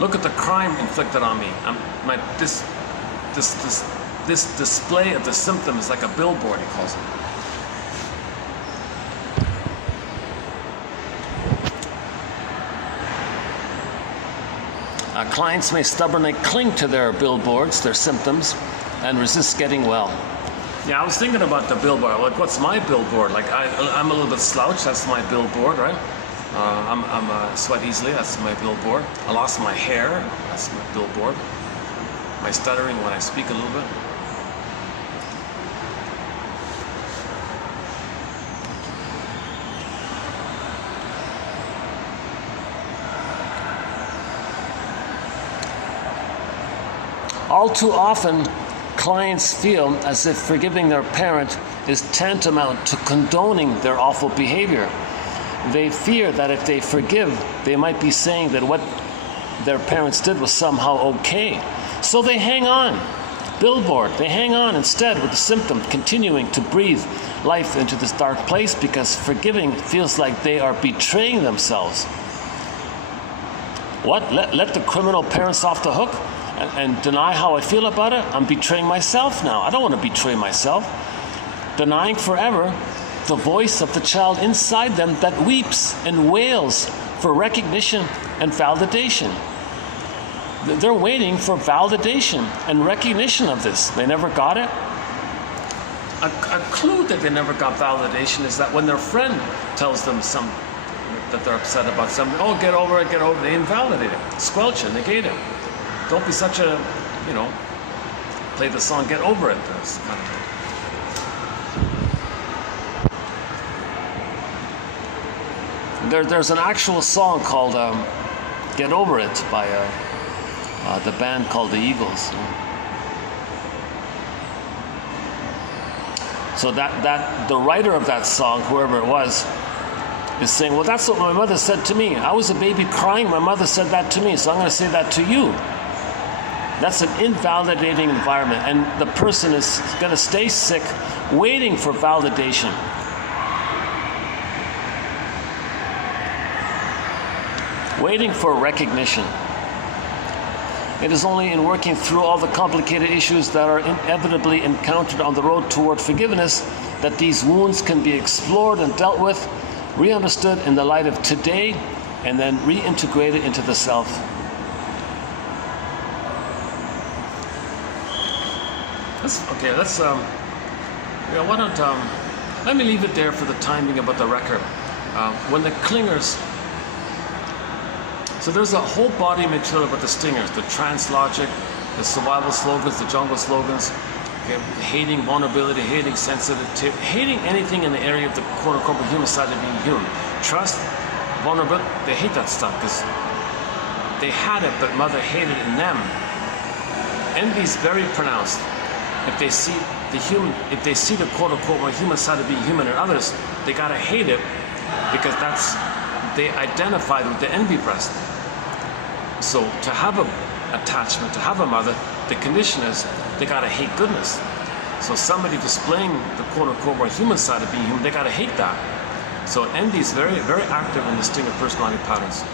Look at the crime inflicted on me. This display of the symptom is like a billboard, he calls it. Clients may stubbornly cling to their billboards, their symptoms, and resist getting well. Yeah, I was thinking about the billboard. Like, what's my billboard? Like, I'm a little bit slouched. That's my billboard, right? I'm sweat easily. That's my billboard. I lost my hair. That's my billboard. My stuttering when I speak a little bit. All too often, clients feel as if forgiving their parent is tantamount to condoning their awful behavior. They fear that if they forgive, they might be saying that what their parents did was somehow okay. So they hang on. Billboard, they hang on instead with the symptom continuing to breathe life into this dark place because forgiving feels like they are betraying themselves. What? Let the criminal parents off the hook? And deny how I feel about it? I'm betraying myself now. I don't want to betray myself. Denying forever the voice of the child inside them that weeps and wails for recognition and validation. They're waiting for validation and recognition of this. They never got it. A clue that they never got validation is that when their friend tells them that they're upset about something, oh, get over it, they invalidate it, squelch it, negate it. Don't be such a, play the song Get Over It. That's kind of There's an actual song called Get Over It by the band called the Eagles. So that the writer of that song, whoever it was, is saying, well, that's what my mother said to me. I was a baby crying, my mother said that to me, so I'm going to say that to you. That's an invalidating environment, and the person is going to stay sick, waiting for validation. Waiting for recognition. It is only in working through all the complicated issues that are inevitably encountered on the road toward forgiveness that these wounds can be explored and dealt with, re-understood in the light of today, and then reintegrated into the self. Let me leave it there for the timing about the record. When the clingers, so there's a whole body of material about the stingers, the trans logic, the survival slogans, the jungle slogans, hating vulnerability, hating sensitivity, hating anything in the area of the quote-unquote human side of being human. Trust, vulnerability, they hate that stuff because they had it, but mother hated it in them. Envy is very pronounced. If they see the quote-unquote human side of being human in others, they gotta hate it because they identified with the envy breast. So to have an attachment, to have a mother, the condition is they gotta hate goodness. So somebody displaying the quote-unquote human side of being human, they gotta hate that. So envy is very, very active in the sting of personality patterns.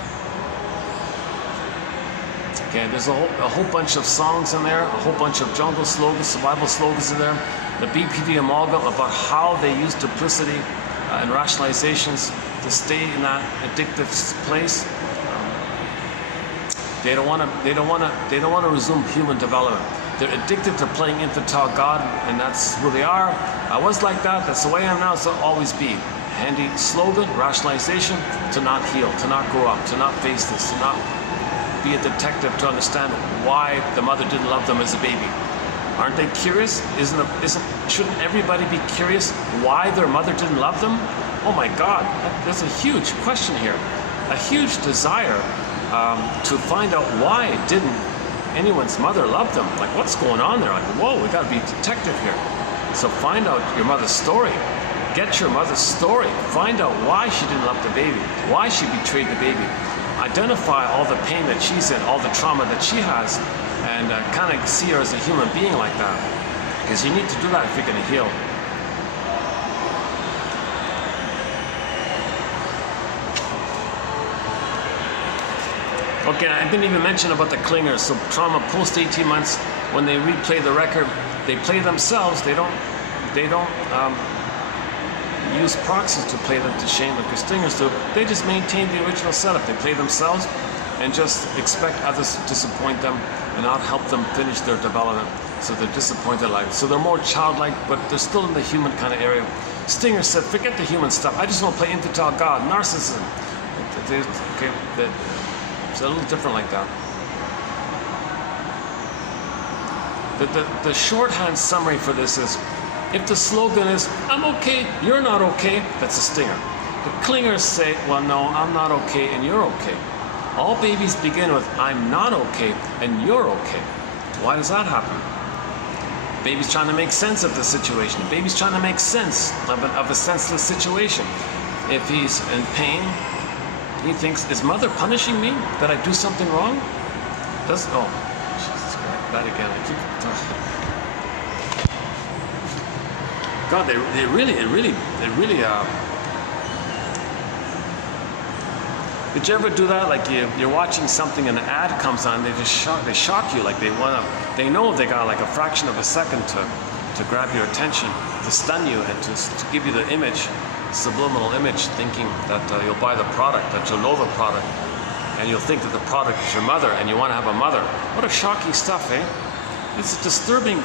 Okay, there's a whole bunch of songs in there, a whole bunch of jungle slogans, survival slogans in there. The BPD amalgam about how they use duplicity and rationalizations to stay in that addictive place. They don't want to resume human development. They're addicted to playing infantile God, and that's who they are. I was like that. That's the way I am now. So I'll always be. handy slogan, rationalization, to not heal, to not grow up, to not face this, to not be a detective, to understand why the mother didn't love them as a baby. Aren't they curious? Shouldn't everybody be curious why their mother didn't love them? Oh my God, there's a huge question here, a huge desire to find out why didn't anyone's mother love them. Like, what's going on there? Like, whoa, we got to be a detective here. So find out your mother's story. Get your mother's story. Find out why she didn't love the baby, why she betrayed the baby. Identify all the pain that she's in, all the trauma that she has, and kind of see her as a human being like that. Because you need to do that if you're going to heal. Okay, I didn't even mention about the clingers. So trauma post 18 months, when they replay the record, they play themselves. They don't use proxies to play them to shame like your stingers do. They just maintain the original setup. They play themselves and just expect others to disappoint them and not help them finish their development. So they're disappointed life. So they're more childlike, but they're still in the human kind of area. Stinger said, forget the human stuff. I just want to play infantile God, narcissism. It's a little different like that. The shorthand summary for this is, if the slogan is, I'm okay, you're not okay, that's a stinger. The clingers say, well, no, I'm not okay and you're okay. All babies begin with, I'm not okay and you're okay. Why does that happen? Baby's trying to make sense of the situation. Baby's trying to make sense of a senseless situation. If he's in pain, he thinks, is mother punishing me? Did I do something wrong? Jesus Christ, that again. God, they really. Did you ever do that? Like you're watching something and an ad comes on, they shock you. Like they know they got like a fraction of a second to grab your attention, to stun you, and to give you the image, subliminal image, thinking that you'll buy the product, that you'll know the product, and you'll think that the product is your mother, and you want to have a mother. What a shocking stuff, eh? It's a disturbing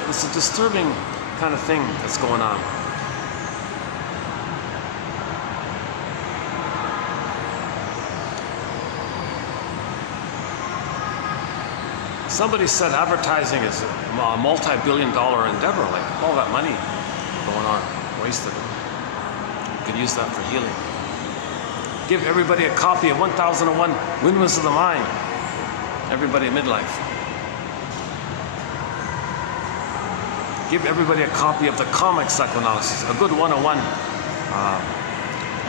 kind of thing that's going on. Somebody said advertising is a multi-billion-dollar endeavor, like all that money going on, wasted. You could use that for healing. Give everybody a copy of 1001 Windmills of the Mind. Everybody at midlife. Give everybody a copy of the comic psychoanalysis, a good 101.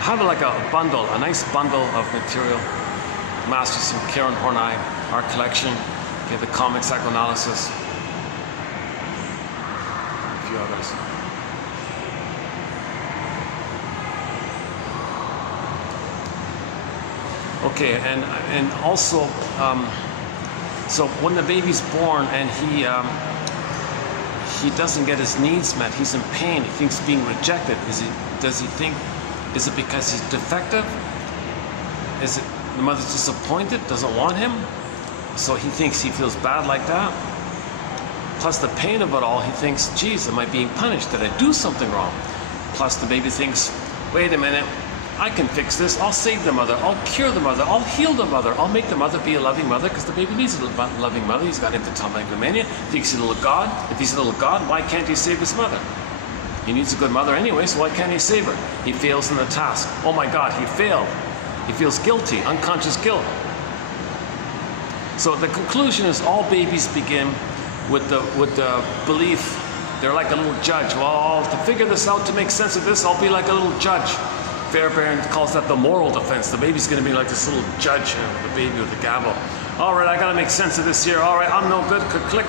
Have like a bundle, a nice bundle of material. Masters from Karen Horney, our collection. Okay, the comic psychoanalysis. A few others. Okay, and also, so when the baby's born and he doesn't get his needs met, he's in pain, he thinks being rejected. Does he think, is it because he's defective? Is it the mother's disappointed, doesn't want him? So he thinks he feels bad like that. Plus the pain of it all, he thinks, geez, am I being punished? Did I do something wrong? Plus the baby thinks, wait a minute, I can fix this. I'll save the mother. I'll cure the mother. I'll heal the mother. I'll make the mother be a loving mother, because the baby needs a loving mother. He's got infantile megalomania. He thinks he's a little God. If he's a little God, why can't he save his mother? He needs a good mother anyway, so why can't he save her? He fails in the task. Oh my God, he failed. He feels guilty, unconscious guilt. So the conclusion is all babies begin with the belief they're like a little judge. Well, to figure this out, to make sense of this, I'll be like a little judge. Fairbairn calls that the moral defense. The baby's going to be like this little judge, the baby with the gavel. All right, I got to make sense of this here. All right, I'm no good. Click.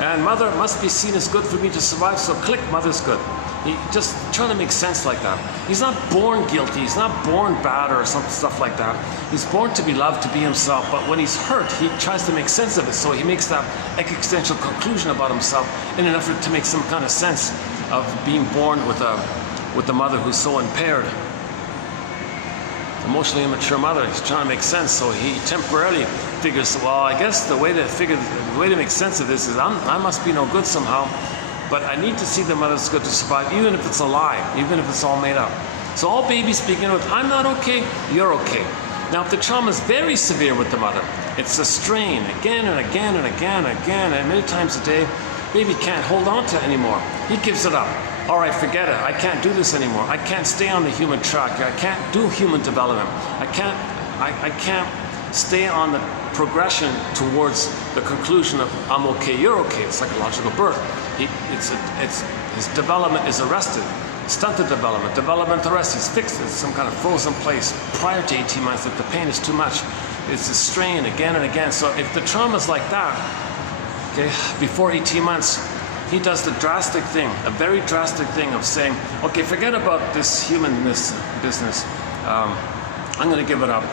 And mother must be seen as good for me to survive, so click, mother's good. He just trying to make sense like that. He's not born guilty. He's not born bad or some stuff like that. He's born to be loved, to be himself. But when he's hurt, he tries to make sense of it. So he makes that existential conclusion about himself in an effort to make some kind of sense of being born with a mother who's so impaired. Emotionally immature mother. He's trying to make sense. So he temporarily figures, well, I guess the way to make sense of this is I must be no good somehow. But I need to see the mother's good to survive, even if it's a lie, even if it's all made up. So all babies begin with, I'm not okay, you're okay. Now if the trauma is very severe with the mother, it's a strain again and again and again and again, and many times a day, baby can't hold on to it anymore. He gives it up. All right, forget it. I can't do this anymore. I can't stay on the human track. I can't do human development. I can't stay on the progression towards the conclusion of I'm okay, you're okay, psychological birth. His development is arrested. Stunted development, development arrest, he's fixed in some kind of frozen place prior to 18 months if the pain is too much. It's a strain again and again. So if the trauma is like that, okay, before 18 months, he does the drastic thing, a very drastic thing of saying, okay, forget about this humanness business. I'm going to give it up.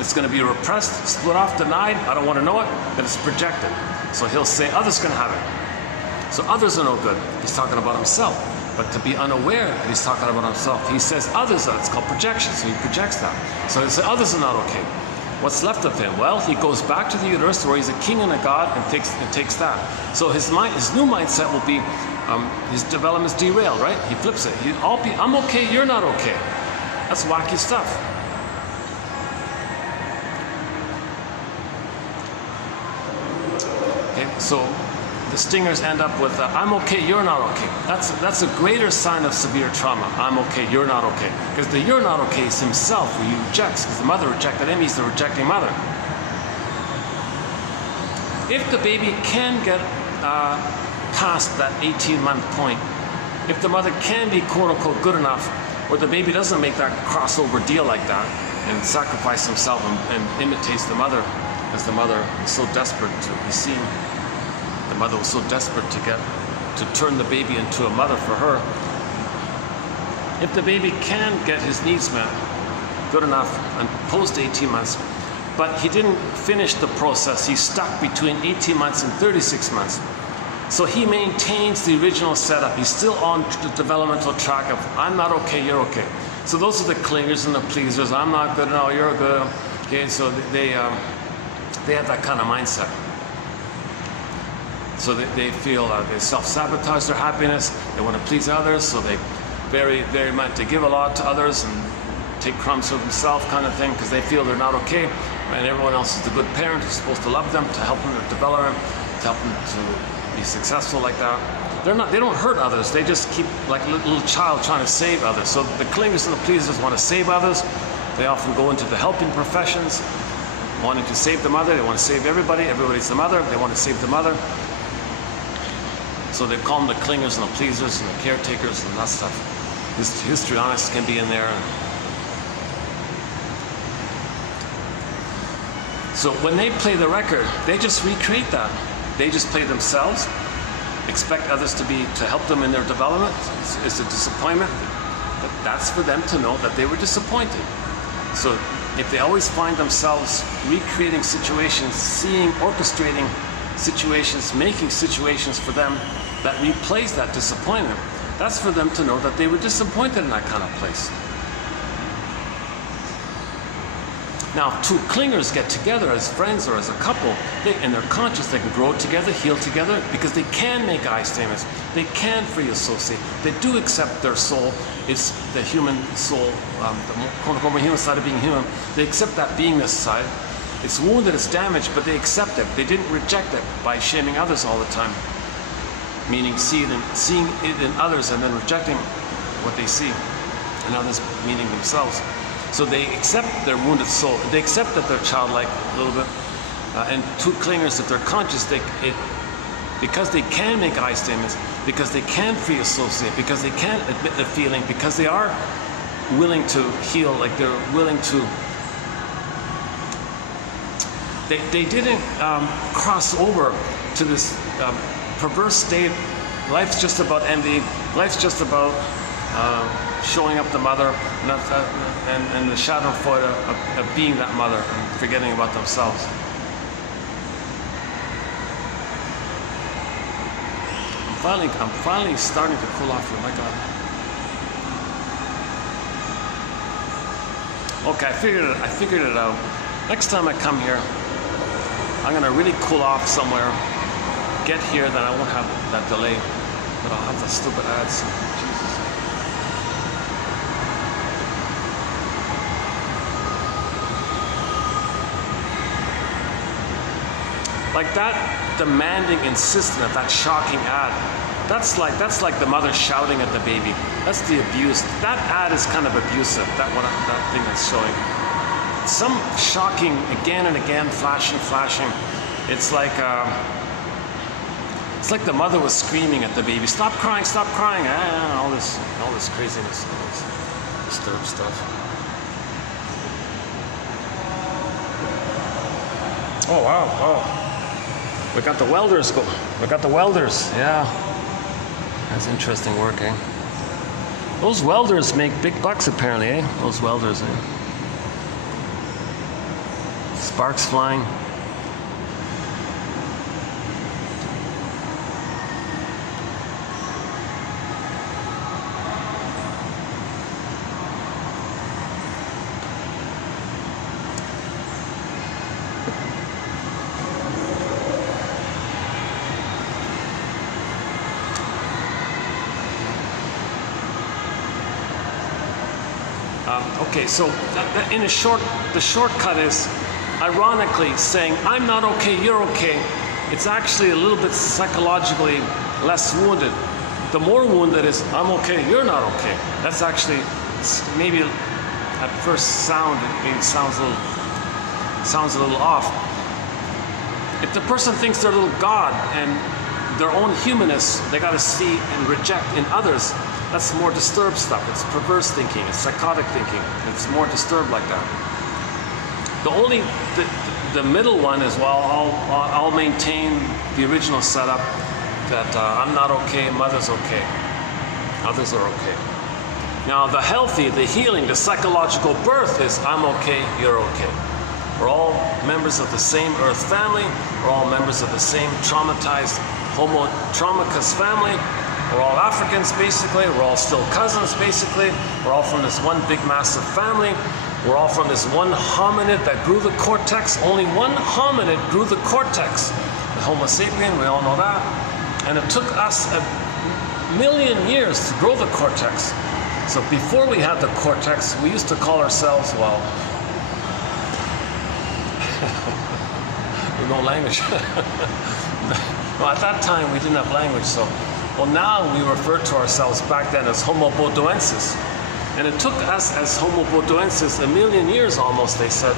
It's going to be repressed, split off, denied. I don't want to know it, but it's projected. So he'll say, others can have it. So others are no good. He's talking about himself. But to be unaware that he's talking about himself, he says others are, it's called projection, so he projects that. So he says others are not okay. What's left of him? Well, he goes back to the universe where he's a king and a god and takes that. So his new mindset will be, his development is derailed, right? He flips it. I'm okay, you're not okay. That's wacky stuff. Okay, so the stingers end up with, I'm okay, you're not okay. That's a greater sign of severe trauma. I'm okay, you're not okay. Because the you're not okay is himself, who he rejects, because the mother rejected him, he's the rejecting mother. If the baby can get past that 18-month point, if the mother can be quote-unquote good enough, or the baby doesn't make that crossover deal like that, and sacrifice himself and imitates the mother, because the mother is so desperate to be seen. The mother was so desperate to turn the baby into a mother for her. If the baby can get his needs met good enough and post 18 months, but he didn't finish the process, he's stuck between 18 months and 36 months. So he maintains the original setup. He's still on the developmental track of I'm not okay, you're okay. So those are the clingers and the pleasers. I'm not good, no, you're good. Okay, so they have that kind of mindset. So they feel they self-sabotage their happiness. They want to please others, so they very much, they give a lot to others and take crumbs for themselves kind of thing, because they feel they're not okay, and everyone else is the good parent who's supposed to love them, to help them to develop them, to help them to be successful like that. They don't hurt others. They just keep like a little child trying to save others. So the clingers and the pleasers want to save others. They often go into the helping professions, wanting to save the mother. They want to save everybody. Everybody's the mother. They want to save the mother. So they call them the clingers and the pleasers and the caretakers and that stuff. Histrionics can be in there. So when they play the record, they just recreate that. They just play themselves, expect others to help them in their development. It's a disappointment, but that's for them to know that they were disappointed. So if they always find themselves recreating situations, orchestrating situations, making situations for them that replace that disappointment, that's for them to know that they were disappointed in that kind of place. Now, if two clingers get together as friends or as a couple, in their conscious, they can grow together, heal together, because they can make I statements. They can free associate. They do accept their soul is the human soul, the quote-unquote human side of being human. They accept that beingness side. It's wounded, it's damaged, but they accept it. They didn't reject it by shaming others all the time, meaning seeing it in others and then rejecting what they see in others, meaning themselves. So they accept their wounded soul. They accept that they're childlike a little bit. And two clingers, if they're conscious, because they can make I statements, because they can free associate, because they can admit their feeling, because they are willing to heal, like they're willing to. They didn't cross over to this perverse state. Life's just about envy. Life's just about showing up the mother and the schadenfreude of being that mother and forgetting about themselves. I'm finally starting to cool off here. My God. Okay, I figured it out. Next time I come here, I'm gonna really cool off somewhere. Get here, then I won't have that delay, but I'll have the stupid ads. Jesus. Like that demanding insistence, that shocking ad. That's like the mother shouting at the baby. That's the abuse. That ad is kind of abusive. That thing that's showing. Some shocking again and again, flashing. It's like the mother was screaming at the baby, "Stop crying, stop crying!" All this craziness, all this disturbed stuff. Oh wow! Oh, we got the welders. Yeah. That's interesting work, eh? Those welders make big bucks apparently, eh? Those welders, eh? Sparks flying. Okay, so the shortcut is ironically saying, "I'm not okay, you're okay." It's actually a little bit psychologically less wounded. The more wounded is, "I'm okay, you're not okay." That's actually, maybe at first sound, it sounds a little off. If the person thinks they're a little God and their own humanness, they got to see and reject in others, that's more disturbed stuff. It's perverse thinking. It's psychotic thinking. It's more disturbed like that. The middle one is, well, I'll maintain the original setup that I'm not okay, mother's okay, others are okay. Now the healthy, the healing, the psychological birth is, I'm okay, you're okay. We're all members of the same earth family. We're all members of the same traumatized Homo traumicus family. We're all Africans, basically. We're all still cousins, basically. We're all from this one big, massive family. We're all from this one hominid that grew the cortex. Only one hominid grew the cortex. The Homo sapien, we all know that. And it took us 1,000,000 years to grow the cortex. So before we had the cortex, we used to call ourselves, well, no language. Well, at that time, we didn't have language, so. Well, now we refer to ourselves back then as Homo bodoensis. And it took us as Homo bodoensis 1,000,000 years almost, they said,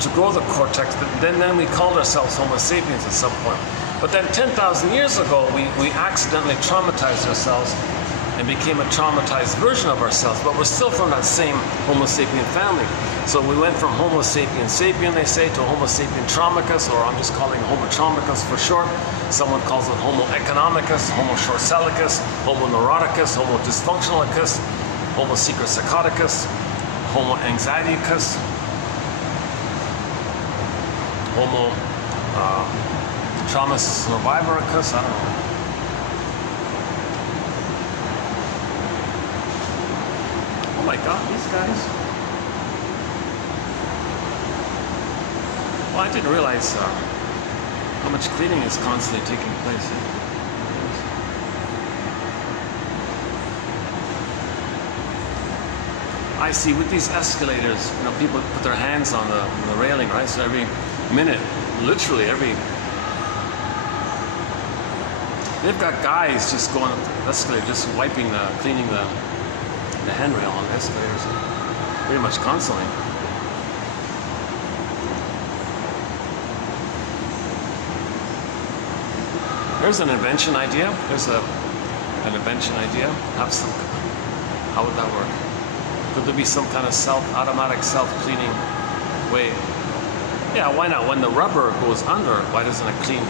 to grow the cortex. Then we called ourselves Homo sapiens at some point. But then 10,000 years ago, we accidentally traumatized ourselves and became a traumatized version of ourselves. But we're still from that same Homo sapien family. So we went from Homo sapien sapien, they say, to Homo sapien traumicus, or I'm just calling it Homo traumicus for short. Someone calls it Homo economicus, Homo short-sellicus, Homo neuroticus, Homo dysfunctionalicus, Homo secret-psychoticus, Homo anxieticus, Homo trauma survivoricus, I don't know. Oh my God, these guys. Well, I didn't realize how much cleaning is constantly taking place. I see with these escalators, you know, people put their hands on the railing, right? So every minute, literally they've got guys just going up the escalator, just cleaning the handrail on the escalators, pretty much constantly. There's an invention idea. An invention idea. How would that work? Could there be some kind of automatic self-cleaning way? Yeah, why not? When the rubber goes under, why doesn't it clean?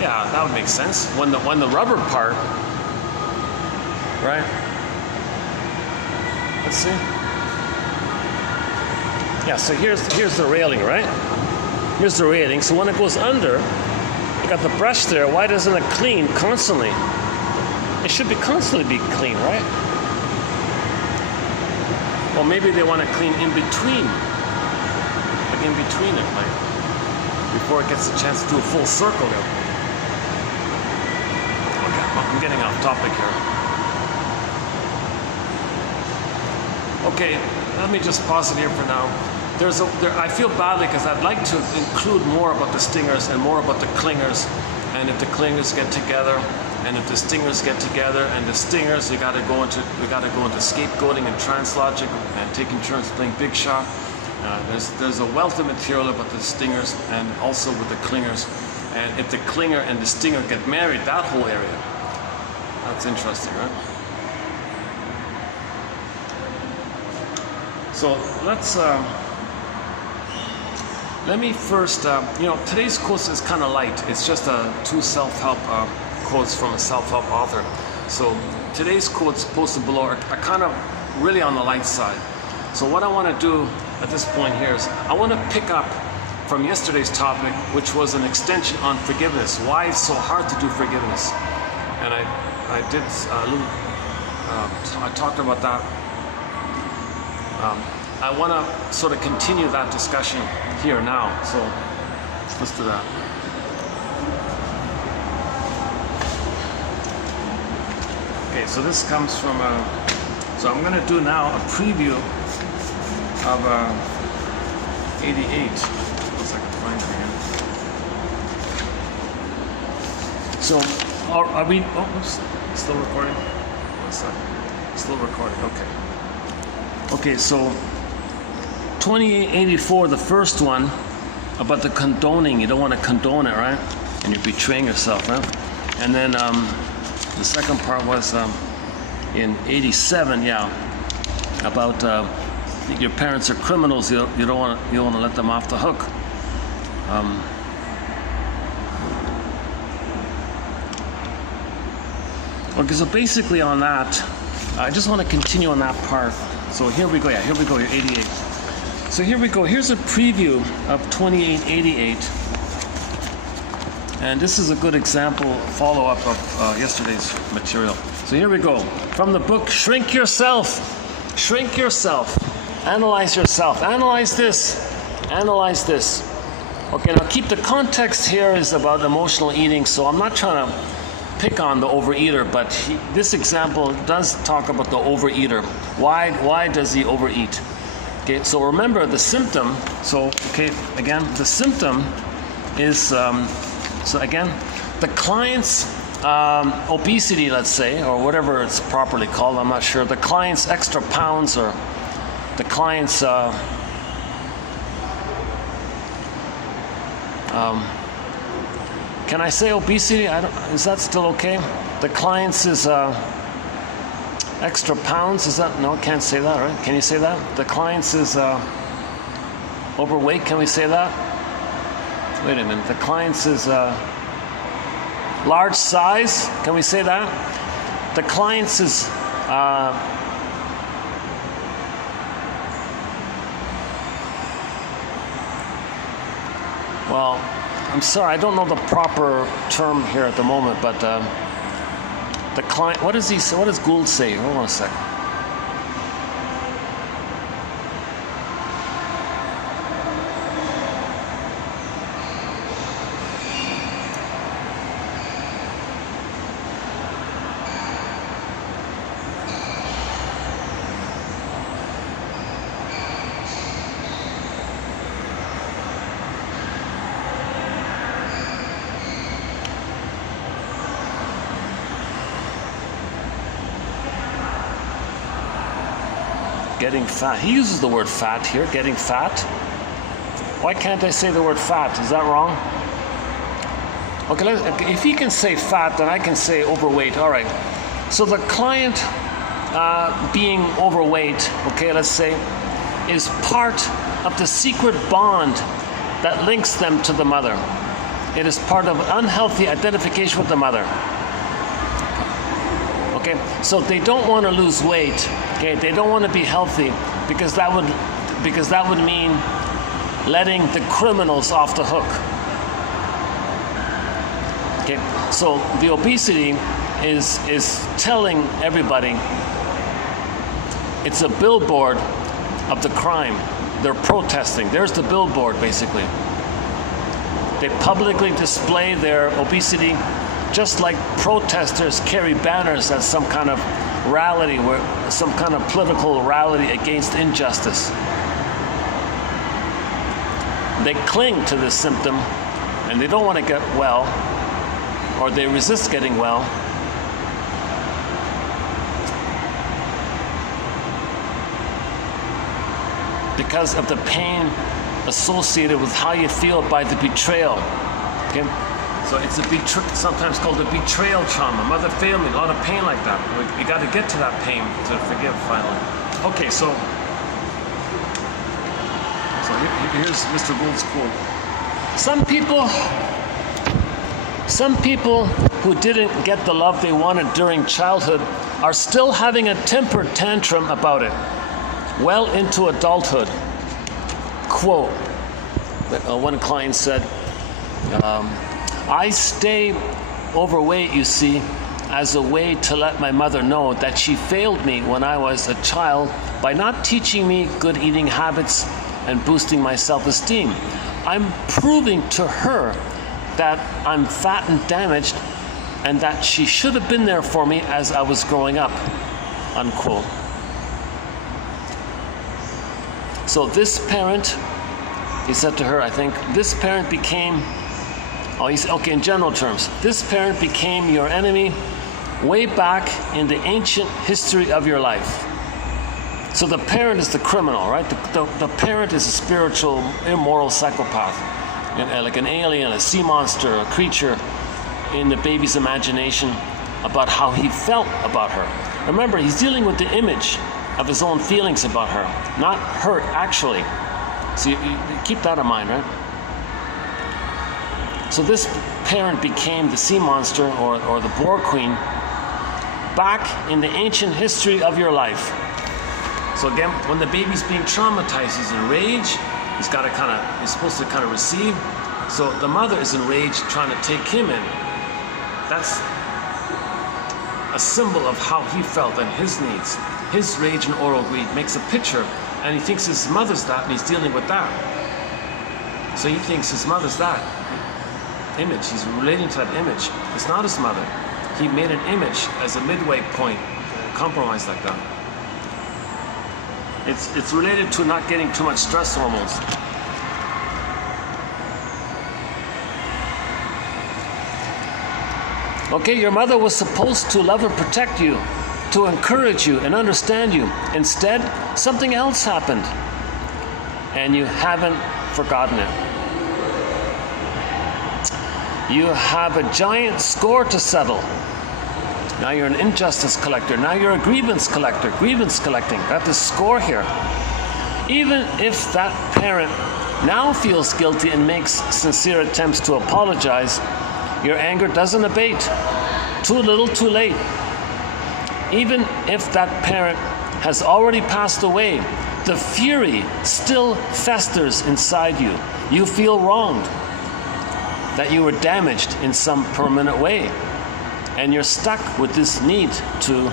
Yeah, that would make sense. When the rubber part, right? Let's see. Yeah, so here's the railing, right? Here's the railing. So when it goes under, you got the brush there. Why doesn't it clean constantly? It should be constantly be clean, right? Well, maybe they want to clean in between, like in between it, like before it gets a chance to do a full circle. Okay, well, I'm getting off topic here. Okay, let me just pause it here for now. I feel badly because I'd like to include more about the stingers and more about the clingers, and if the clingers get together, and if the stingers get together, and the stingers, we got to go into scapegoating and translogic and taking turns playing big shot. There's a wealth of material about the stingers and also with the clingers, and if the clinger and the stinger get married, that whole area. That's interesting, right? So let me first, today's course is kind of light. It's just two self-help quotes from a self-help author. So today's quotes posted below are kind of really on the light side. So what I want to do at this point here is I want to pick up from yesterday's topic, which was an extension on forgiveness. Why it's so hard to do forgiveness. And I talked about that. I want to sort of continue that discussion here now. So let's do that. Okay, so this comes from so I'm going to do now a preview of 88. Let's I can find it again. So are we? Oh, oops, still recording. What's that? Still recording. Okay. Okay, so 2884, the first one about the condoning. You don't want to condone it, right? And you're betraying yourself, right? And then the second part was in 87, about your parents are criminals. You don't want to let them off the hook. Okay, so basically on that, I just want to continue on that part. So here we go. Yeah, here we go. You're 88. So here we go. Here's a preview of 2888. And this is a good example, follow-up of yesterday's material. So here we go. From the book, Shrink Yourself. Shrink Yourself. Analyze yourself. Analyze this. Analyze this. Okay, now keep the context here is about emotional eating, so I'm not trying to pick on the overeater, but this example does talk about the overeater. Why does he overeat? Okay, so remember the symptom. So, okay, again, the symptom is, so again, the client's obesity, let's say, or whatever it's properly called, I'm not sure. The client's extra pounds, or the client's, can I say obesity? Is that still okay? The client's is extra pounds. Is that no? Can't say that, right? Can you say that? The client's is overweight. Can we say that? Wait a minute. The client's is large size. Can we say that? The client's is well, I'm sorry, I don't know the proper term here at the moment, but the client, what does Gould say? Hold on a second. Getting fat. He uses the word fat here, getting fat. Why can't I say the word fat? Is that wrong? Okay, if he can say fat, then I can say overweight. All right. So the client being overweight, okay, let's say, is part of the secret bond that links them to the mother. It is part of unhealthy identification with the mother. Okay, so they don't want to lose weight. Okay, they don't want to be healthy because that would mean letting the criminals off the hook. Okay, so the obesity is telling everybody it's a billboard of the crime. They're protesting. There's the billboard, basically. They publicly display their obesity, just like protesters carry banners at some kind of rally, some kind of political rally against injustice. they cling to this symptom and they don't want to get well, or they resist getting well. Because of the pain associated with how you feel by the betrayal. Okay? So it's sometimes called a betrayal trauma. Mother failed me, a lot of pain like that. We got to get to that pain to forgive finally. Okay, so here's Mr. Gould's quote. Some people who didn't get the love they wanted during childhood are still having a temper tantrum about it well into adulthood. Quote, one client said, I stay overweight, you see, as a way to let my mother know that she failed me when I was a child by not teaching me good eating habits and boosting my self-esteem. I'm proving to her that I'm fat and damaged and that she should have been there for me as I was growing up, unquote. So this parent, he said to her, I think, this parent became, in general terms, this parent became your enemy way back in the ancient history of your life. So the parent is the criminal, right? The parent is a spiritual, immoral psychopath, like an alien, a sea monster, a creature in the baby's imagination about how he felt about her. Remember, he's dealing with the image of his own feelings about her, not hurt actually. So you keep that in mind, right? So this parent became the sea monster or the boar queen back in the ancient history of your life. So again, when the baby's being traumatized, he's in rage. He's supposed to kind of receive. So the mother is enraged, trying to take him in. That's a symbol of how he felt and his needs. His rage and oral greed makes a picture, and he thinks his mother's that, and he's dealing with that. So he thinks his mother's that image. He's relating to that image. It's not his mother. He made an image as a midway point, compromise like that. It's related to not getting too much stress hormones. Okay, your mother was supposed to love and protect you, to encourage you and understand you. Instead, something else happened, and you haven't forgotten it. You have a giant score to settle. Now you're an injustice collector. Now you're a grievance collector, grievance collecting. Got this score here. Even if that parent now feels guilty and makes sincere attempts to apologize, your anger doesn't abate. Too little, too late. Even if that parent has already passed away, the fury still festers inside you. You feel wronged, that you were damaged in some permanent way, and you're stuck with this need to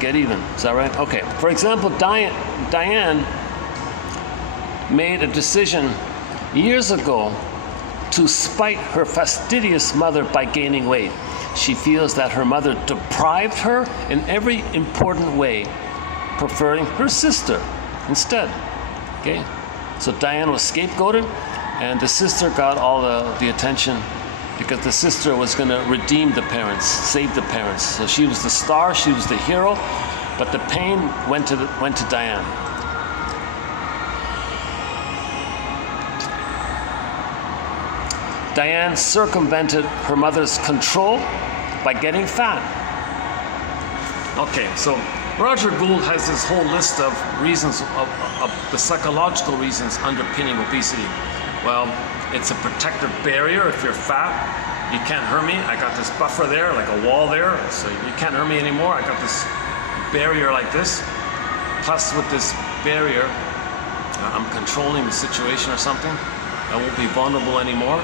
get even. Is that right? Okay. For example, Diane made a decision years ago to spite her fastidious mother by gaining weight. She feels that her mother deprived her in every important way, preferring her sister instead. Okay? So Diane was scapegoated, and the sister got all the attention because the sister was going to redeem the parents, save the parents. So she was the star, she was the hero, but the pain went to Diane. Diane circumvented her mother's control by getting fat. Okay, so Roger Gould has this whole list of reasons, of the psychological reasons underpinning obesity. Well, it's a protective barrier. If you're fat, you can't hurt me. I got this buffer there, like a wall there, so you can't hurt me anymore. I got this barrier like this. Plus, with this barrier, I'm controlling the situation or something. I won't be vulnerable anymore.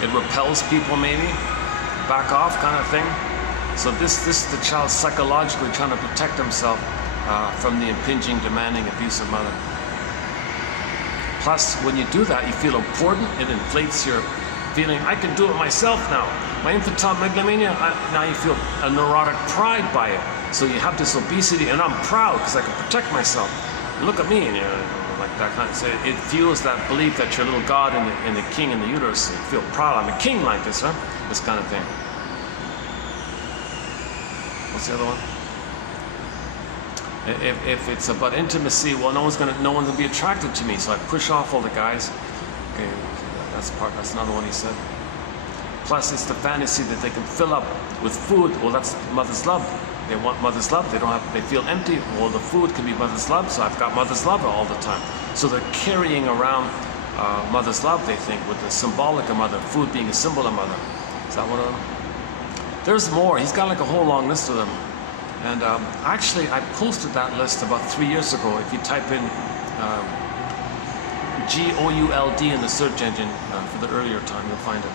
It repels people, maybe. Back off kind of thing. So this is the child psychologically trying to protect himself from the impinging, demanding, abusive mother. Plus, when you do that, you feel important. It inflates your feeling, I can do it myself now. My infantile megalomania, now you feel a neurotic pride by it. So you have this obesity, and I'm proud because I can protect myself. look at me, and like that kind of. So it fuels that belief that you're a little god in the king in the uterus. You feel proud. I'm a king like this, huh? This kind of thing. What's the other one? If it's about intimacy, well, no one's gonna be attracted to me, so I push off all the guys. Okay, that's another one he said. Plus, it's the fantasy that they can fill up with food. Well, that's mother's love. They want mother's love. They feel empty. Well, the food can be mother's love, so I've got mother's love all the time. So they're carrying around mother's love, they think, with the symbolic of mother, food being a symbol of mother. Is that one of them? There's more. He's got like a whole long list of them. And actually, I posted that list about 3 years ago. If you type in GOULD in the search engine for the earlier time, you'll find it.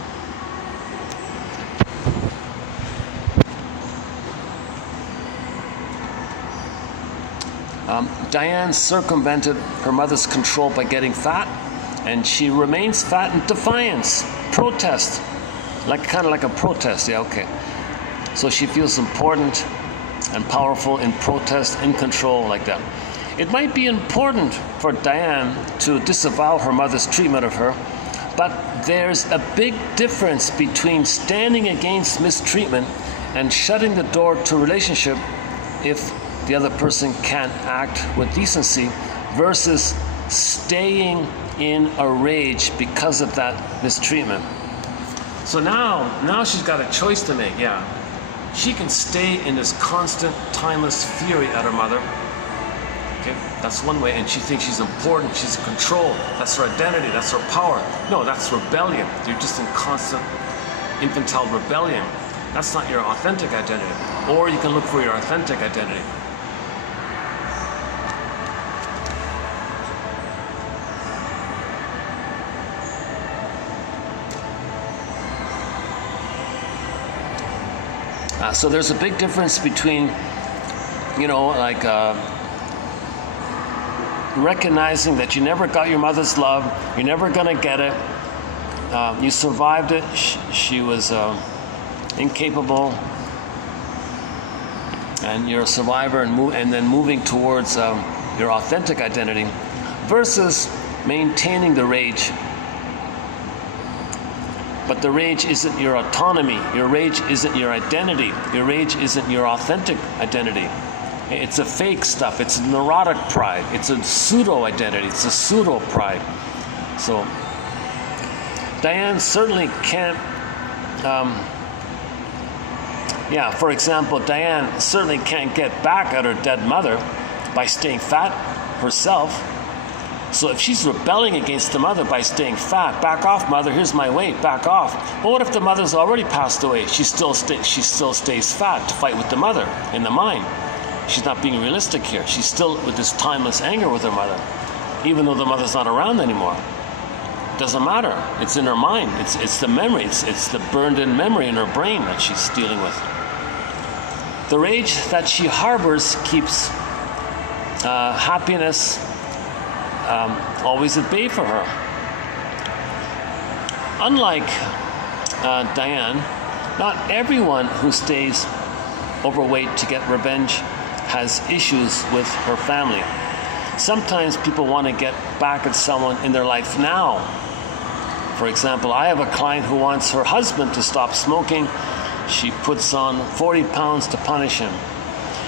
Diane circumvented her mother's control by getting fat, and she remains fat in defiance, protest, kind of like a protest. Yeah, okay. So she feels important and powerful in protest, in control, like that. It might be important for Diane to disavow her mother's treatment of her, but there's a big difference between standing against mistreatment and shutting the door to relationship if the other person can't act with decency, versus staying in a rage because of that mistreatment. So now she's got a choice to make. Yeah, she can stay in this constant, timeless fury at her mother. Okay, that's one way, and she thinks she's important, she's in control, that's her identity, that's her power. No, that's rebellion. You're just in constant infantile rebellion. That's not your authentic identity. Or you can look for your authentic identity. So there's a big difference between, recognizing that you never got your mother's love, you're never going to get it, you survived it, she was incapable, and you're a survivor, and then moving towards your authentic identity, versus maintaining the rage. But the rage isn't your autonomy. Your rage isn't your identity. Your rage isn't your authentic identity. It's a fake stuff. It's neurotic pride. It's a pseudo-identity. It's a pseudo-pride. So Diane certainly can't, for example, Diane certainly can't get back at her dead mother by staying fat herself. So if she's rebelling against the mother by staying fat, back off, mother, here's my weight, back off. But what if the mother's already passed away? She still stays fat to fight with the mother in the mind. She's not being realistic here. She's still with this timeless anger with her mother, even though the mother's not around anymore. It doesn't matter. It's in her mind. It's the memory. It's the burned-in memory in her brain that she's dealing with. The rage that she harbors keeps happiness always at bay for her. Unlike Diane, not everyone who stays overweight to get revenge has issues with her family. Sometimes people want to get back at someone in their life now. For example, I have a client who wants her husband to stop smoking. She puts on 40 pounds to punish him.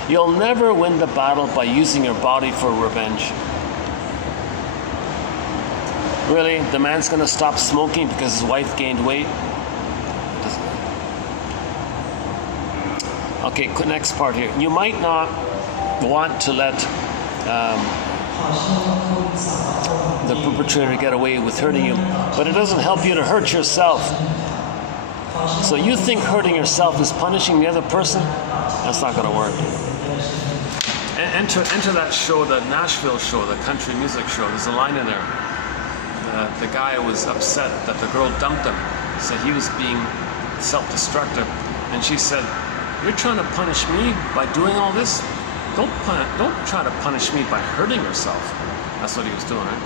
You'll never win the battle by using your body for revenge. Really? The man's going to stop smoking because his wife gained weight? Okay, next part here. You might not want to let the perpetrator get away with hurting you, but it doesn't help you to hurt yourself. So you think hurting yourself is punishing the other person? That's not going to work. Enter that show, the Nashville show, the country music show. There's a line in there. The guy was upset that the girl dumped him, said he was being self-destructive, and she said, "You're trying to punish me by doing all this? Don't try to punish me by hurting yourself." That's what he was doing, right?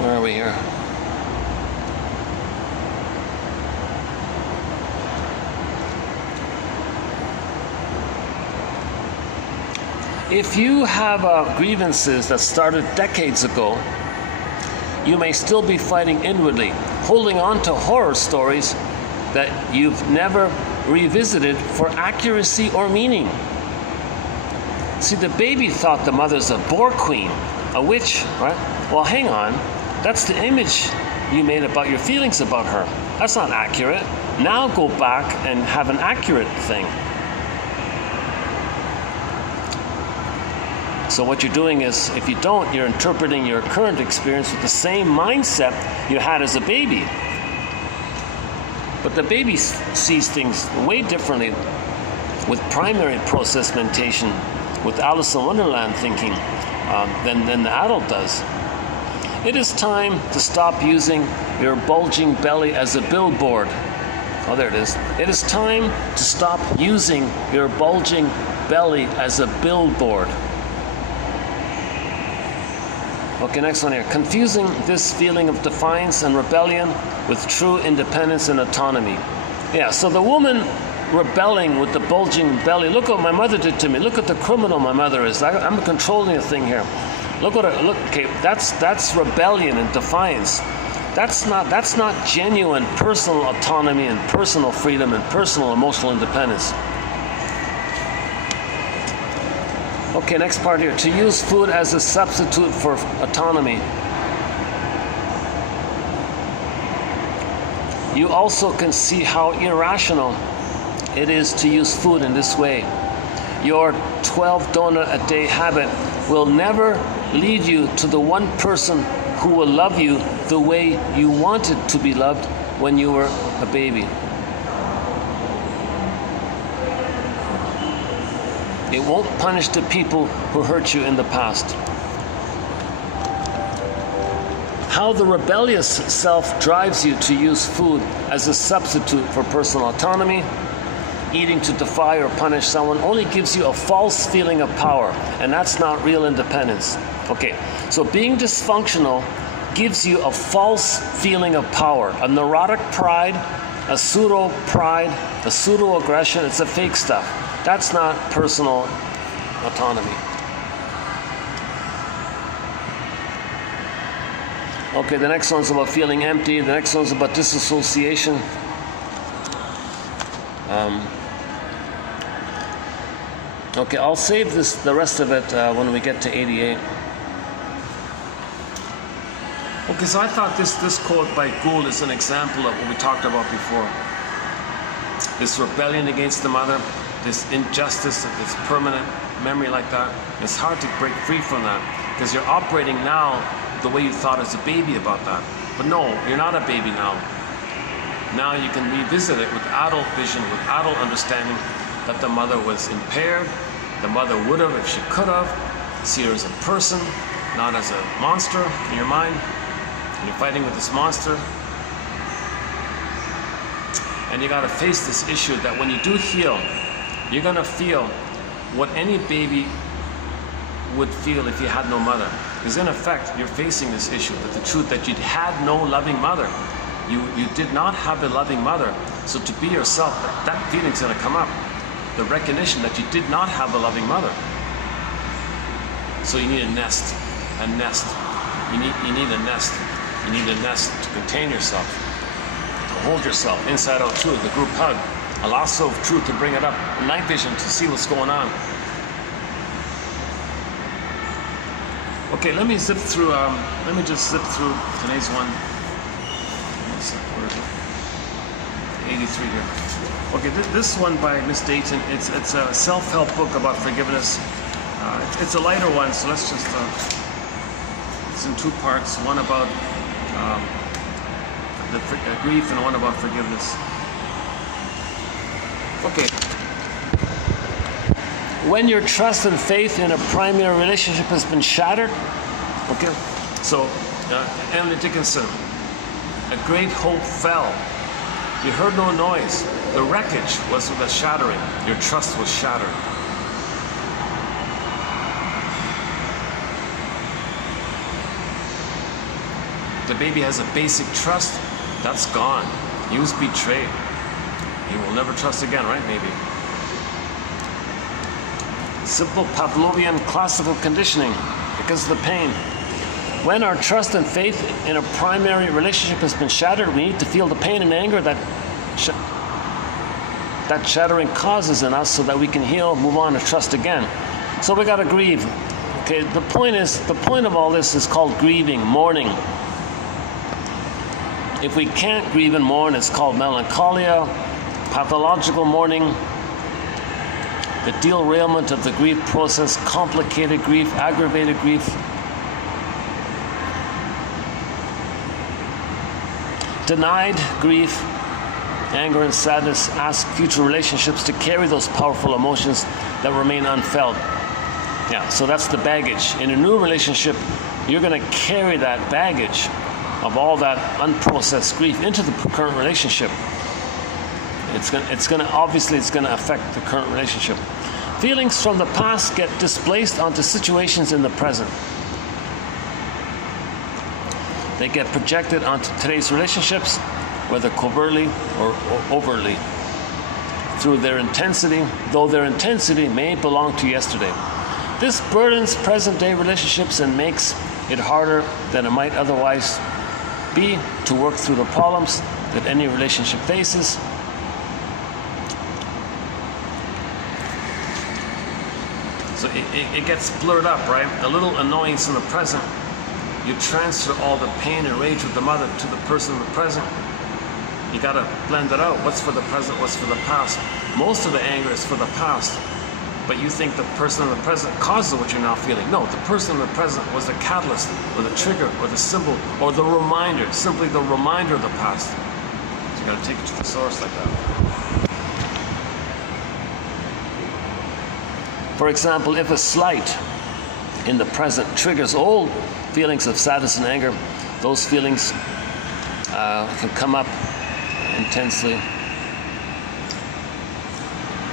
Where are we here? If you have grievances that started decades ago, you may still be fighting inwardly, holding on to horror stories that you've never revisited for accuracy or meaning. See, the baby thought the mother's a boar queen, a witch, right? Well, hang on. That's the image you made about your feelings about her. That's not accurate. Now go back and have an accurate thing. So what you're doing is, if you don't, you're interpreting your current experience with the same mindset you had as a baby. But the baby sees things way differently with primary process mentation, with Alice in Wonderland thinking, than the adult does. It is time to stop using your bulging belly as a billboard. Oh, there it is. It is time to stop using your bulging belly as a billboard. Okay, next one here. Confusing this feeling of defiance and rebellion with true independence and autonomy. Yeah, so the woman rebelling with the bulging belly. Look what my mother did to me. Look at the criminal my mother is. I'm controlling a thing here. Look. Okay, that's rebellion and defiance. That's not genuine personal autonomy and personal freedom and personal emotional independence. Okay, next part here. To use food as a substitute for autonomy. You also can see how irrational it is to use food in this way. Your 12 donut a day habit will never lead you to the one person who will love you the way you wanted to be loved when you were a baby. It won't punish the people who hurt you in the past. How the rebellious self drives you to use food as a substitute for personal autonomy. Eating to defy or punish someone only gives you a false feeling of power, and that's not real independence. Okay, so being dysfunctional gives you a false feeling of power, a neurotic pride, a pseudo pride, a pseudo aggression. It's a fake stuff. That's not personal autonomy. Okay, the next one's about feeling empty. The next one's about disassociation. Okay, I'll save the rest of it when we get to 88. Okay, so I thought this quote by Gould is an example of what we talked about before. This rebellion against the mother, this injustice, this permanent memory like that. It's hard to break free from that because you're operating now the way you thought as a baby about that. But no, you're not a baby now. Now you can revisit it with adult vision, with adult understanding that the mother was impaired. The mother would have if she could have. See her as a person, not as a monster in your mind. And you're fighting with this monster. And you got to face this issue that when you do heal, you're going to feel what any baby would feel if you had no mother. Because in effect, you're facing this issue, that the truth that you had no loving mother. You did not have a loving mother. So to be yourself, that feeling's going to come up. The recognition that you did not have a loving mother. So you need a nest. A nest. You need a nest. You need a nest to contain yourself. To hold yourself. Inside out truth, the group hug. A lasso of truth to bring it up. A night vision to see what's going on. Okay, let me just zip through today's one. 83 here. Okay, this one by Miss Dayton, it's a self-help book about forgiveness. It's a lighter one, so let's just, it's in two parts, one about the grief and one about forgiveness. Okay. When your trust and faith in a primary relationship has been shattered, okay, so Emily Dickinson, a great hope fell. You heard no noise. The wreckage was the shattering. Your trust was shattered. The baby has a basic trust. That's gone. He was betrayed. He will never trust again, right? Maybe. Simple Pavlovian classical conditioning because of the pain. When our trust and faith in a primary relationship has been shattered, we need to feel the pain and anger that shattering causes in us so that we can heal, move on, and trust again. So we got to grieve. Okay, the point of all this is called grieving, mourning. If we can't grieve and mourn, it's called melancholia, pathological mourning, the derailment of the grief process, complicated grief, aggravated grief. Denied grief, anger and sadness ask future relationships to carry those powerful emotions that remain unfelt. Yeah, so that's the baggage. In a new relationship, you're going to carry that baggage of all that unprocessed grief into the current relationship. It's going to affect the current relationship. Feelings from the past get displaced onto situations in the present. They get projected onto today's relationships, whether covertly or overtly, through their intensity, though their intensity may belong to yesterday. This burdens present-day relationships and makes it harder than it might otherwise be to work through the problems that any relationship faces. So it gets blurred up, right? A little annoyance in the present. You transfer all the pain and rage of the mother to the person in the present. You gotta blend it out. What's for the present, what's for the past? Most of the anger is for the past, but you think the person in the present causes what you're now feeling. No, the person in the present was the catalyst, or the trigger, or the symbol, or the reminder, simply the reminder of the past. So you gotta take it to the source like that. For example, if a slight in the present triggers old feelings of sadness and anger, those feelings can come up intensely.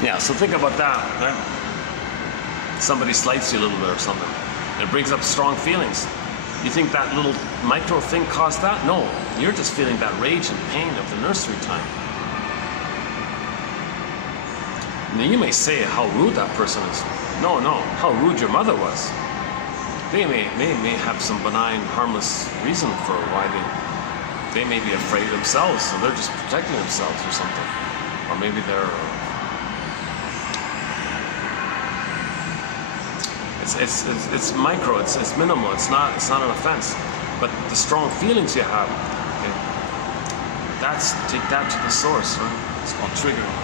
Yeah, so think about that, right? Somebody slights you a little bit or something. It brings up strong feelings. You think that little micro thing caused that? No, you're just feeling that rage and pain of the nursery time. Now you may say how rude that person is. No, how rude your mother was. They may have some benign, harmless reason for why they may be afraid themselves, so they're just protecting themselves or something. Or maybe they're it's micro, it's minimal, it's not an offense. But the strong feelings you have, okay, take that to the source, right? It's called triggering.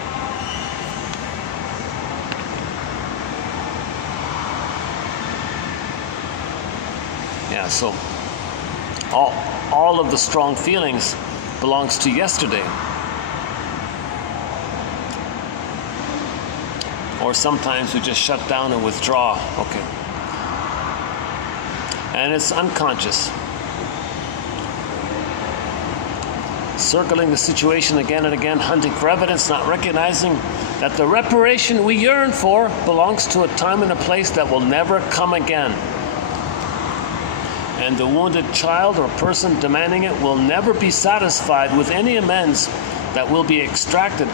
Yeah, so all of the strong feelings belongs to yesterday. Or sometimes we just shut down and withdraw. Okay. And it's unconscious. Circling the situation again and again, hunting for evidence, not recognizing that the reparation we yearn for belongs to a time and a place that will never come again. And the wounded child or person demanding it will never be satisfied with any amends that will be extracted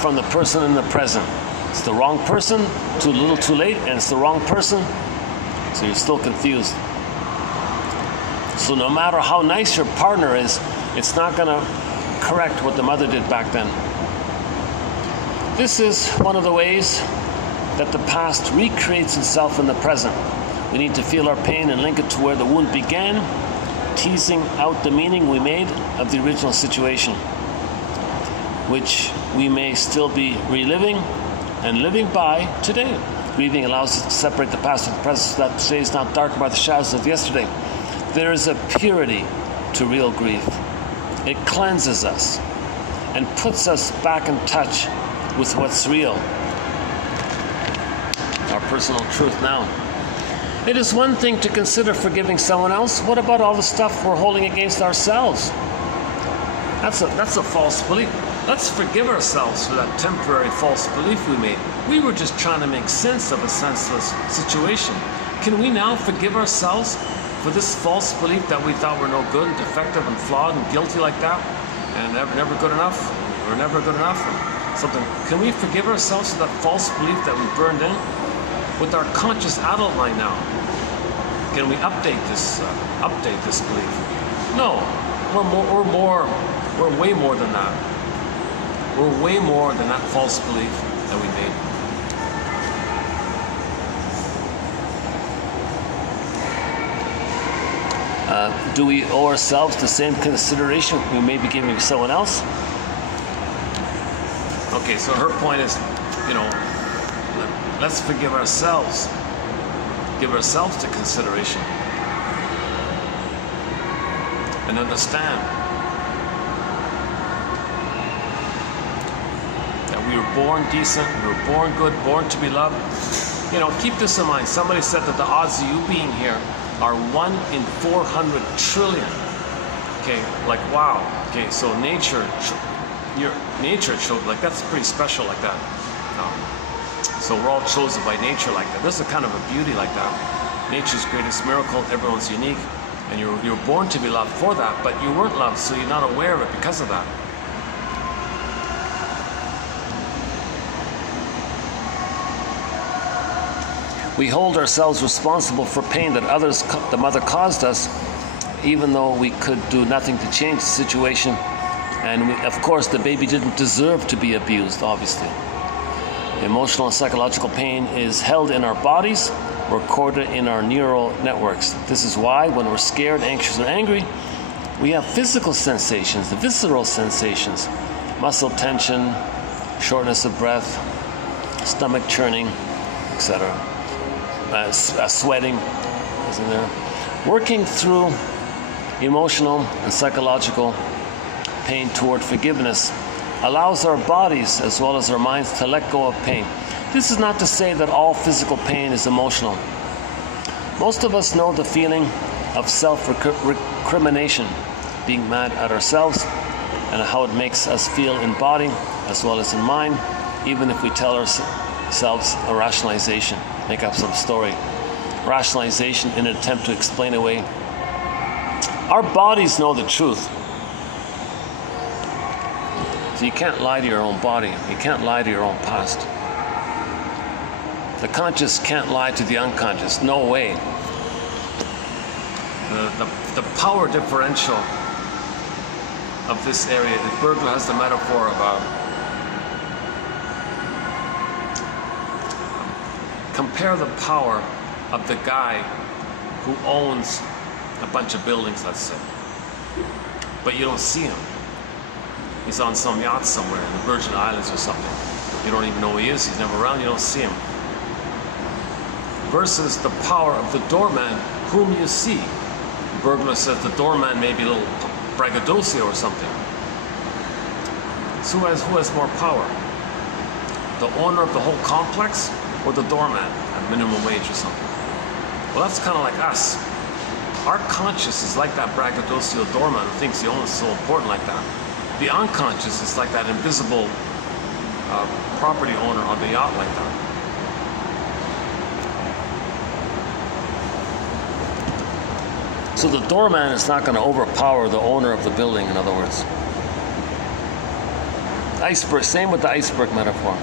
from the person in the present. It's the wrong person, too little, too late, and it's the wrong person, so you're still confused. So no matter how nice your partner is, it's not going to correct what the mother did back then. This is one of the ways that the past recreates itself in the present. We need to feel our pain and link it to where the wound began, teasing out the meaning we made of the original situation, which we may still be reliving and living by today. Grieving allows us to separate the past from the present so that today is not darkened by the shadows of yesterday. There is a purity to real grief. It cleanses us and puts us back in touch with what's real, our personal truth now. It is one thing to consider forgiving someone else. What about all the stuff we're holding against ourselves? That's a false belief. Let's forgive ourselves for that temporary false belief we made. We were just trying to make sense of a senseless situation. Can we now forgive ourselves for this false belief that we thought we're no good and defective and flawed and guilty like that, and never good enough, we're never good enough, or something? Can we forgive ourselves for that false belief that we burned in? with our conscious adult mind now, can we update this belief? No, we're way more than that. We're way more than that false belief that we made. Do we owe ourselves the same consideration we may be giving someone else? Okay, so her point is, let's forgive ourselves. Give ourselves the consideration. And understand that we were born decent, we were born good, born to be loved. Keep this in mind. Somebody said that the odds of you being here are 1 in 400 trillion. Okay, like wow. Okay, so nature chose, like that's pretty special like that. So we're all chosen by nature like that. There's a kind of a beauty like that. Nature's greatest miracle, everyone's unique, and you're born to be loved for that, but you weren't loved, so you're not aware of it because of that. We hold ourselves responsible for pain that the mother caused us, even though we could do nothing to change the situation. And of course, the baby didn't deserve to be abused, obviously. Emotional and psychological pain is held in our bodies, recorded in our neural networks. This is why when we're scared, anxious, or angry, we have physical sensations, the visceral sensations, muscle tension, shortness of breath, stomach churning, etc. Sweating is in there. Working through emotional and psychological pain toward forgiveness allows our bodies as well as our minds to let go of pain. This is not to say that all physical pain is emotional. Most of us know the feeling of self-recrimination, being mad at ourselves, and how it makes us feel in body as well as in mind, even if we tell ourselves a rationalization, make up some story. Rationalization in an attempt to explain away. Our bodies know the truth. So you can't lie to your own body. You can't lie to your own past. The conscious can't lie to the unconscious. No way. The power differential of this area, Berger has the metaphor about compare the power of the guy who owns a bunch of buildings, let's say, but you don't see him. He's on some yacht somewhere in the Virgin Islands or something. You don't even know who he is. He's never around. You don't see him. Versus the power of the doorman whom you see. Bergler says the doorman may be a little braggadocio or something. So who has more power? The owner of the whole complex or the doorman at minimum wage or something? Well, that's kind of like us. Our conscious is like that braggadocio doorman who thinks the owner is so important like that. The unconscious is like that invisible property owner on the yacht like that. So the doorman is not going to overpower the owner of the building, in other words. Iceberg, same with the iceberg metaphor.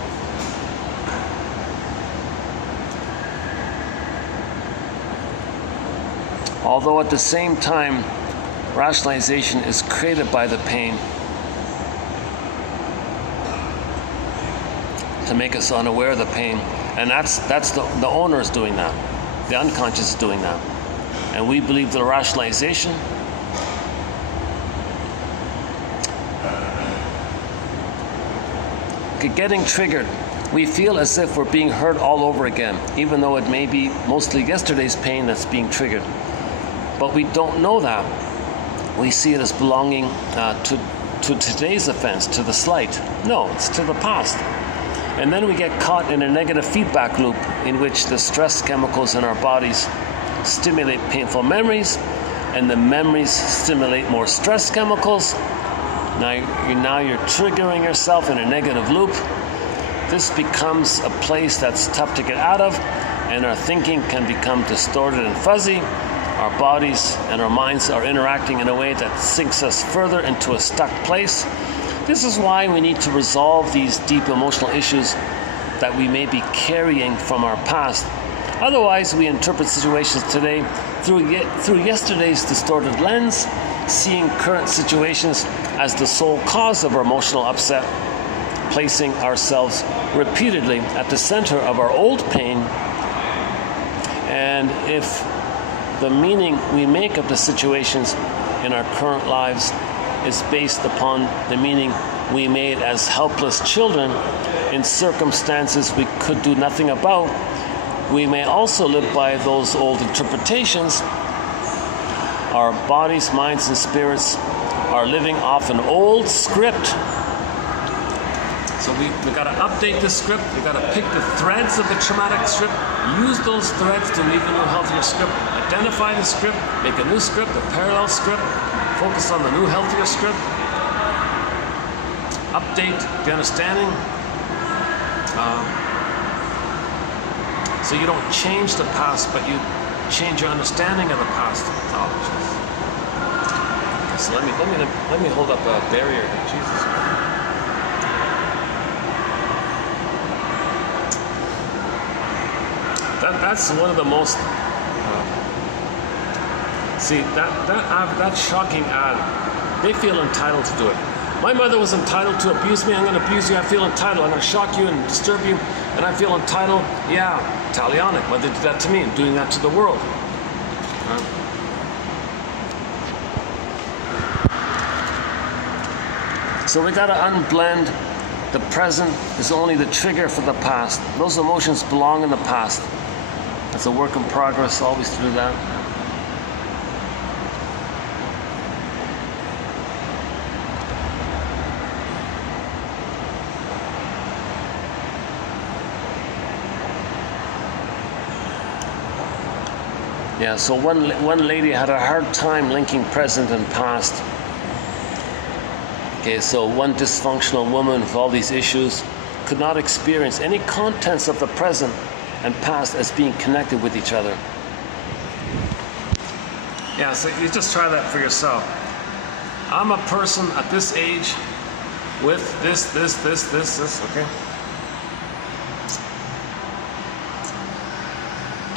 Although at the same time, rationalization is created by the pain to make us unaware of the pain, and that's the owner is doing that. The unconscious is doing that, and we believe the rationalization getting triggered. We feel as if we're being hurt all over again, even though it may be mostly yesterday's pain that's being triggered. But we don't know that. We see it as belonging to today's offense, to the slight. No, it's to the past. And then we get caught in a negative feedback loop in which the stress chemicals in our bodies stimulate painful memories, and the memories stimulate more stress chemicals. Now you're triggering yourself in a negative loop. This becomes a place that's tough to get out of, and our thinking can become distorted and fuzzy. Our bodies and our minds are interacting in a way that sinks us further into a stuck place. This is why we need to resolve these deep emotional issues that we may be carrying from our past Otherwise, we interpret situations today through yesterday's distorted lens, seeing current situations as the sole cause of our emotional upset, placing ourselves repeatedly at the center of our old pain. And if the meaning we make of the situations in our current lives is based upon the meaning we made as helpless children in circumstances we could do nothing about, we may also live by those old interpretations. Our bodies, minds, and spirits are living off an old script. So we got to update the script. We got to pick the threads of the traumatic script, use those threads to weave a new, healthier script, identify the script, make a new script, a parallel script, focus on the new, healthier script, update the understanding. So you don't change the past, but you change your understanding of the past. Oh, okay, so let me hold up a barrier here. Jesus. That's one of the most. See that shocking ad. They feel entitled to do it. My mother was entitled to abuse me. I'm going to abuse you. I feel entitled. I'm going to shock you and disturb you, and I feel entitled. Yeah, Italianic. Mother did that to me. I'm doing that to the world. So we got to unblend. The present is only the trigger for the past. Those emotions belong in the past. It's a work in progress, always to do that. Yeah, so one lady had a hard time linking present and past. Okay, so one dysfunctional woman with all these issues could not experience any contents of the present and past as being connected with each other. Yeah, so you just try that for yourself. I'm a person at this age with this, okay?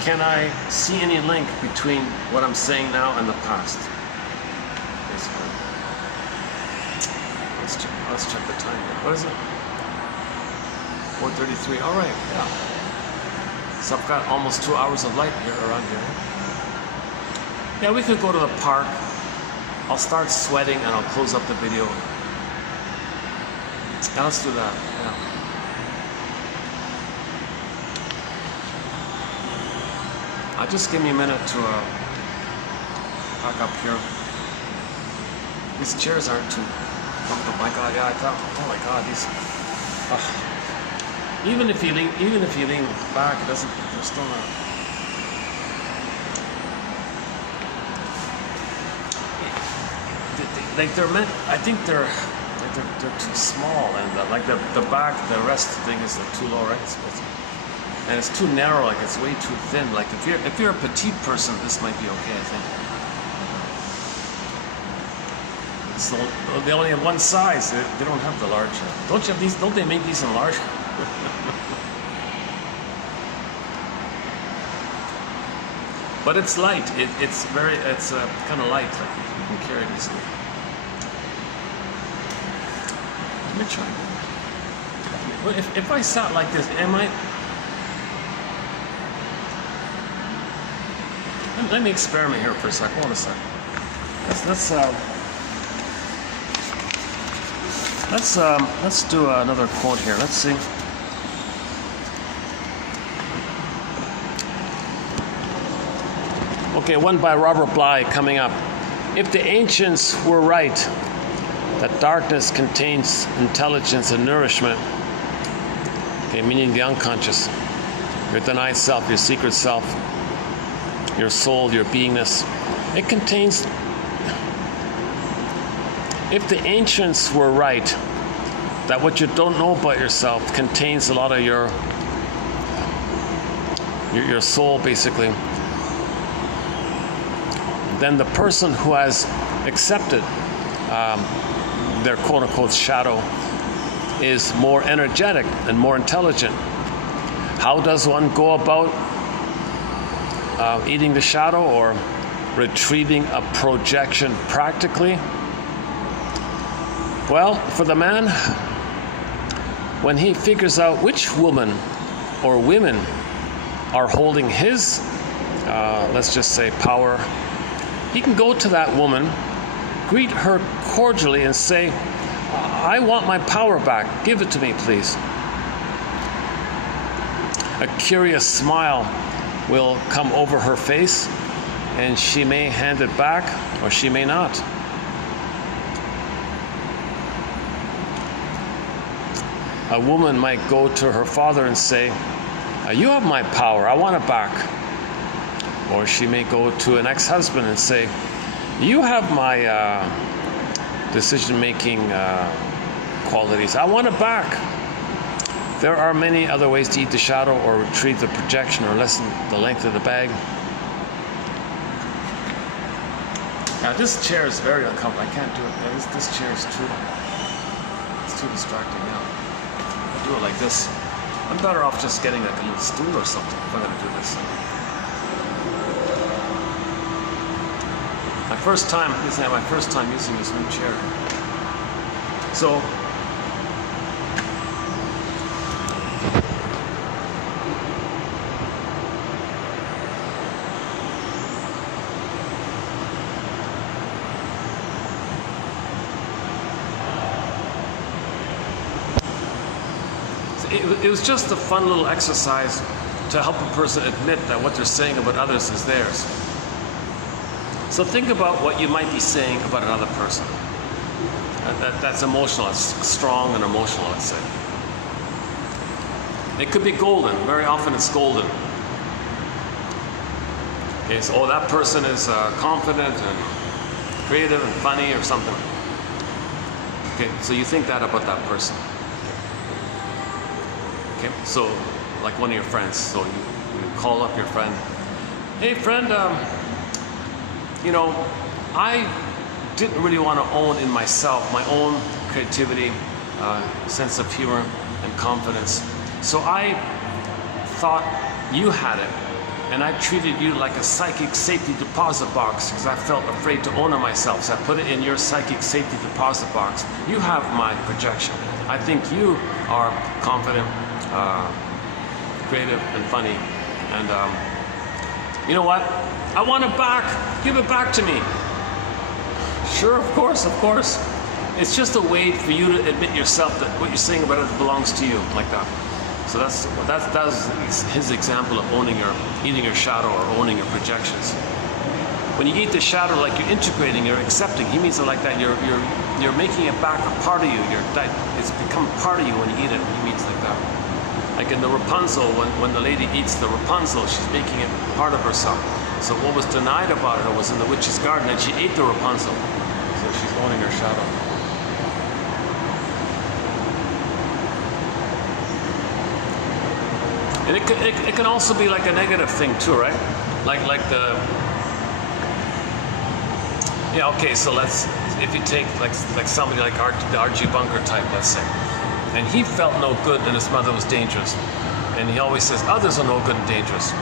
Can I see any link between what I'm saying now and the past? Basically. Let's check the time here. What is it? 4:33. All right, yeah. So I've got almost 2 hours of light here around here. Yeah, we could go to the park. I'll start sweating and I'll close up the video. Yeah, let's do that. Yeah. Just give me a minute to pack up here. These chairs aren't too comfortable. My God, yeah, I thought. Oh my God, these. Even if you lean back, it doesn't. They're still not. Like they're meant. I think they're too small, and like the back, the rest thing is too low, right? And it's too narrow, like it's way too thin. Like if you're a petite person, this might be okay, I think. They only have one size. They don't have the large. Don't you have these? Don't they make these in large? But it's light. It's kind of light. Like you can carry it easily. Let me try. Well, if I sat like this, am I? Let me experiment here for a second. Hold on a second. Let's do another quote here. Let's see. Okay, one by Robert Bly coming up. If the ancients were right that darkness contains intelligence and nourishment, okay, meaning the unconscious, your denied self, your secret self, your soul, your beingness. It contains, if the ancients were right, that what you don't know about yourself contains a lot of your soul, basically, then the person who has accepted their quote-unquote shadow is more energetic and more intelligent. How does one go about eating the shadow or retrieving a projection practically? Well, for the man, when he figures out which woman or women are holding his, let's just say, power, he can go to that woman, greet her cordially and say, I want my power back. Give it to me, please. A curious smile will come over her face, and she may hand it back or she may not. A woman might go to her father and say, you have my power, I want it back. Or she may go to an ex-husband and say, you have my decision-making qualities, I want it back. There are many other ways to eat the shadow or retrieve the projection or lessen the length of the bag. Now this chair is very uncomfortable. I can't do it. This chair is it's too distracting now. I do it like this. I'm better off just getting like a little stool or something if I'm going to do this. My first time using this new chair. So it was just a fun little exercise to help a person admit that what they're saying about others is theirs. So think about what you might be saying about another person. That's emotional, that's strong and emotional, let's say. It could be golden. Very often it's golden. Okay, so that person is confident and creative and funny or something. Okay, so you think that about that person. Okay, so like one of your friends, so you call up your friend. Hey friend, I didn't really want to own in myself my own creativity, sense of humor and confidence. So I thought you had it, and I treated you like a psychic safety deposit box because I felt afraid to own it myself. So I put it in your psychic safety deposit box. You have my projection. I think you are confident, creative and funny, and you know what? I want it back. Give it back to me. Sure, of course. It's just a way for you to admit yourself that what you're saying about it belongs to you, like that. So that's his example of eating your shadow or owning your projections. When you eat the shadow, like you're integrating, you're accepting. He means it like that. You're making it back a part of you. It's become part of you when you eat it. He means like that. Like in the Rapunzel, when the lady eats the Rapunzel, she's making it part of herself. So what was denied about her was in the witch's garden, and she ate the Rapunzel. So she's owning her shadow. And it can also be like a negative thing too, right? Like the okay. So if you take like somebody like the Archie Bunker type, let's say, and he felt no good and his mother was dangerous, and he always says others are no good and dangerous.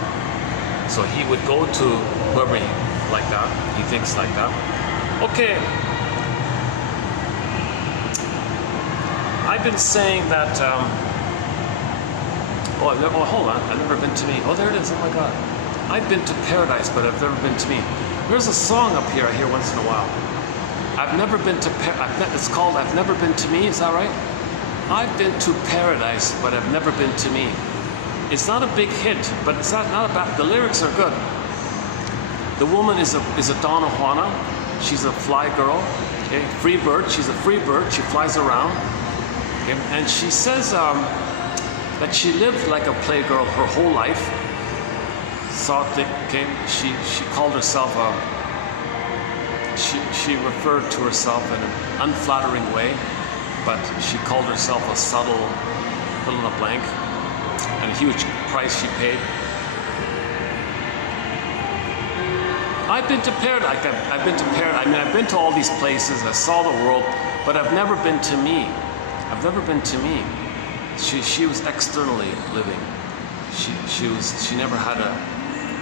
So he would go to whoever like that, he thinks like that. Okay, I've been saying that, hold on, I've never been to me. Oh, there it is, oh my God. I've been to paradise, but I've never been to me. There's a song up here I hear once in a while. I've never been to, it's called I've Never Been to Me, is that right? I've been to paradise, but I've never been to me. It's not a big hit, but it's not a bad, the lyrics are good. The woman is a Donna Juana. She's a fly girl, okay? Free bird, she's a free bird, she flies around. Okay? And she says that she lived like a playgirl her whole life. She called herself, she referred to herself in an unflattering way, but she called herself a subtle, fill in the blank, and a huge price she paid. I've been to paradise. I've been to paradise. I mean, I've been to all these places. I saw the world, but I've never been to me. I've never been to me. She was externally living. She never had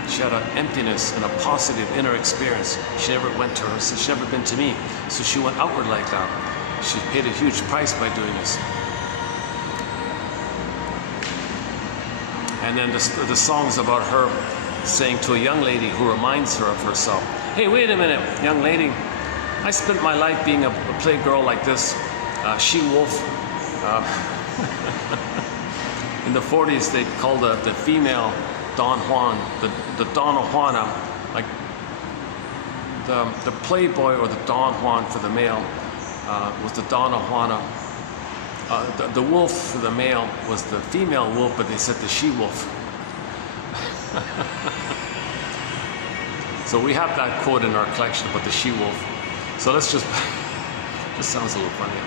She had an emptiness and a positive inner experience. She never went to her, so she's never been to me. So she went outward like that. She paid a huge price by doing this. And then the song's about her saying to a young lady who reminds her of herself, hey, wait a minute, young lady. I spent my life being a playgirl like this, she-wolf. In the 40s, they called the female Don Juan, the Donna Juana, like the playboy or the Don Juan for the male was the Donna Juana. The wolf for the male was the female wolf, but they said the she-wolf. So we have that quote in our collection about the she-wolf. So let's just sounds a little funny.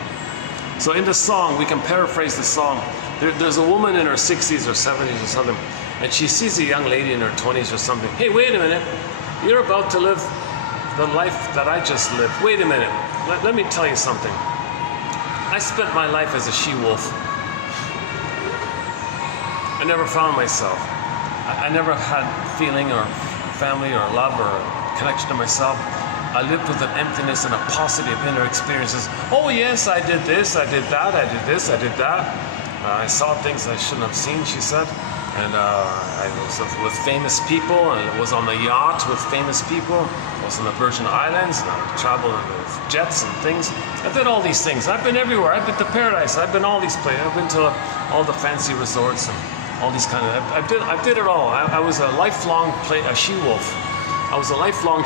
So in the song, we can paraphrase the song. There's a woman in her 60s or 70s or something, and she sees a young lady in her 20s or something. Hey, wait a minute. You're about to live the life that I just lived. Wait a minute. Let me tell you something. I spent my life as a she-wolf. I never found myself. I never had feeling or family or love or connection to myself. I lived with an emptiness and a positive inner experiences. Oh yes, I did this, I did that, I did this, I did that. I saw things I shouldn't have seen, she said. And I was with famous people, and I was on the yacht with famous people. I was on the Virgin Islands, and I traveled with jets and things. I did all these things. I've been everywhere. I've been to paradise. I've been all these places. I've been to all the fancy resorts and all these kind of. I did it all. I was a lifelong a she-wolf. I was a lifelong.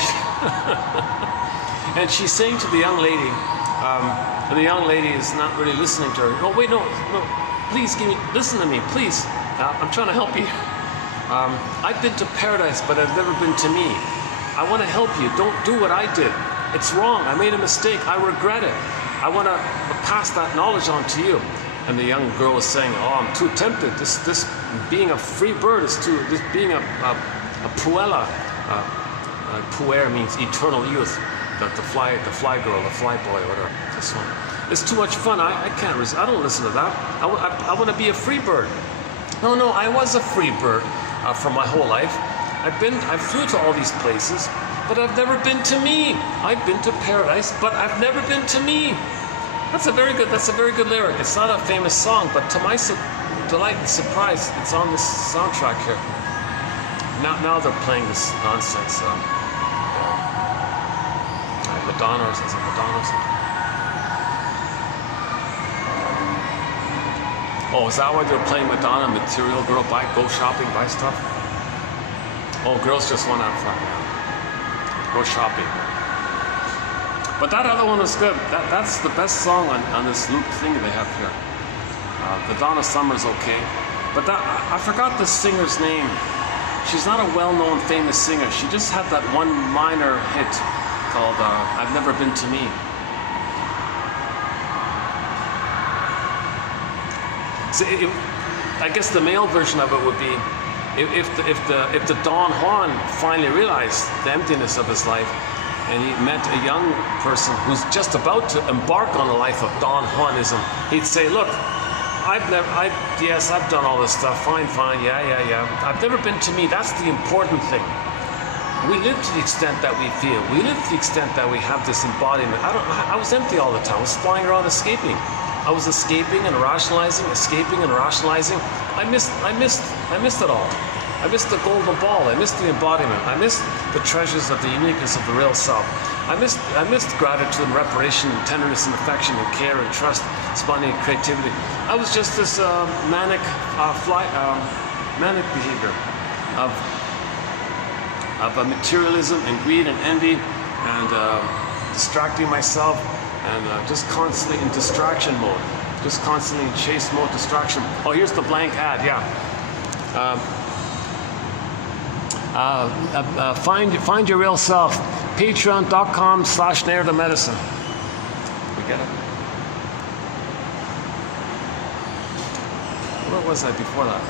And she's saying to the young lady, and the young lady is not really listening to her. Oh wait, no, please, listen to me, please. I'm trying to help you. I've been to paradise, but I've never been to me. I want to help you. Don't do what I did. It's wrong. I made a mistake. I regret it. I want to pass that knowledge on to you. And the young girl is saying, oh, I'm too tempted. This being a free bird is too, this being a puella. Puer means eternal youth. The fly girl, the fly boy, whatever. This one. It's too much fun. I can't resist. I don't listen to that. I want to be a free bird. No, I was a free bird for my whole life. I flew to all these places, but I've never been to me. I've been to paradise, but I've never been to me. That's a very good lyric. It's not a famous song, but to my delight and surprise, it's on this soundtrack here. Now they're playing this nonsense. Madonna or something. Oh, is that why they're playing Madonna? Material Girl, go shopping, buy stuff? Oh, girls just want to have fun. Go shopping. But that other one was good. That's the best song on this loop thing they have here. The Donna Summer's okay. But I forgot the singer's name. She's not a well-known famous singer. She just had that one minor hit called I've Never Been to Me. So I guess the male version of it would be if the Don Juan finally realized the emptiness of his life, and he met a young person who's just about to embark on a life of Don Juanism, he'd say, look, I've done all this stuff, fine, yeah. I've never been to me. That's the important thing. We live to the extent that we feel. We live to the extent that we have this embodiment. I was empty all the time. I was flying around escaping. I was escaping and rationalizing. I missed it all. I missed the golden ball. I missed the embodiment. I missed the treasures of the uniqueness of the real self. I missed gratitude and reparation and tenderness and affection and care and trust, spontaneous creativity. I was just this manic behavior of materialism and greed and envy and distracting myself and just constantly in distraction mode, just constantly in chase mode, distraction. Oh, here's the blank ad, yeah. Find your real self. Patreon.com/narrativemedicine. We get it? Where was I before that?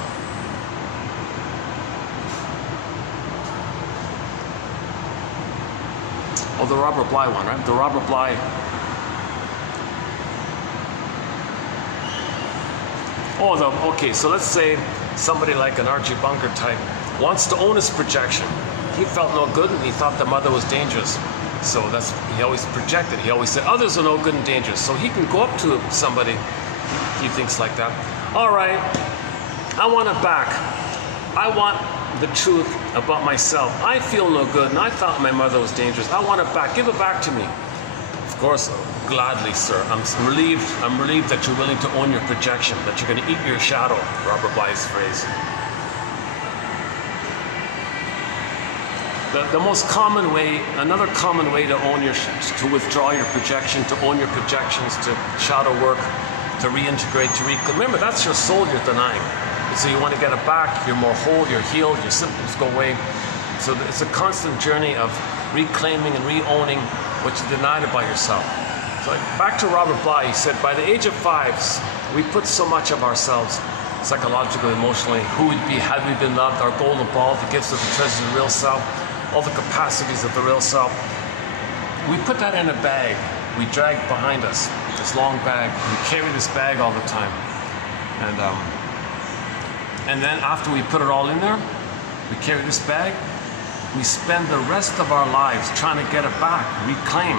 Oh, the Robert Bly one, right? The Robert Bly. Okay, so let's say somebody like an Archie Bunker type wants to own his projection. He felt no good and he thought the mother was dangerous. So he always projected. He always said others are no good and dangerous. So he can go up to somebody, he thinks like that. All right, I want it back. I want the truth about myself. I feel no good and I thought my mother was dangerous. I want it back. Give it back to me. Of course, gladly, sir. I'm relieved that you're willing to own your projection, that you're going to eat your shadow, Robert Bly's phrase. The most common way, another common way to withdraw your projection, to own your projections, to shadow work, to reintegrate, remember, that's your soul you're denying. So you want to get it back, you're more whole, you're healed, your symptoms go away. So it's a constant journey of reclaiming and re-owning what you denied about yourself. So back to Robert Bly, he said, by the age of 5, we put so much of ourselves, psychologically, emotionally, who we'd be had we been loved, our golden ball, the gifts of the treasures of the real self, all the capacities of the real self. We put that in a bag. We drag behind us this long bag. We carry this bag all the time. And then after we put it all in there, we carry this bag, we spend the rest of our lives trying to get it back, reclaim.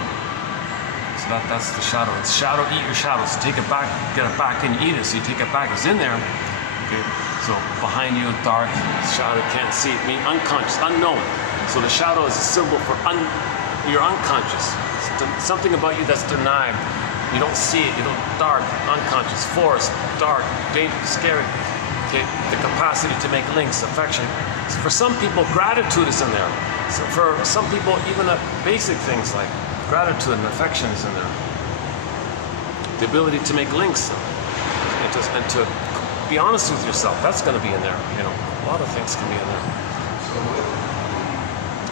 So that's the shadow. It's shadow, eat your shadow. So take it back, get it back, and you eat it. So you take it back, it's in there. Okay. So behind you, dark, shadow, can't see it, mean unconscious, unknown. So the shadow is a symbol for you're unconscious. It's something about you that's denied. You don't see it, you don't, dark, unconscious, forest, dark, dangerous, scary. Okay, the capacity to make links, affection. So for some people, gratitude is in there. So for some people, even basic things like gratitude and affection is in there. The ability to make links and to be honest with yourself, that's going to be in there. You know, a lot of things can be in there.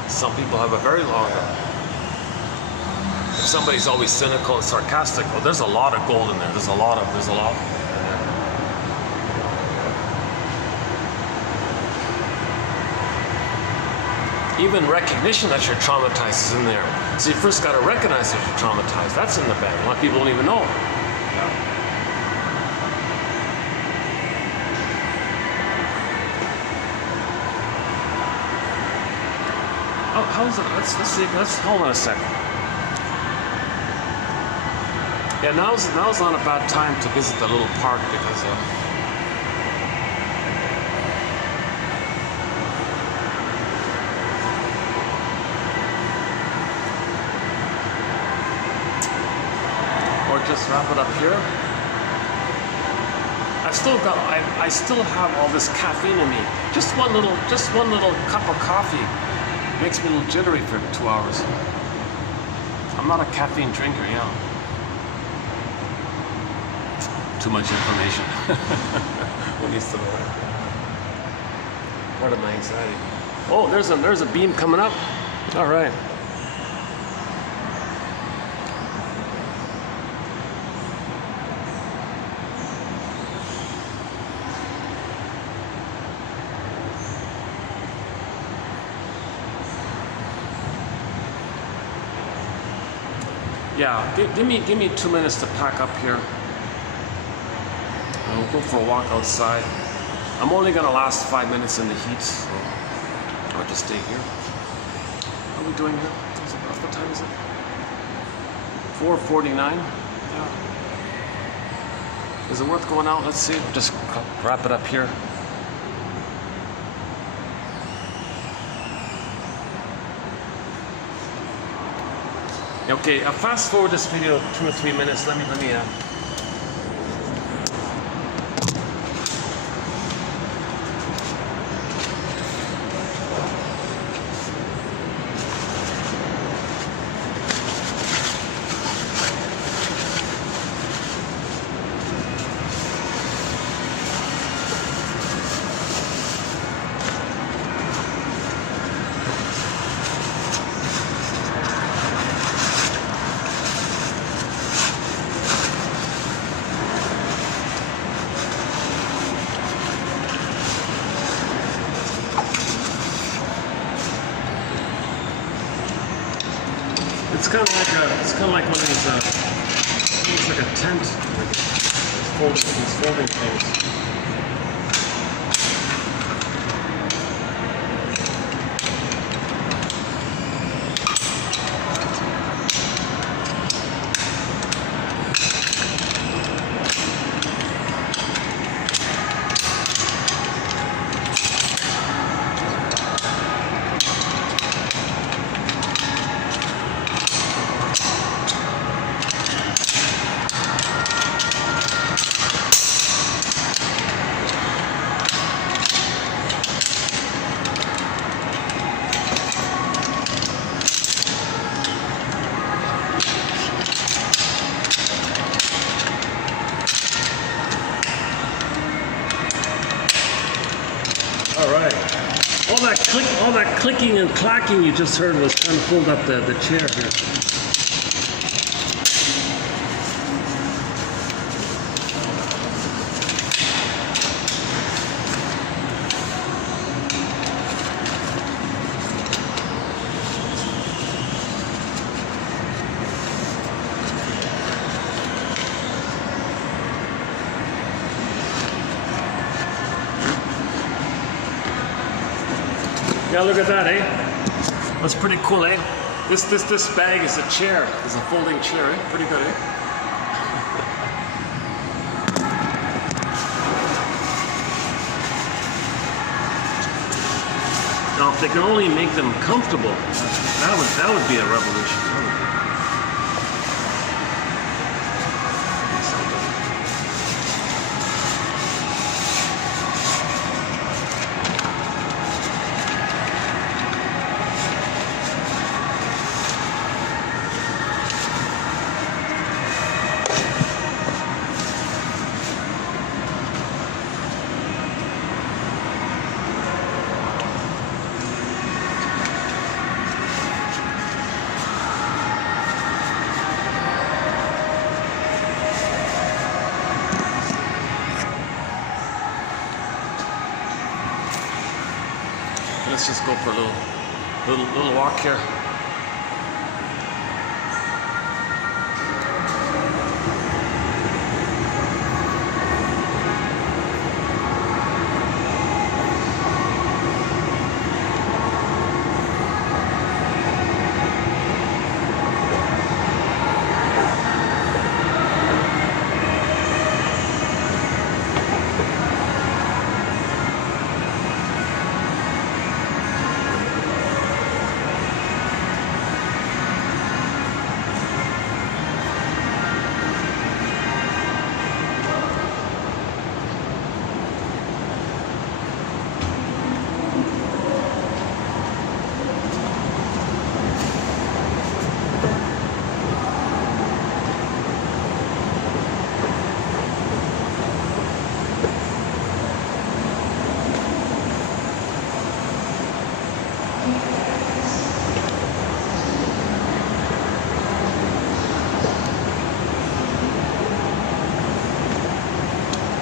Some people have a very long. If somebody's always cynical and sarcastic, well, there's a lot of gold in there. There's a lot in there. Even recognition that you're traumatized is in there. So you first got to recognize that you're traumatized. That's in the bag. A lot of people don't even know. Oh, how's it? Let's see. Let's hold on a second. Yeah, now's not a bad time to visit the little park because or just wrap it up here. I still have all this caffeine in me. Just one little cup of coffee makes me a little jittery for 2 hours. I'm not a caffeine drinker, yeah. Too much information. What needs to know? Part of my anxiety. Oh, there's a beam coming up. All right. Yeah, give me 2 minutes to pack up here. We'll go for a walk outside. I'm only gonna last 5 minutes in the heat, so I'll just stay here. How are we doing here? What time is it? 4:49. Yeah. Is it worth going out? Let's see. Just wrap it up here. Okay, I'll fast forward this video 2 or 3 minutes. Let me It's kind of like one of these. It's like a tent. These folding things. and clacking you just heard was trying to fold up the chair here. Yeah, look at that, eh? That's pretty cool, eh? This bag is a chair. It's a folding chair, eh? Pretty good, eh? Now, if they can only make them comfortable, that would be a revolution. Let's just go for a little walk here.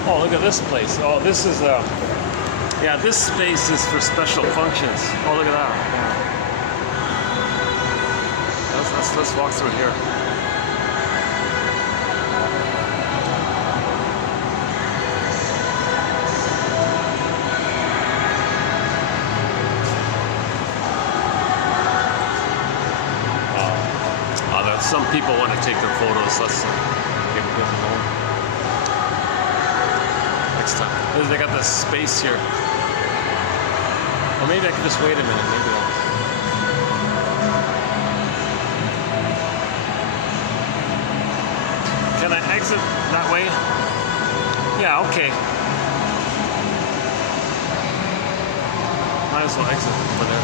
Oh, look at this place. Oh, this is yeah, this space is for special functions. Oh, look at that. Yeah. Let's walk through here. Some people want to take their photos. Let's give them more. Next time. They got this space here. Or maybe I could just wait a minute. Maybe Can I exit that way? Yeah, okay. Might as well exit over there.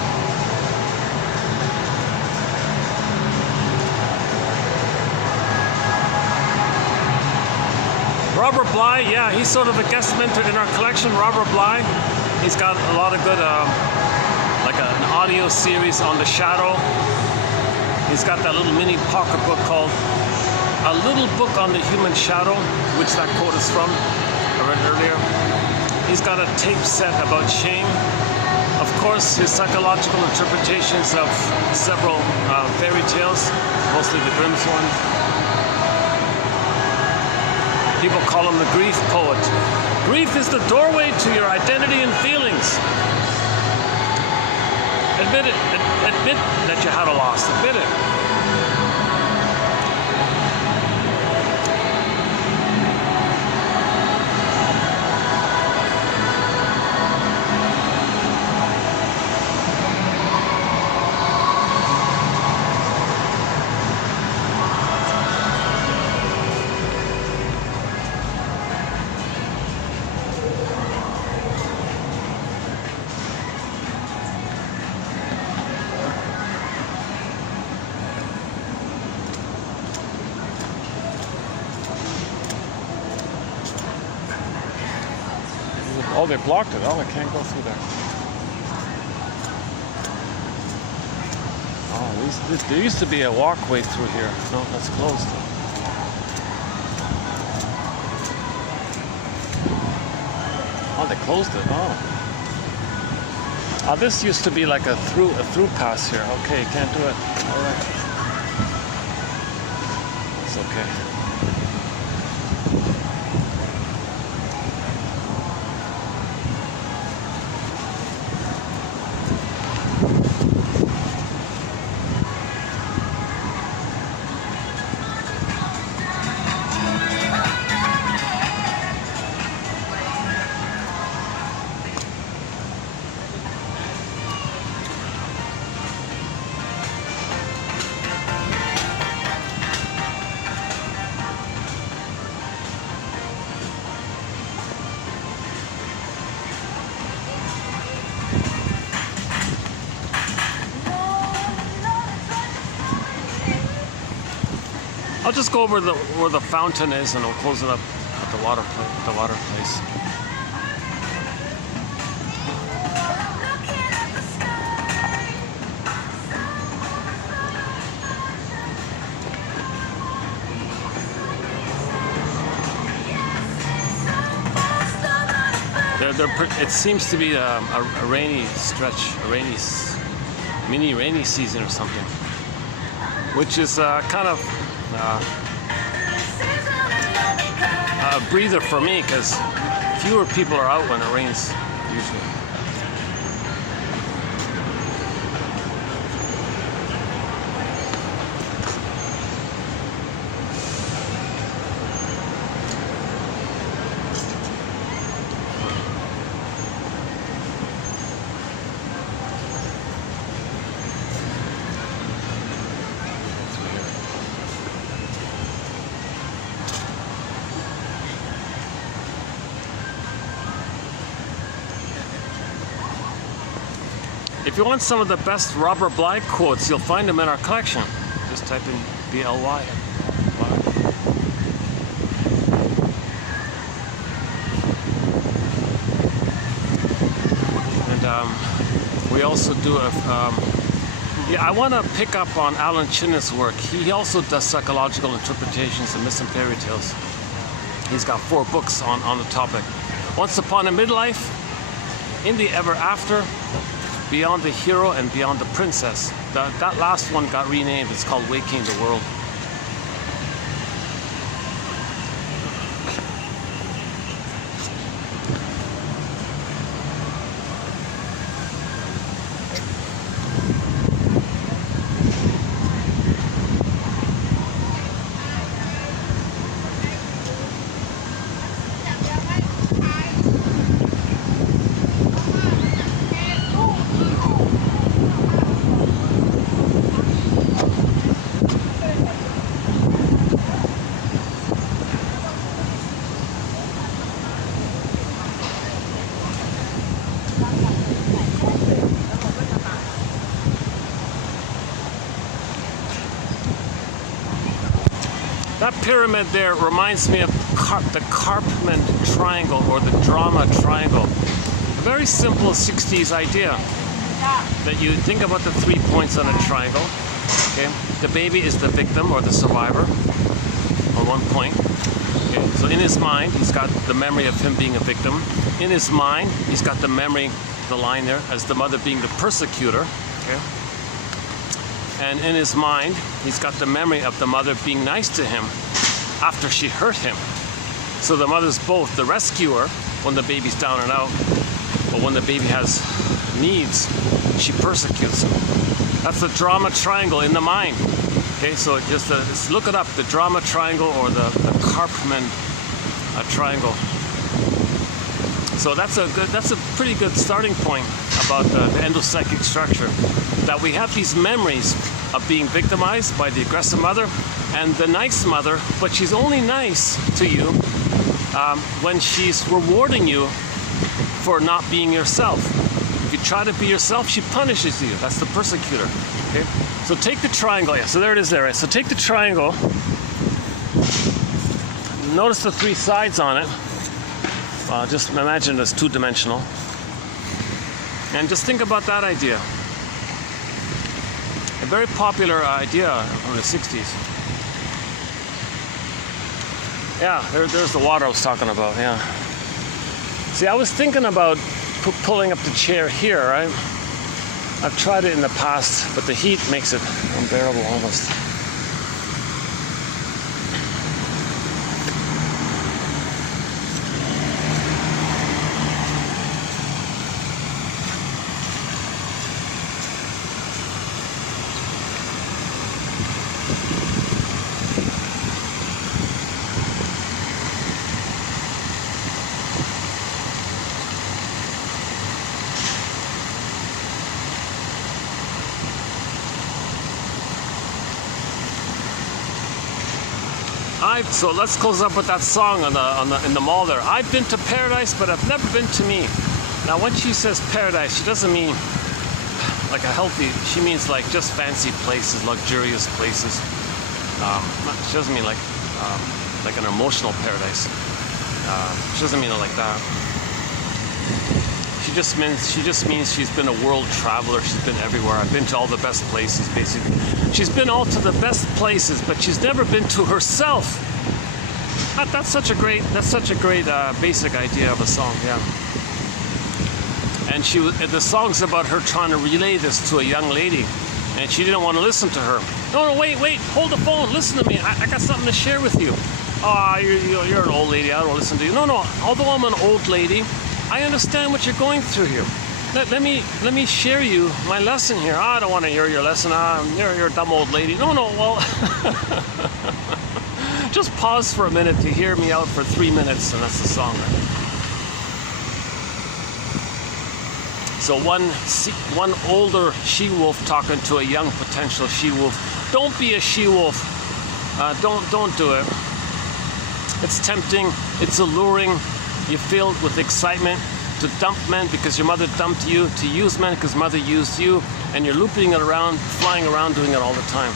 Robert Bly, yeah, he's sort of a guest mentor in our collection. Robert Bly, he's got a lot of good, like an audio series on the shadow. He's got that little mini pocket book called A Little Book on the Human Shadow, which that quote is from, I read earlier. He's got a tape set about shame. Of course, his psychological interpretations of several fairy tales, mostly the Grimm's ones. People call him the grief poet. Grief is the doorway to your identity and feelings. Admit it. Admit that you had a loss. Admit it. Oh, they blocked it. Oh, I can't go through there. There used to be a walkway through here. No, that's closed. Oh, they closed it. Oh. This used to be like a through pass here. Okay, can't do it. All right. It's okay. I'll just go over where the fountain is, and I'll close it up at the water place. It seems to be a rainy stretch, mini rainy season or something, which is kind of a breather for me, because fewer people are out when it rains usually. If you want some of the best Robert Bly quotes, you'll find them in our collection. Just type in BLY. And we also do I want to pick up on Alan Chinna's work. He also does psychological interpretations of myths and fairy tales. He's got 4 books on the topic. Once Upon a Midlife, In the Ever After, Beyond the Hero, and Beyond the Princess. That last one got renamed. It's called Waking the World. That pyramid there reminds me of the Karpman triangle, or the drama triangle. A very simple 60s idea that you think about the 3 points on a triangle. Okay, the baby is the victim or the survivor on one point. Okay, so in his mind, he's got the memory of him being a victim. In his mind, he's got the memory, the line there, as the mother being the persecutor. Okay. And in his mind, he's got the memory of the mother being nice to him after she hurt him. So the mother's both the rescuer when the baby's down and out, but when the baby has needs, she persecutes him. That's the drama triangle in the mind. Okay, so just look it up, the drama triangle, or the Karpman triangle. So that's a pretty good starting point about the endopsychic structure. That we have these memories of being victimized by the aggressive mother and the nice mother, but she's only nice to you when she's rewarding you for not being yourself. If you try to be yourself, she punishes you. That's the persecutor. Okay? So take the triangle. Yeah, so there it is there. Right? So take the triangle. Notice the 3 sides on it. Just imagine it as 2-dimensional. And just think about that idea. very popular idea from the 60s. Yeah, there's the water I was talking about, yeah. See, I was thinking about pulling up the chair here, right? I've tried it in the past, but the heat makes it unbearable almost. So let's close up with that song in the mall there. I've been to paradise, but I've never been to me. Now, when she says paradise, she doesn't mean like a healthy. She means like just fancy places, luxurious places. She doesn't mean like an emotional paradise. She doesn't mean it like that. She just means she's been a world traveler. She's been everywhere. I've been to all the best places, basically. She's been all to the best places, but she's never been to herself. That's such a great basic idea of a song, yeah. And the song's about her trying to relay this to a young lady, and she didn't want to listen to her. No, wait, hold the phone, listen to me. I got something to share with you. Oh, you're an old lady. I don't listen to you. No. Although I'm an old lady, I understand what you're going through here. Let me share you my lesson here. I don't want to hear your lesson. You're a dumb old lady. No, well, just pause for a minute to hear me out for 3 minutes, and that's the song. Right? So one older she-wolf talking to a young potential she-wolf. Don't be a she-wolf. Don't do it. It's tempting. It's alluring. You feel with excitement to dump men because your mother dumped you, to use men because mother used you, and you're looping it around, flying around, doing it all the time.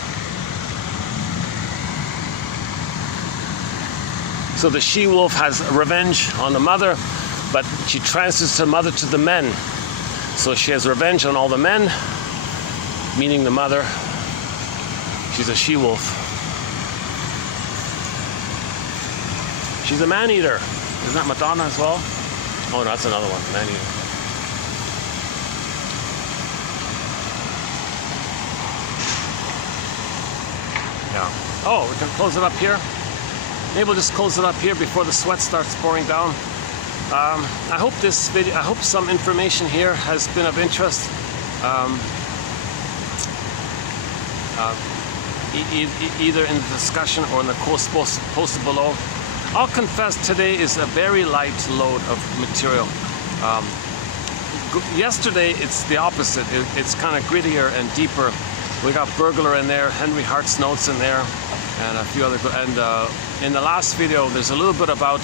So the she-wolf has revenge on the mother, but she transfers the mother to the men. So she has revenge on all the men, meaning the mother. She's a she-wolf. She's a man-eater. Isn't that Madonna as well? Oh, no, that's another one, man-eater. Yeah. Oh, we can close it up here. Maybe we'll just close it up here before the sweat starts pouring down. I hope this video, I hope some information here has been of interest. Either in the discussion or in the post posted below. I'll confess today is a very light load of material. Yesterday it's the opposite. It's kind of grittier and deeper. We got Burglar in there, Henry Hart's notes in there, and a few other. And in the last video, there's a little bit about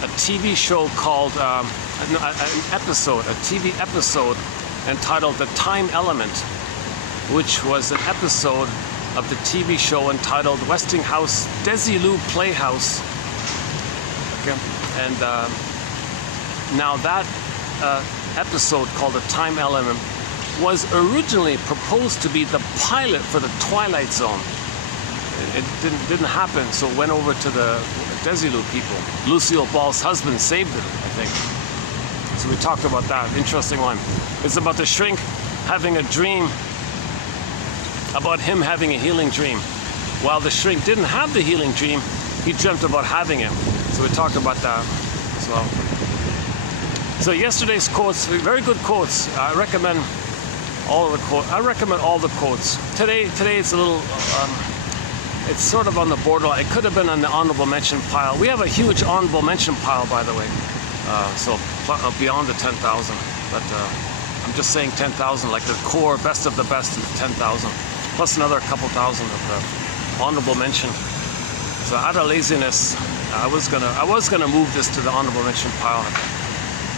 a TV show called a TV episode entitled "The Time Element," which was an episode of the TV show entitled Westinghouse Desilu Playhouse. Okay, and now that episode called The Time Element was originally proposed to be the pilot for the Twilight Zone. It didn't happen, so it went over to the Desilu people. Lucille Ball's husband saved it, I think. So we talked about that. Interesting one. It's about the shrink having a dream about him having a healing dream. While the shrink didn't have the healing dream, he dreamt about having it. So we talked about that as well. So yesterday's quotes, very good quotes. I recommend all of the quotes. I recommend all the quotes. Today it's a little, it's sort of on the borderline. It could have been on the honorable mention pile. We have a huge honorable mention pile, by the way. So beyond the 10,000. But I'm just saying 10,000, like the core best of the best is 10,000. Plus another couple thousand of the honorable mention. So out of laziness, I was gonna move this to the honorable mention pile.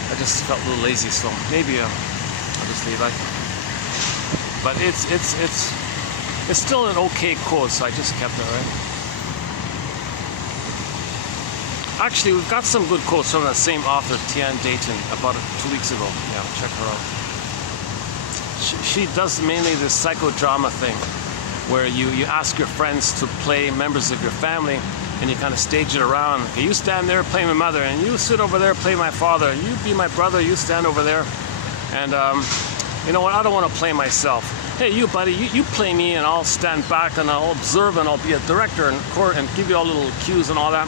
I just felt a little lazy, so maybe I'll just leave it. But it's still an okay quote, so I just kept it, right? Actually, we've got some good quotes from that same author, Tian Dayton, about 2 weeks ago. Yeah, check her out. she does mainly this psychodrama thing, where you ask your friends to play members of your family, and you kind of stage it around. Okay, you stand there, play my mother, and you sit over there, play my father. You be my brother, you stand over there. And you know what, I don't want to play myself. Hey, you buddy, you play me, and I'll stand back, and I'll observe, and I'll be a director in court, and give you all little cues and all that.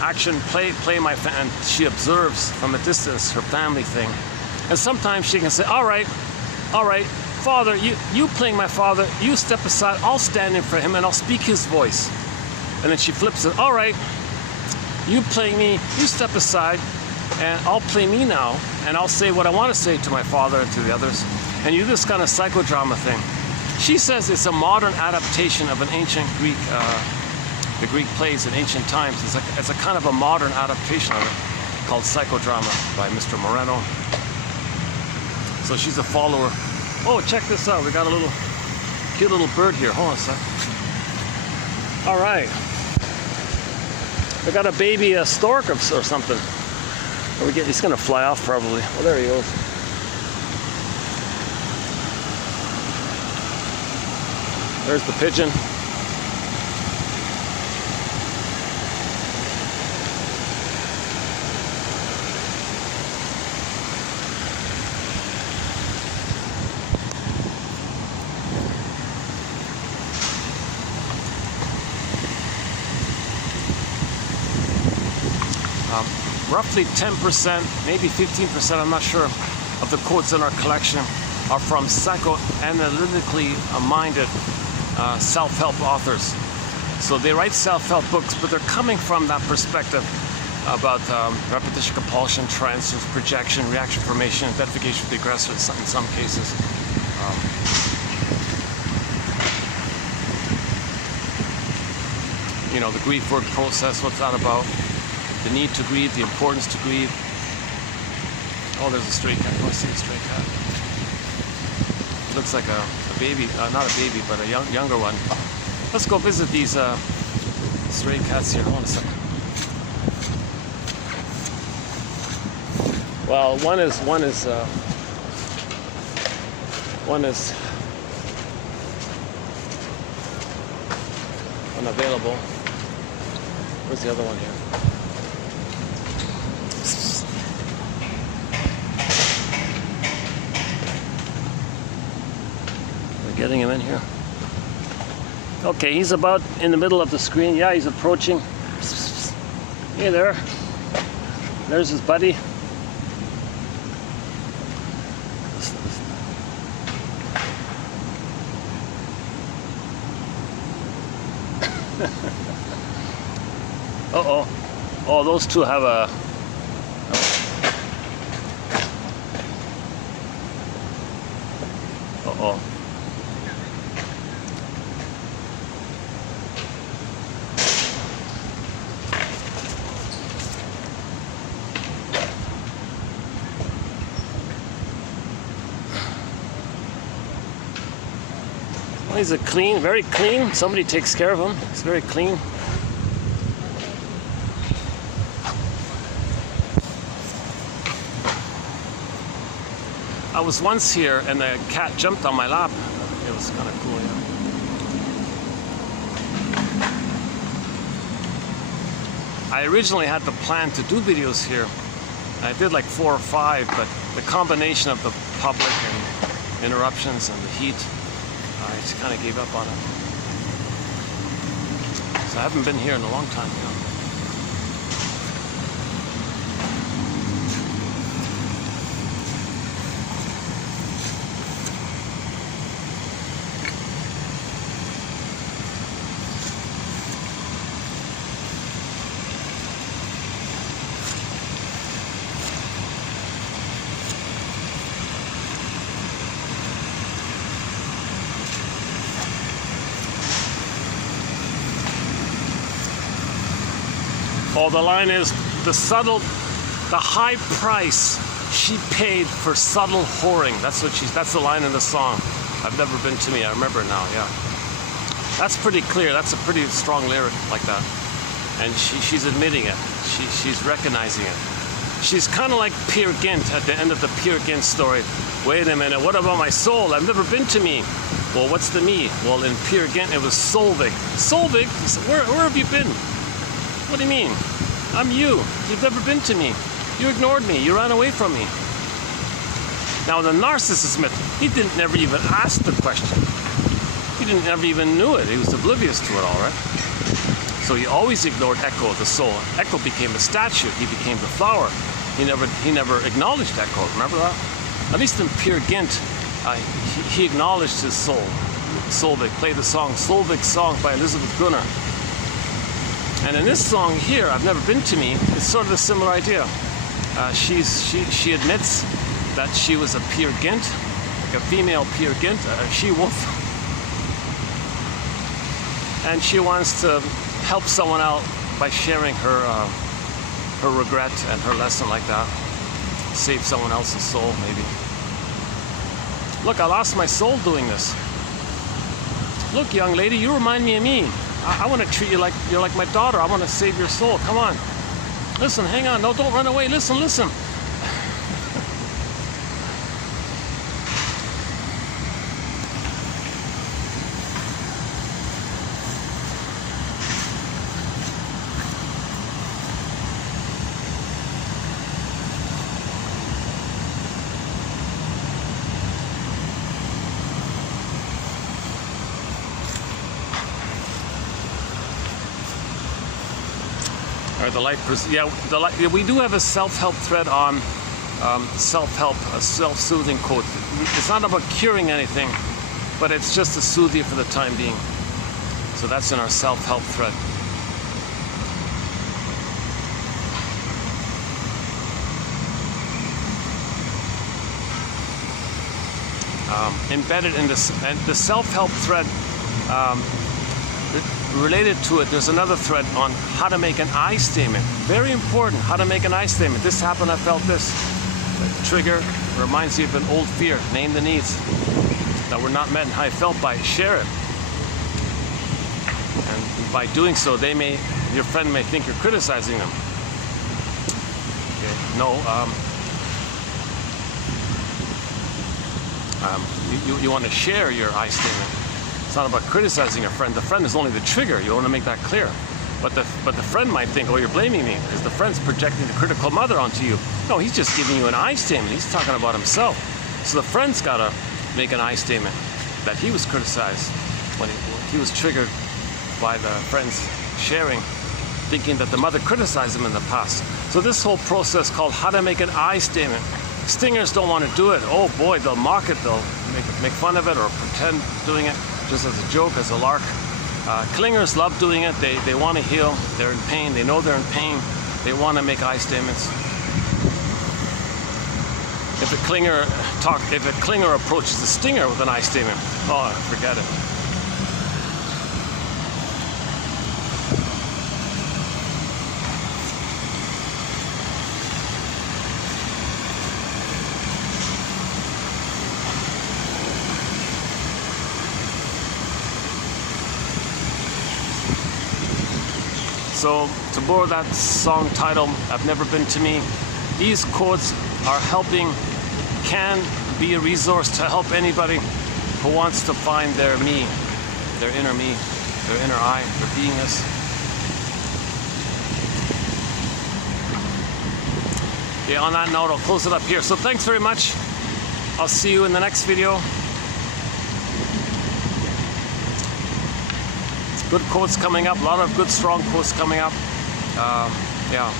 Action, play my and she observes from a distance her family thing. And sometimes she can say, all right, father, you playing my father, you step aside, I'll stand in for him, and I'll speak his voice. And then she flips it, all right, you playing me, you step aside, and I'll play me now, and I'll say what I want to say to my father and to the others. And you do this kind of psychodrama thing. She says it's a modern adaptation of an ancient Greek, the Greek plays in ancient times. It's a kind of a modern adaptation of it called psychodrama by Mr. Moreno. So she's a follower. Oh, check this out. We got a little cute little bird here. Hold on a sec. All right. We got a baby stork or something. He's gonna fly off probably. Oh, there he goes. There's the pigeon. Roughly 10%, maybe 15%, I'm not sure, of the quotes in our collection are from psychoanalytically minded self-help authors. So they write self-help books, but they're coming from that perspective about repetition, compulsion, transience, projection, reaction formation, identification with the aggressor in some cases. You know, the grief work process, what's that about? The need to grieve, the importance to grieve. Oh, there's a stray cat. Oh, I see a stray cat. It looks like a baby, not a baby, but a younger one. Let's go visit these stray cats here. Hold on a second. Well, one is unavailable. Where's the other one here? Getting him in here. Okay, he's about in the middle of the screen. Yeah, he's approaching. Hey there. There's his buddy. Uh-oh. Oh, those two have a... Uh-oh. Well, he's very clean. Somebody takes care of him. He's very clean. I was once here and a cat jumped on my lap. It was kind of cool, yeah. I originally had the plan to do videos here. I did like 4 or 5, but the combination of the public and interruptions and the heat, I just kind of gave up on it. So I haven't been here in a long time, you know. Oh, the line is the high price she paid for subtle whoring. That's the line in the song. I've never been to me. I remember now. Yeah, that's pretty clear. That's a pretty strong lyric like that. And she's admitting it. She's recognizing it. She's kind of like Peer Gynt at the end of the Peer Gynt story. Wait a minute, what about my soul? I've never been to me. Well, what's the me? Well, in Peer Gynt, it was Solvig. Solvig? Where have you been? What do you mean? I'm you. You've never been to me. You ignored me. You ran away from me. Now, the narcissist myth, he didn't never even ask the question. He didn't ever even knew it. He was oblivious to it all, right? So he always ignored Echo, the soul. Echo became a statue. He became the flower. He never acknowledged Echo. Remember that? At least in Peer Gynt, he acknowledged his soul. Solvig played the song Solvig's Song by Elizabeth Gunnar. And in this song here, I've Never Been to Me, it's sort of a similar idea. She admits that she was a Peer Gynt, like a female Peer Gynt, a she-wolf. And she wants to help someone out by sharing her regret and her lesson like that. Save someone else's soul, maybe. Look, I lost my soul doing this. Look, young lady, you remind me of me. I want to treat you like you're like my daughter. I want to save your soul. Come on. Listen, hang on. No, don't run away. Listen, listen. Or the light, we do have a self-help thread on self-help, a self-soothing quote. It's not about curing anything, but it's just to soothe you for the time being. So that's in our self-help thread. Embedded in the self-help thread, related to it, there's another thread on how to make an I statement. Very important, how to make an I statement. This happened, I felt this. The trigger reminds you of an old fear. Name the needs that were not met and how I felt by it. Share it. And by doing so, your friend may think you're criticizing them. Okay. No, you want to share your I statement. It's not about criticizing your friend. The friend is only the trigger. You want to make that clear. But the friend might think, oh, you're blaming me because the friend's projecting the critical mother onto you. No, he's just giving you an I statement. He's talking about himself. So the friend's got to make an I statement that he was criticized when he was triggered by the friend's sharing, thinking that the mother criticized him in the past. So this whole process called how to make an I statement. Stingers don't want to do it. Oh boy, they'll mock it. They'll make fun of it or pretend doing it just as a joke, as a lark. Clingers love doing it. They want to heal. They're in pain. They know they're in pain. They want to make I statements. If a clinger approaches a stinger with an I statement, oh, forget it. So, to borrow that song title, I've Never Been to Me, these quotes are can be a resource to help anybody who wants to find their me, their inner I, their beingness. Yeah, on that note, I'll close it up here. So thanks very much. I'll see you in the next video. Good quotes coming up, a lot of good strong quotes coming up. Yeah.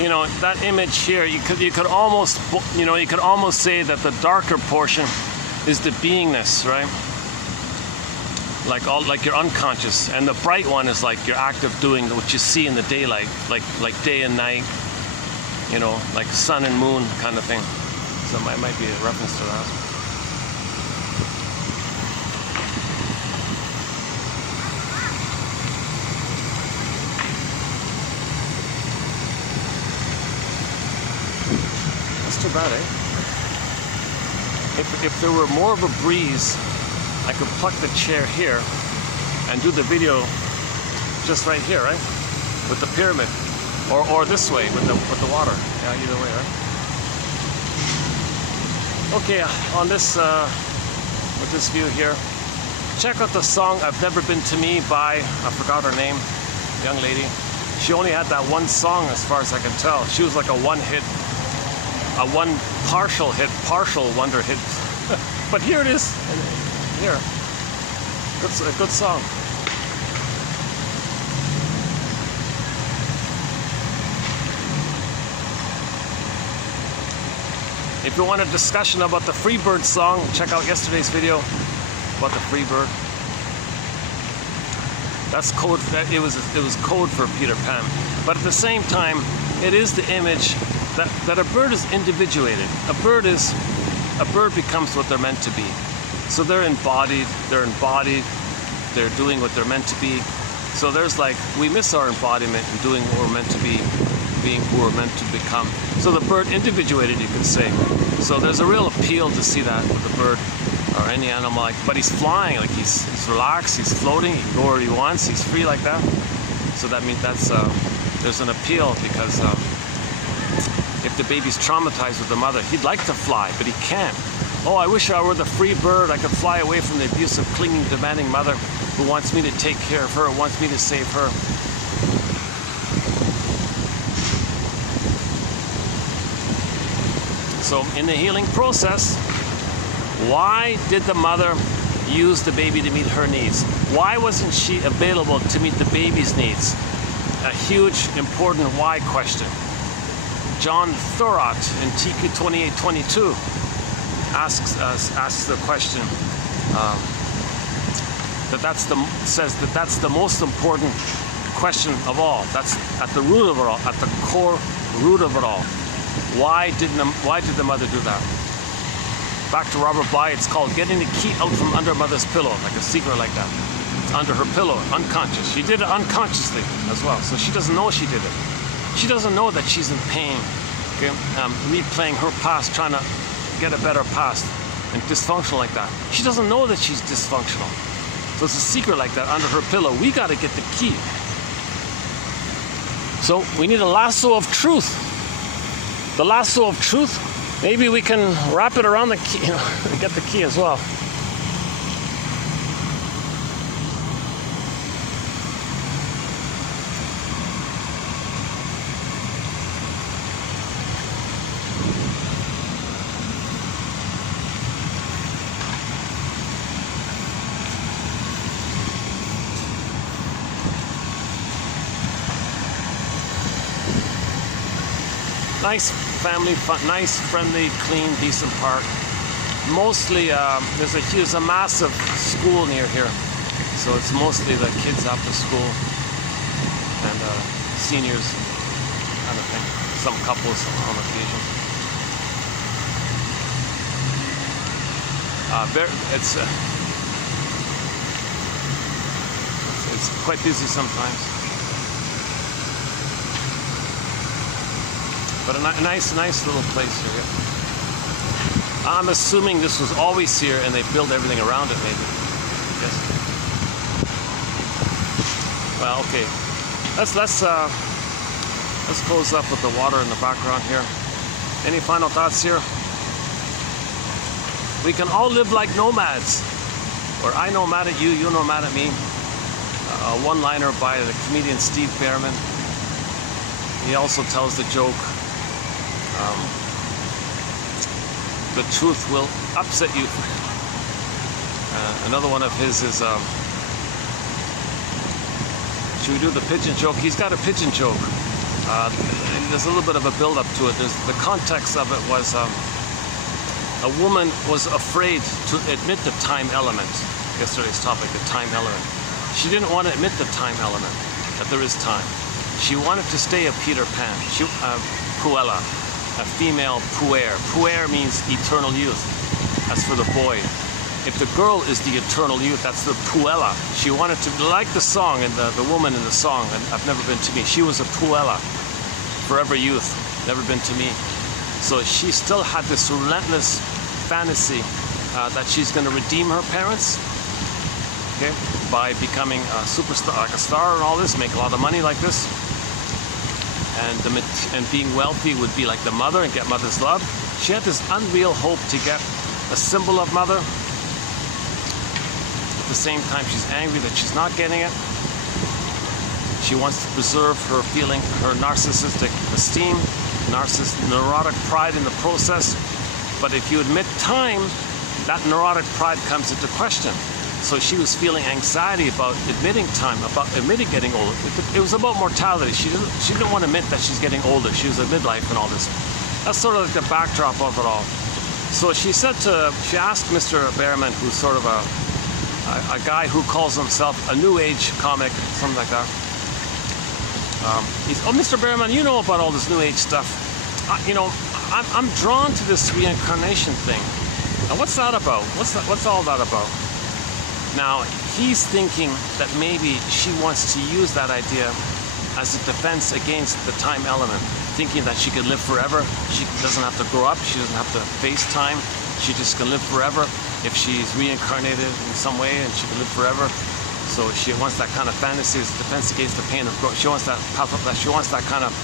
You know, that image here, you could almost say that the darker portion is the beingness, right? Like your unconscious, and the bright one is like your active doing, what you see in the daylight, like day and night, you know, like sun and moon kind of thing. So it might be a reference to that. too bad, eh? If there were more of a breeze, I could pluck the chair here and do the video just right here, right? With the pyramid. Or this way with the water. Yeah, either way, right? Okay, on this with this view here, check out the song "I've Never Been to Me" by, I forgot her name, young lady. She only had that one song as far as I can tell. She was like a partial wonder hit. But here it is, here. It's a good song. If you want a discussion about the Freebird song, check out yesterday's video about the Freebird. That's code. It was code for Peter Pan. But at the same time, it is the image that a bird is individuated. A bird becomes what they're meant to be. So they're embodied. They're doing what they're meant to be. So there's like, we miss our embodiment in doing what we're meant to be, being who we're meant to become. So the bird individuated, you could say. So there's a real appeal to see that with the bird or any animal, but he's flying, like he's relaxed, he's floating, he can go where he wants, he's free like that. So that means there's an appeal, because if the baby's traumatized with the mother, he'd like to fly, but he can't. Oh, I wish I were the free bird. I could fly away from the abusive, clinging, demanding mother who wants me to take care of her, wants me to save her. So in the healing process, why did the mother use the baby to meet her needs? Why wasn't she available to meet the baby's needs? A huge, important why question. John Thurot in TQ 2822 asks the question says that's the most important question of all. That's at the root of it all, at the core root of it all. Why did the mother do that? Back to Robert Bly, it's called getting the key out from under mother's pillow, like a secret like that. It's under her pillow, unconscious. She did it unconsciously as well, so she doesn't know she did it. She doesn't know that she's in pain, okay? Replaying her past, trying to get a better past, and dysfunctional like that. She doesn't know that she's dysfunctional. So it's a secret like that under her pillow. We got to get the key. So we need a lasso of truth. The lasso of truth, maybe we can wrap it around the key, and get the key as well. Nice family fun, nice, friendly, clean, decent park. Mostly, there's a massive school near here, so it's mostly the kids after school and seniors kind of thing. Some couples on occasion. It's quite busy sometimes. But a nice little place here. Yeah. I'm assuming this was always here, and they built everything around it, maybe. Yes. Well, okay. Let's close up with the water in the background here. Any final thoughts here? We can all live like nomads, or I nomad at you, you nomad at me. A one-liner by the comedian Steve Behrman. He also tells the joke. The truth will upset you. Another one of his is, should we do the pigeon joke? He's got a pigeon joke. There's a little bit of a build-up to it. The context of it was a woman was afraid to admit the time element. Yesterday's topic, the time element. She didn't want to admit the time element, that there is time. She wanted to stay a Peter Pan. Puella. A female puer. Puer means eternal youth. That's for the boy. If the girl is the eternal youth, that's the puella. She wanted to, like the song, and the woman in the song, and I've never been to me. She was a puella. Forever youth. Never been to me. So she still had this relentless fantasy that she's going to redeem her parents, okay, by becoming a superstar, like a star and all this, make a lot of money like this. And being wealthy would be like the mother and get mother's love. She had this unreal hope to get a symbol of mother. At the same time, she's angry that she's not getting it. She wants to preserve her feeling, her narcissistic esteem, neurotic pride in the process. But if you admit time, that neurotic pride comes into question. So she was feeling anxiety about admitting time, about admitting getting older. It was about mortality. She didn't want to admit that she's getting older. She was at midlife and all this. That's sort of like the backdrop of it all. So she asked Mr. Behrman, who's sort of a guy who calls himself a new age comic, something like that. Oh, Mr. Behrman, you know about all this new age stuff. I'm drawn to this reincarnation thing. Now, what's that about? What's all that about? Now, he's thinking that maybe she wants to use that idea as a defense against the time element, thinking that she could live forever. She doesn't have to grow up. She doesn't have to face time. She just can live forever if she's reincarnated in some way, and she can live forever. So she wants that kind of fantasy as a defense against the pain of growth. She wants that kind of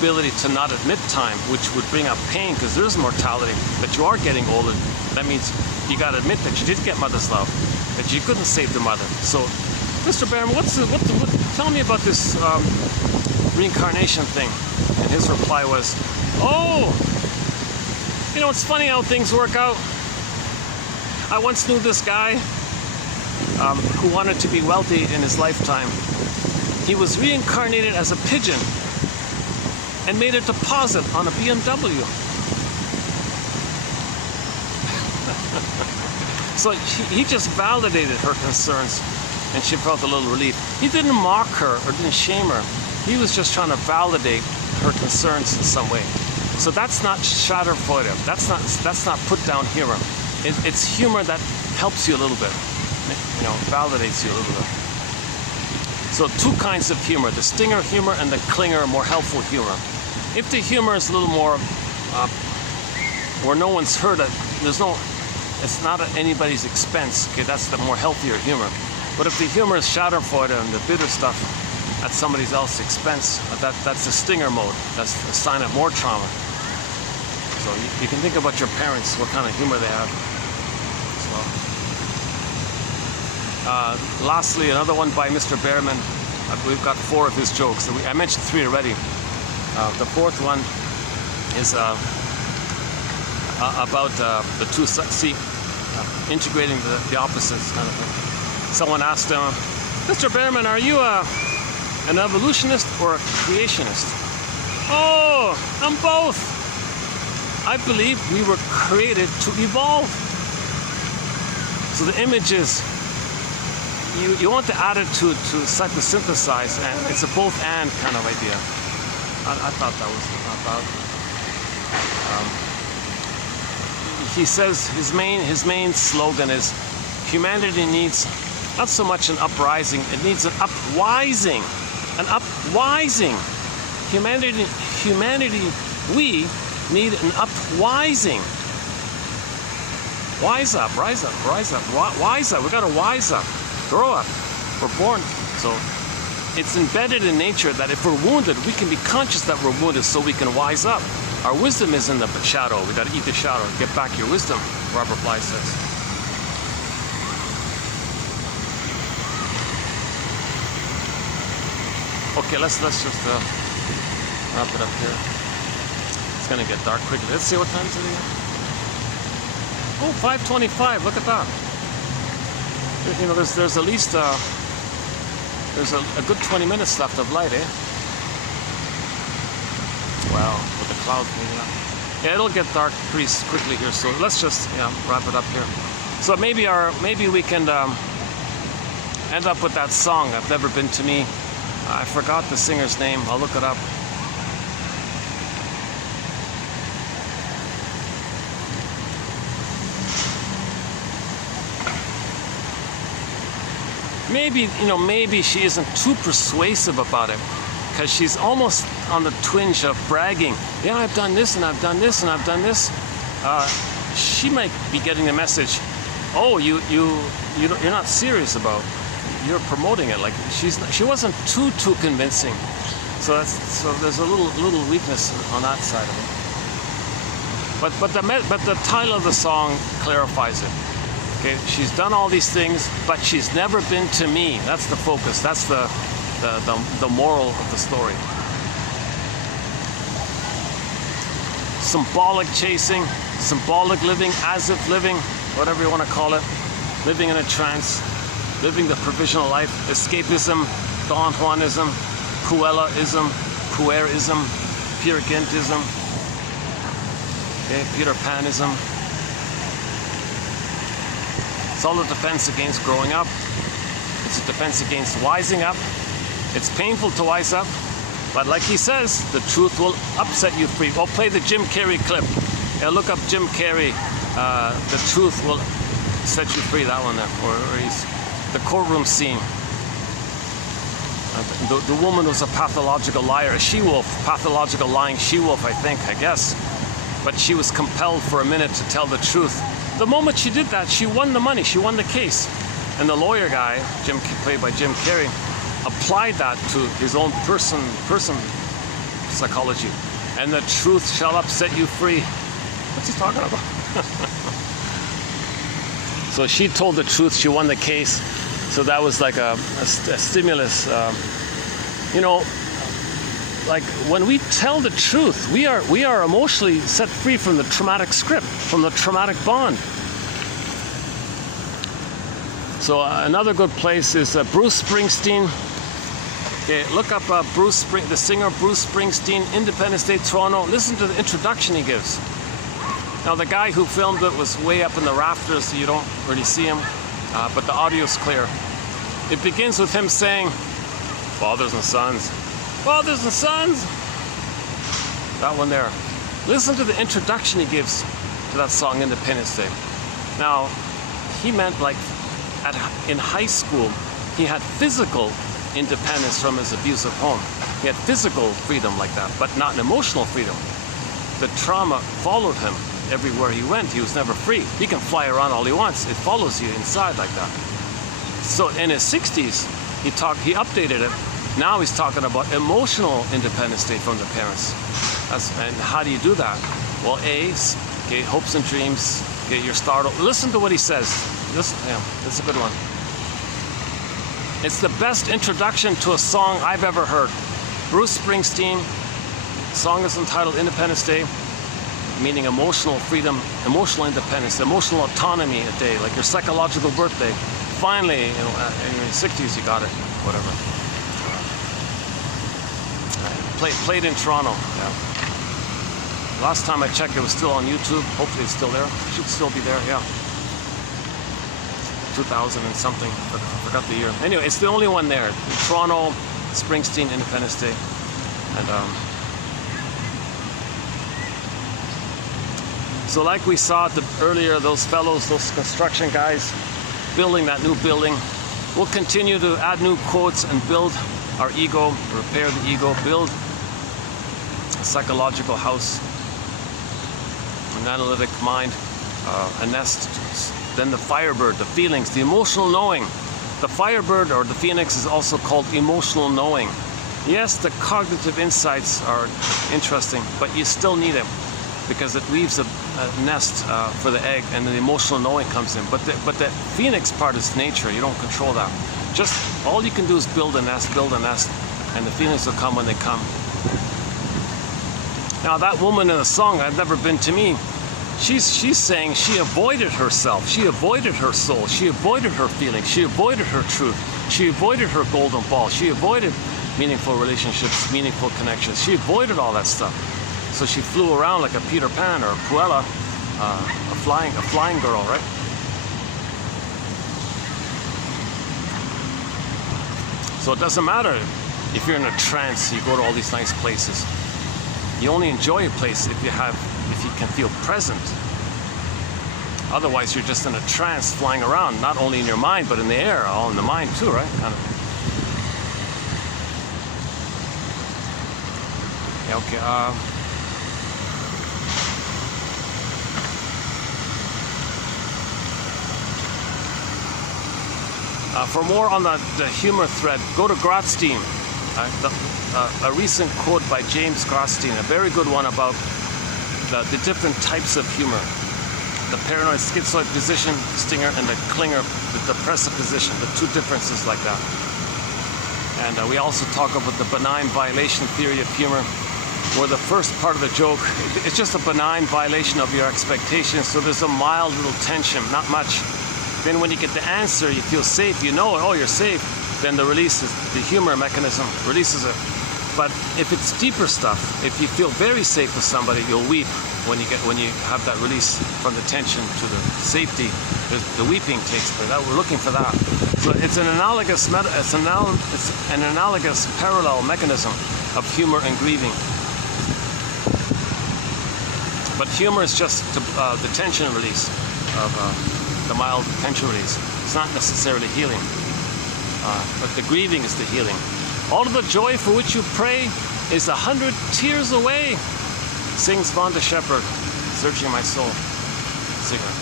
ability to not admit time, which would bring up pain because there's mortality, that you are getting older. That means you got to admit that you did get mother's love, that you couldn't save the mother. So, Mr. Behrman, tell me about this reincarnation thing. And his reply was, oh, it's funny how things work out. I once knew this guy who wanted to be wealthy in his lifetime. He was reincarnated as a pigeon and made a deposit on a BMW. So he just validated her concerns, and she felt a little relief. He didn't mock her or didn't shame her. He was just trying to validate her concerns in some way. So that's not Schadenfreude. That's not put down humor. It's humor that helps you a little bit. Validates you a little bit. So two kinds of humor: the stinger humor and the clinger, more helpful humor. If the humor is a little more where no one's heard it, it's not at anybody's expense. Okay, that's the more healthier humor. But if the humor is Schadenfreude and the bitter stuff at somebody else's expense, that's the stinger mode. That's a sign of more trauma. So you can think about your parents, what kind of humor they have. Lastly, another one by Mr. Behrman. We've got 4 of his jokes. I mentioned 3 already. The 4th one is about the two integrating the opposites kind of thing. Someone asked him, Mr. Behrman, are you an evolutionist or a creationist? Oh, I'm both. I believe we were created to evolve. So the image is, you want the attitude to synthesize, and it's a both and kind of idea. I thought that was not bad. He says his main slogan is, humanity needs not so much an uprising, it needs an upwising. An upwising. Humanity, we need an upwising. Wise up, rise up, rise up, wise up. We gotta wise up, grow up. We're born. So it's embedded in nature that if we're wounded, we can be conscious that we're wounded so we can wise up. Our wisdom is in the shadow. We gotta eat the shadow. Get back your wisdom, Robert Bly says. Okay, let's just wrap it up here. It's gonna get dark quickly. Let's see what time is it again. Oh, 5:25. Look at that. There's at least there's a good 20 minutes left of light, eh? Wow, with the clouds moving up. Yeah, it'll get dark pretty quickly here. So let's just wrap it up here. So maybe we can end up with that song, "I've Never Been to Me." I forgot the singer's name. I'll look it up. Maybe she isn't too persuasive about it, because she's almost on the twinge of bragging. Yeah, I've done this and I've done this and I've done this. She might be getting the message, oh, you're not serious about, you're promoting it. Like she wasn't too convincing. So there's a little weakness on that side of it. But the title of the song clarifies it. Okay, she's done all these things, but she's never been to me. That's the focus. That's the moral of the story. Symbolic chasing, symbolic living, as if living, whatever you want to call it, living in a trance, living the provisional life, escapism, Don Juanism, Cruellaism, Puerism, Peer Gynt-ism, okay, Peter Panism. It's all a defense against growing up. It's a defense against wising up. It's painful to wise up, but like he says, the truth will upset you free. I'll play the Jim Carrey clip. Yeah, look up Jim Carrey. The truth will set you free. That one there, or he's the courtroom scene. The woman was a pathological liar, a she-wolf, pathological lying she-wolf, I guess. But she was compelled for a minute to tell the truth. The moment she did that, she won the money, she won the case. And the lawyer guy, played by Jim Carrey, applied that to his own person psychology. And the truth shall upset you free. What's he talking about? So she told the truth, she won the case. So that was like a stimulus. You know, like when we tell the truth, we are emotionally set free from the traumatic script, from the traumatic bond. So another good place is Bruce Springsteen. Okay, look up the singer Bruce Springsteen, Independence Day, Toronto. Listen to the introduction he gives. Now the guy who filmed it was way up in the rafters, so you don't really see him, but the audio's clear. It begins with him saying, "Fathers and sons, fathers and sons." That one there. Listen to the introduction he gives to that song, Independence Day. Now, he meant like in high school, he had physical independence from his abusive home. He had physical freedom like that, but not an emotional freedom. The trauma followed him everywhere he went. He was never free. He can fly around all he wants. It follows you inside like that. So in his 60s, he updated it. Now he's talking about emotional independence state from the parents. And how do you do that? Well, okay, hopes and dreams, get your start. Listen to what he says. This is a good one. It's the best introduction to a song I've ever heard. Bruce Springsteen. The song is entitled Independence Day, meaning emotional freedom, emotional independence, emotional autonomy a day, like your psychological birthday. Finally, in your 60s, you got it, whatever. Played in Toronto, yeah. Last time I checked, it was still on YouTube. Hopefully it's still there. It should still be there, yeah. 2000 and something, but I forgot the year. Anyway, it's the only one there. Toronto, Springsteen, Independence Day. And so like we saw earlier, those fellows, those construction guys, building that new building. We'll continue to add new quotes and build our ego, repair the ego, build a psychological house, an analytic mind, a nest. Then the firebird, the feelings, the emotional knowing. The firebird or the phoenix is also called emotional knowing. Yes, the cognitive insights are interesting, but you still need it because it weaves a nest for the egg, and the emotional knowing comes in. But the phoenix part is nature. You don't control that. Just all you can do is build a nest, and the phoenix will come when they come. Now that woman in the song, "I've Never Been to Me," she's saying she avoided herself, she avoided her soul, she avoided her feelings, she avoided her truth, she avoided her golden ball, she avoided meaningful relationships, meaningful connections. She avoided all that stuff. So she flew around like a Peter Pan or a Cruella, a flying girl, right? So it doesn't matter if you're in a trance, you go to all these nice places. You only enjoy a place if you can feel present. Otherwise, you're just in a trance flying around, not only in your mind, but in the air, all in the mind too, right? Kind of. Yeah, okay. For more on the humor thread, go to Grotstein. A recent quote by James Grotstein, a very good one about the different types of humor. The paranoid schizoid position, stinger, and the clinger, the depressive position, the two differences like that. And we also talk about the benign violation theory of humor, where the first part of the joke, it's just a benign violation of your expectations, so there's a mild little tension, not much. Then when you get the answer, you feel safe, you know, oh, you're safe, then the release is, the humor mechanism releases it. But if it's deeper stuff, if you feel very safe with somebody, you'll weep when you have that release from the tension to the safety. The weeping takes place. We're looking for that. So it's an analogous parallel mechanism of humor and grieving. But humor is just the tension release of the mild tension release. It's not necessarily healing, but the grieving is the healing. All of the joy for which you pray is 100 tears away, sings Vonda Shepherd, Searching My Soul singer.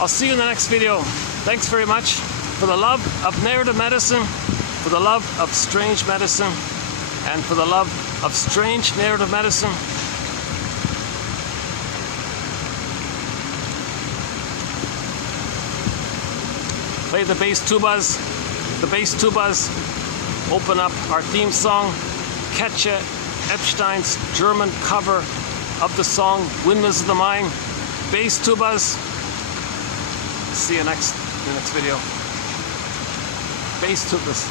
I'll see you in the next video. Thanks very much for the love of narrative medicine, for the love of strange medicine, and for the love of strange narrative medicine. Play the bass tubas. The bass tubas open up our theme song, Katja Epstein's German cover of the song Windmills of the Mind. Bass tubas. See you in the next video. Bass tubas.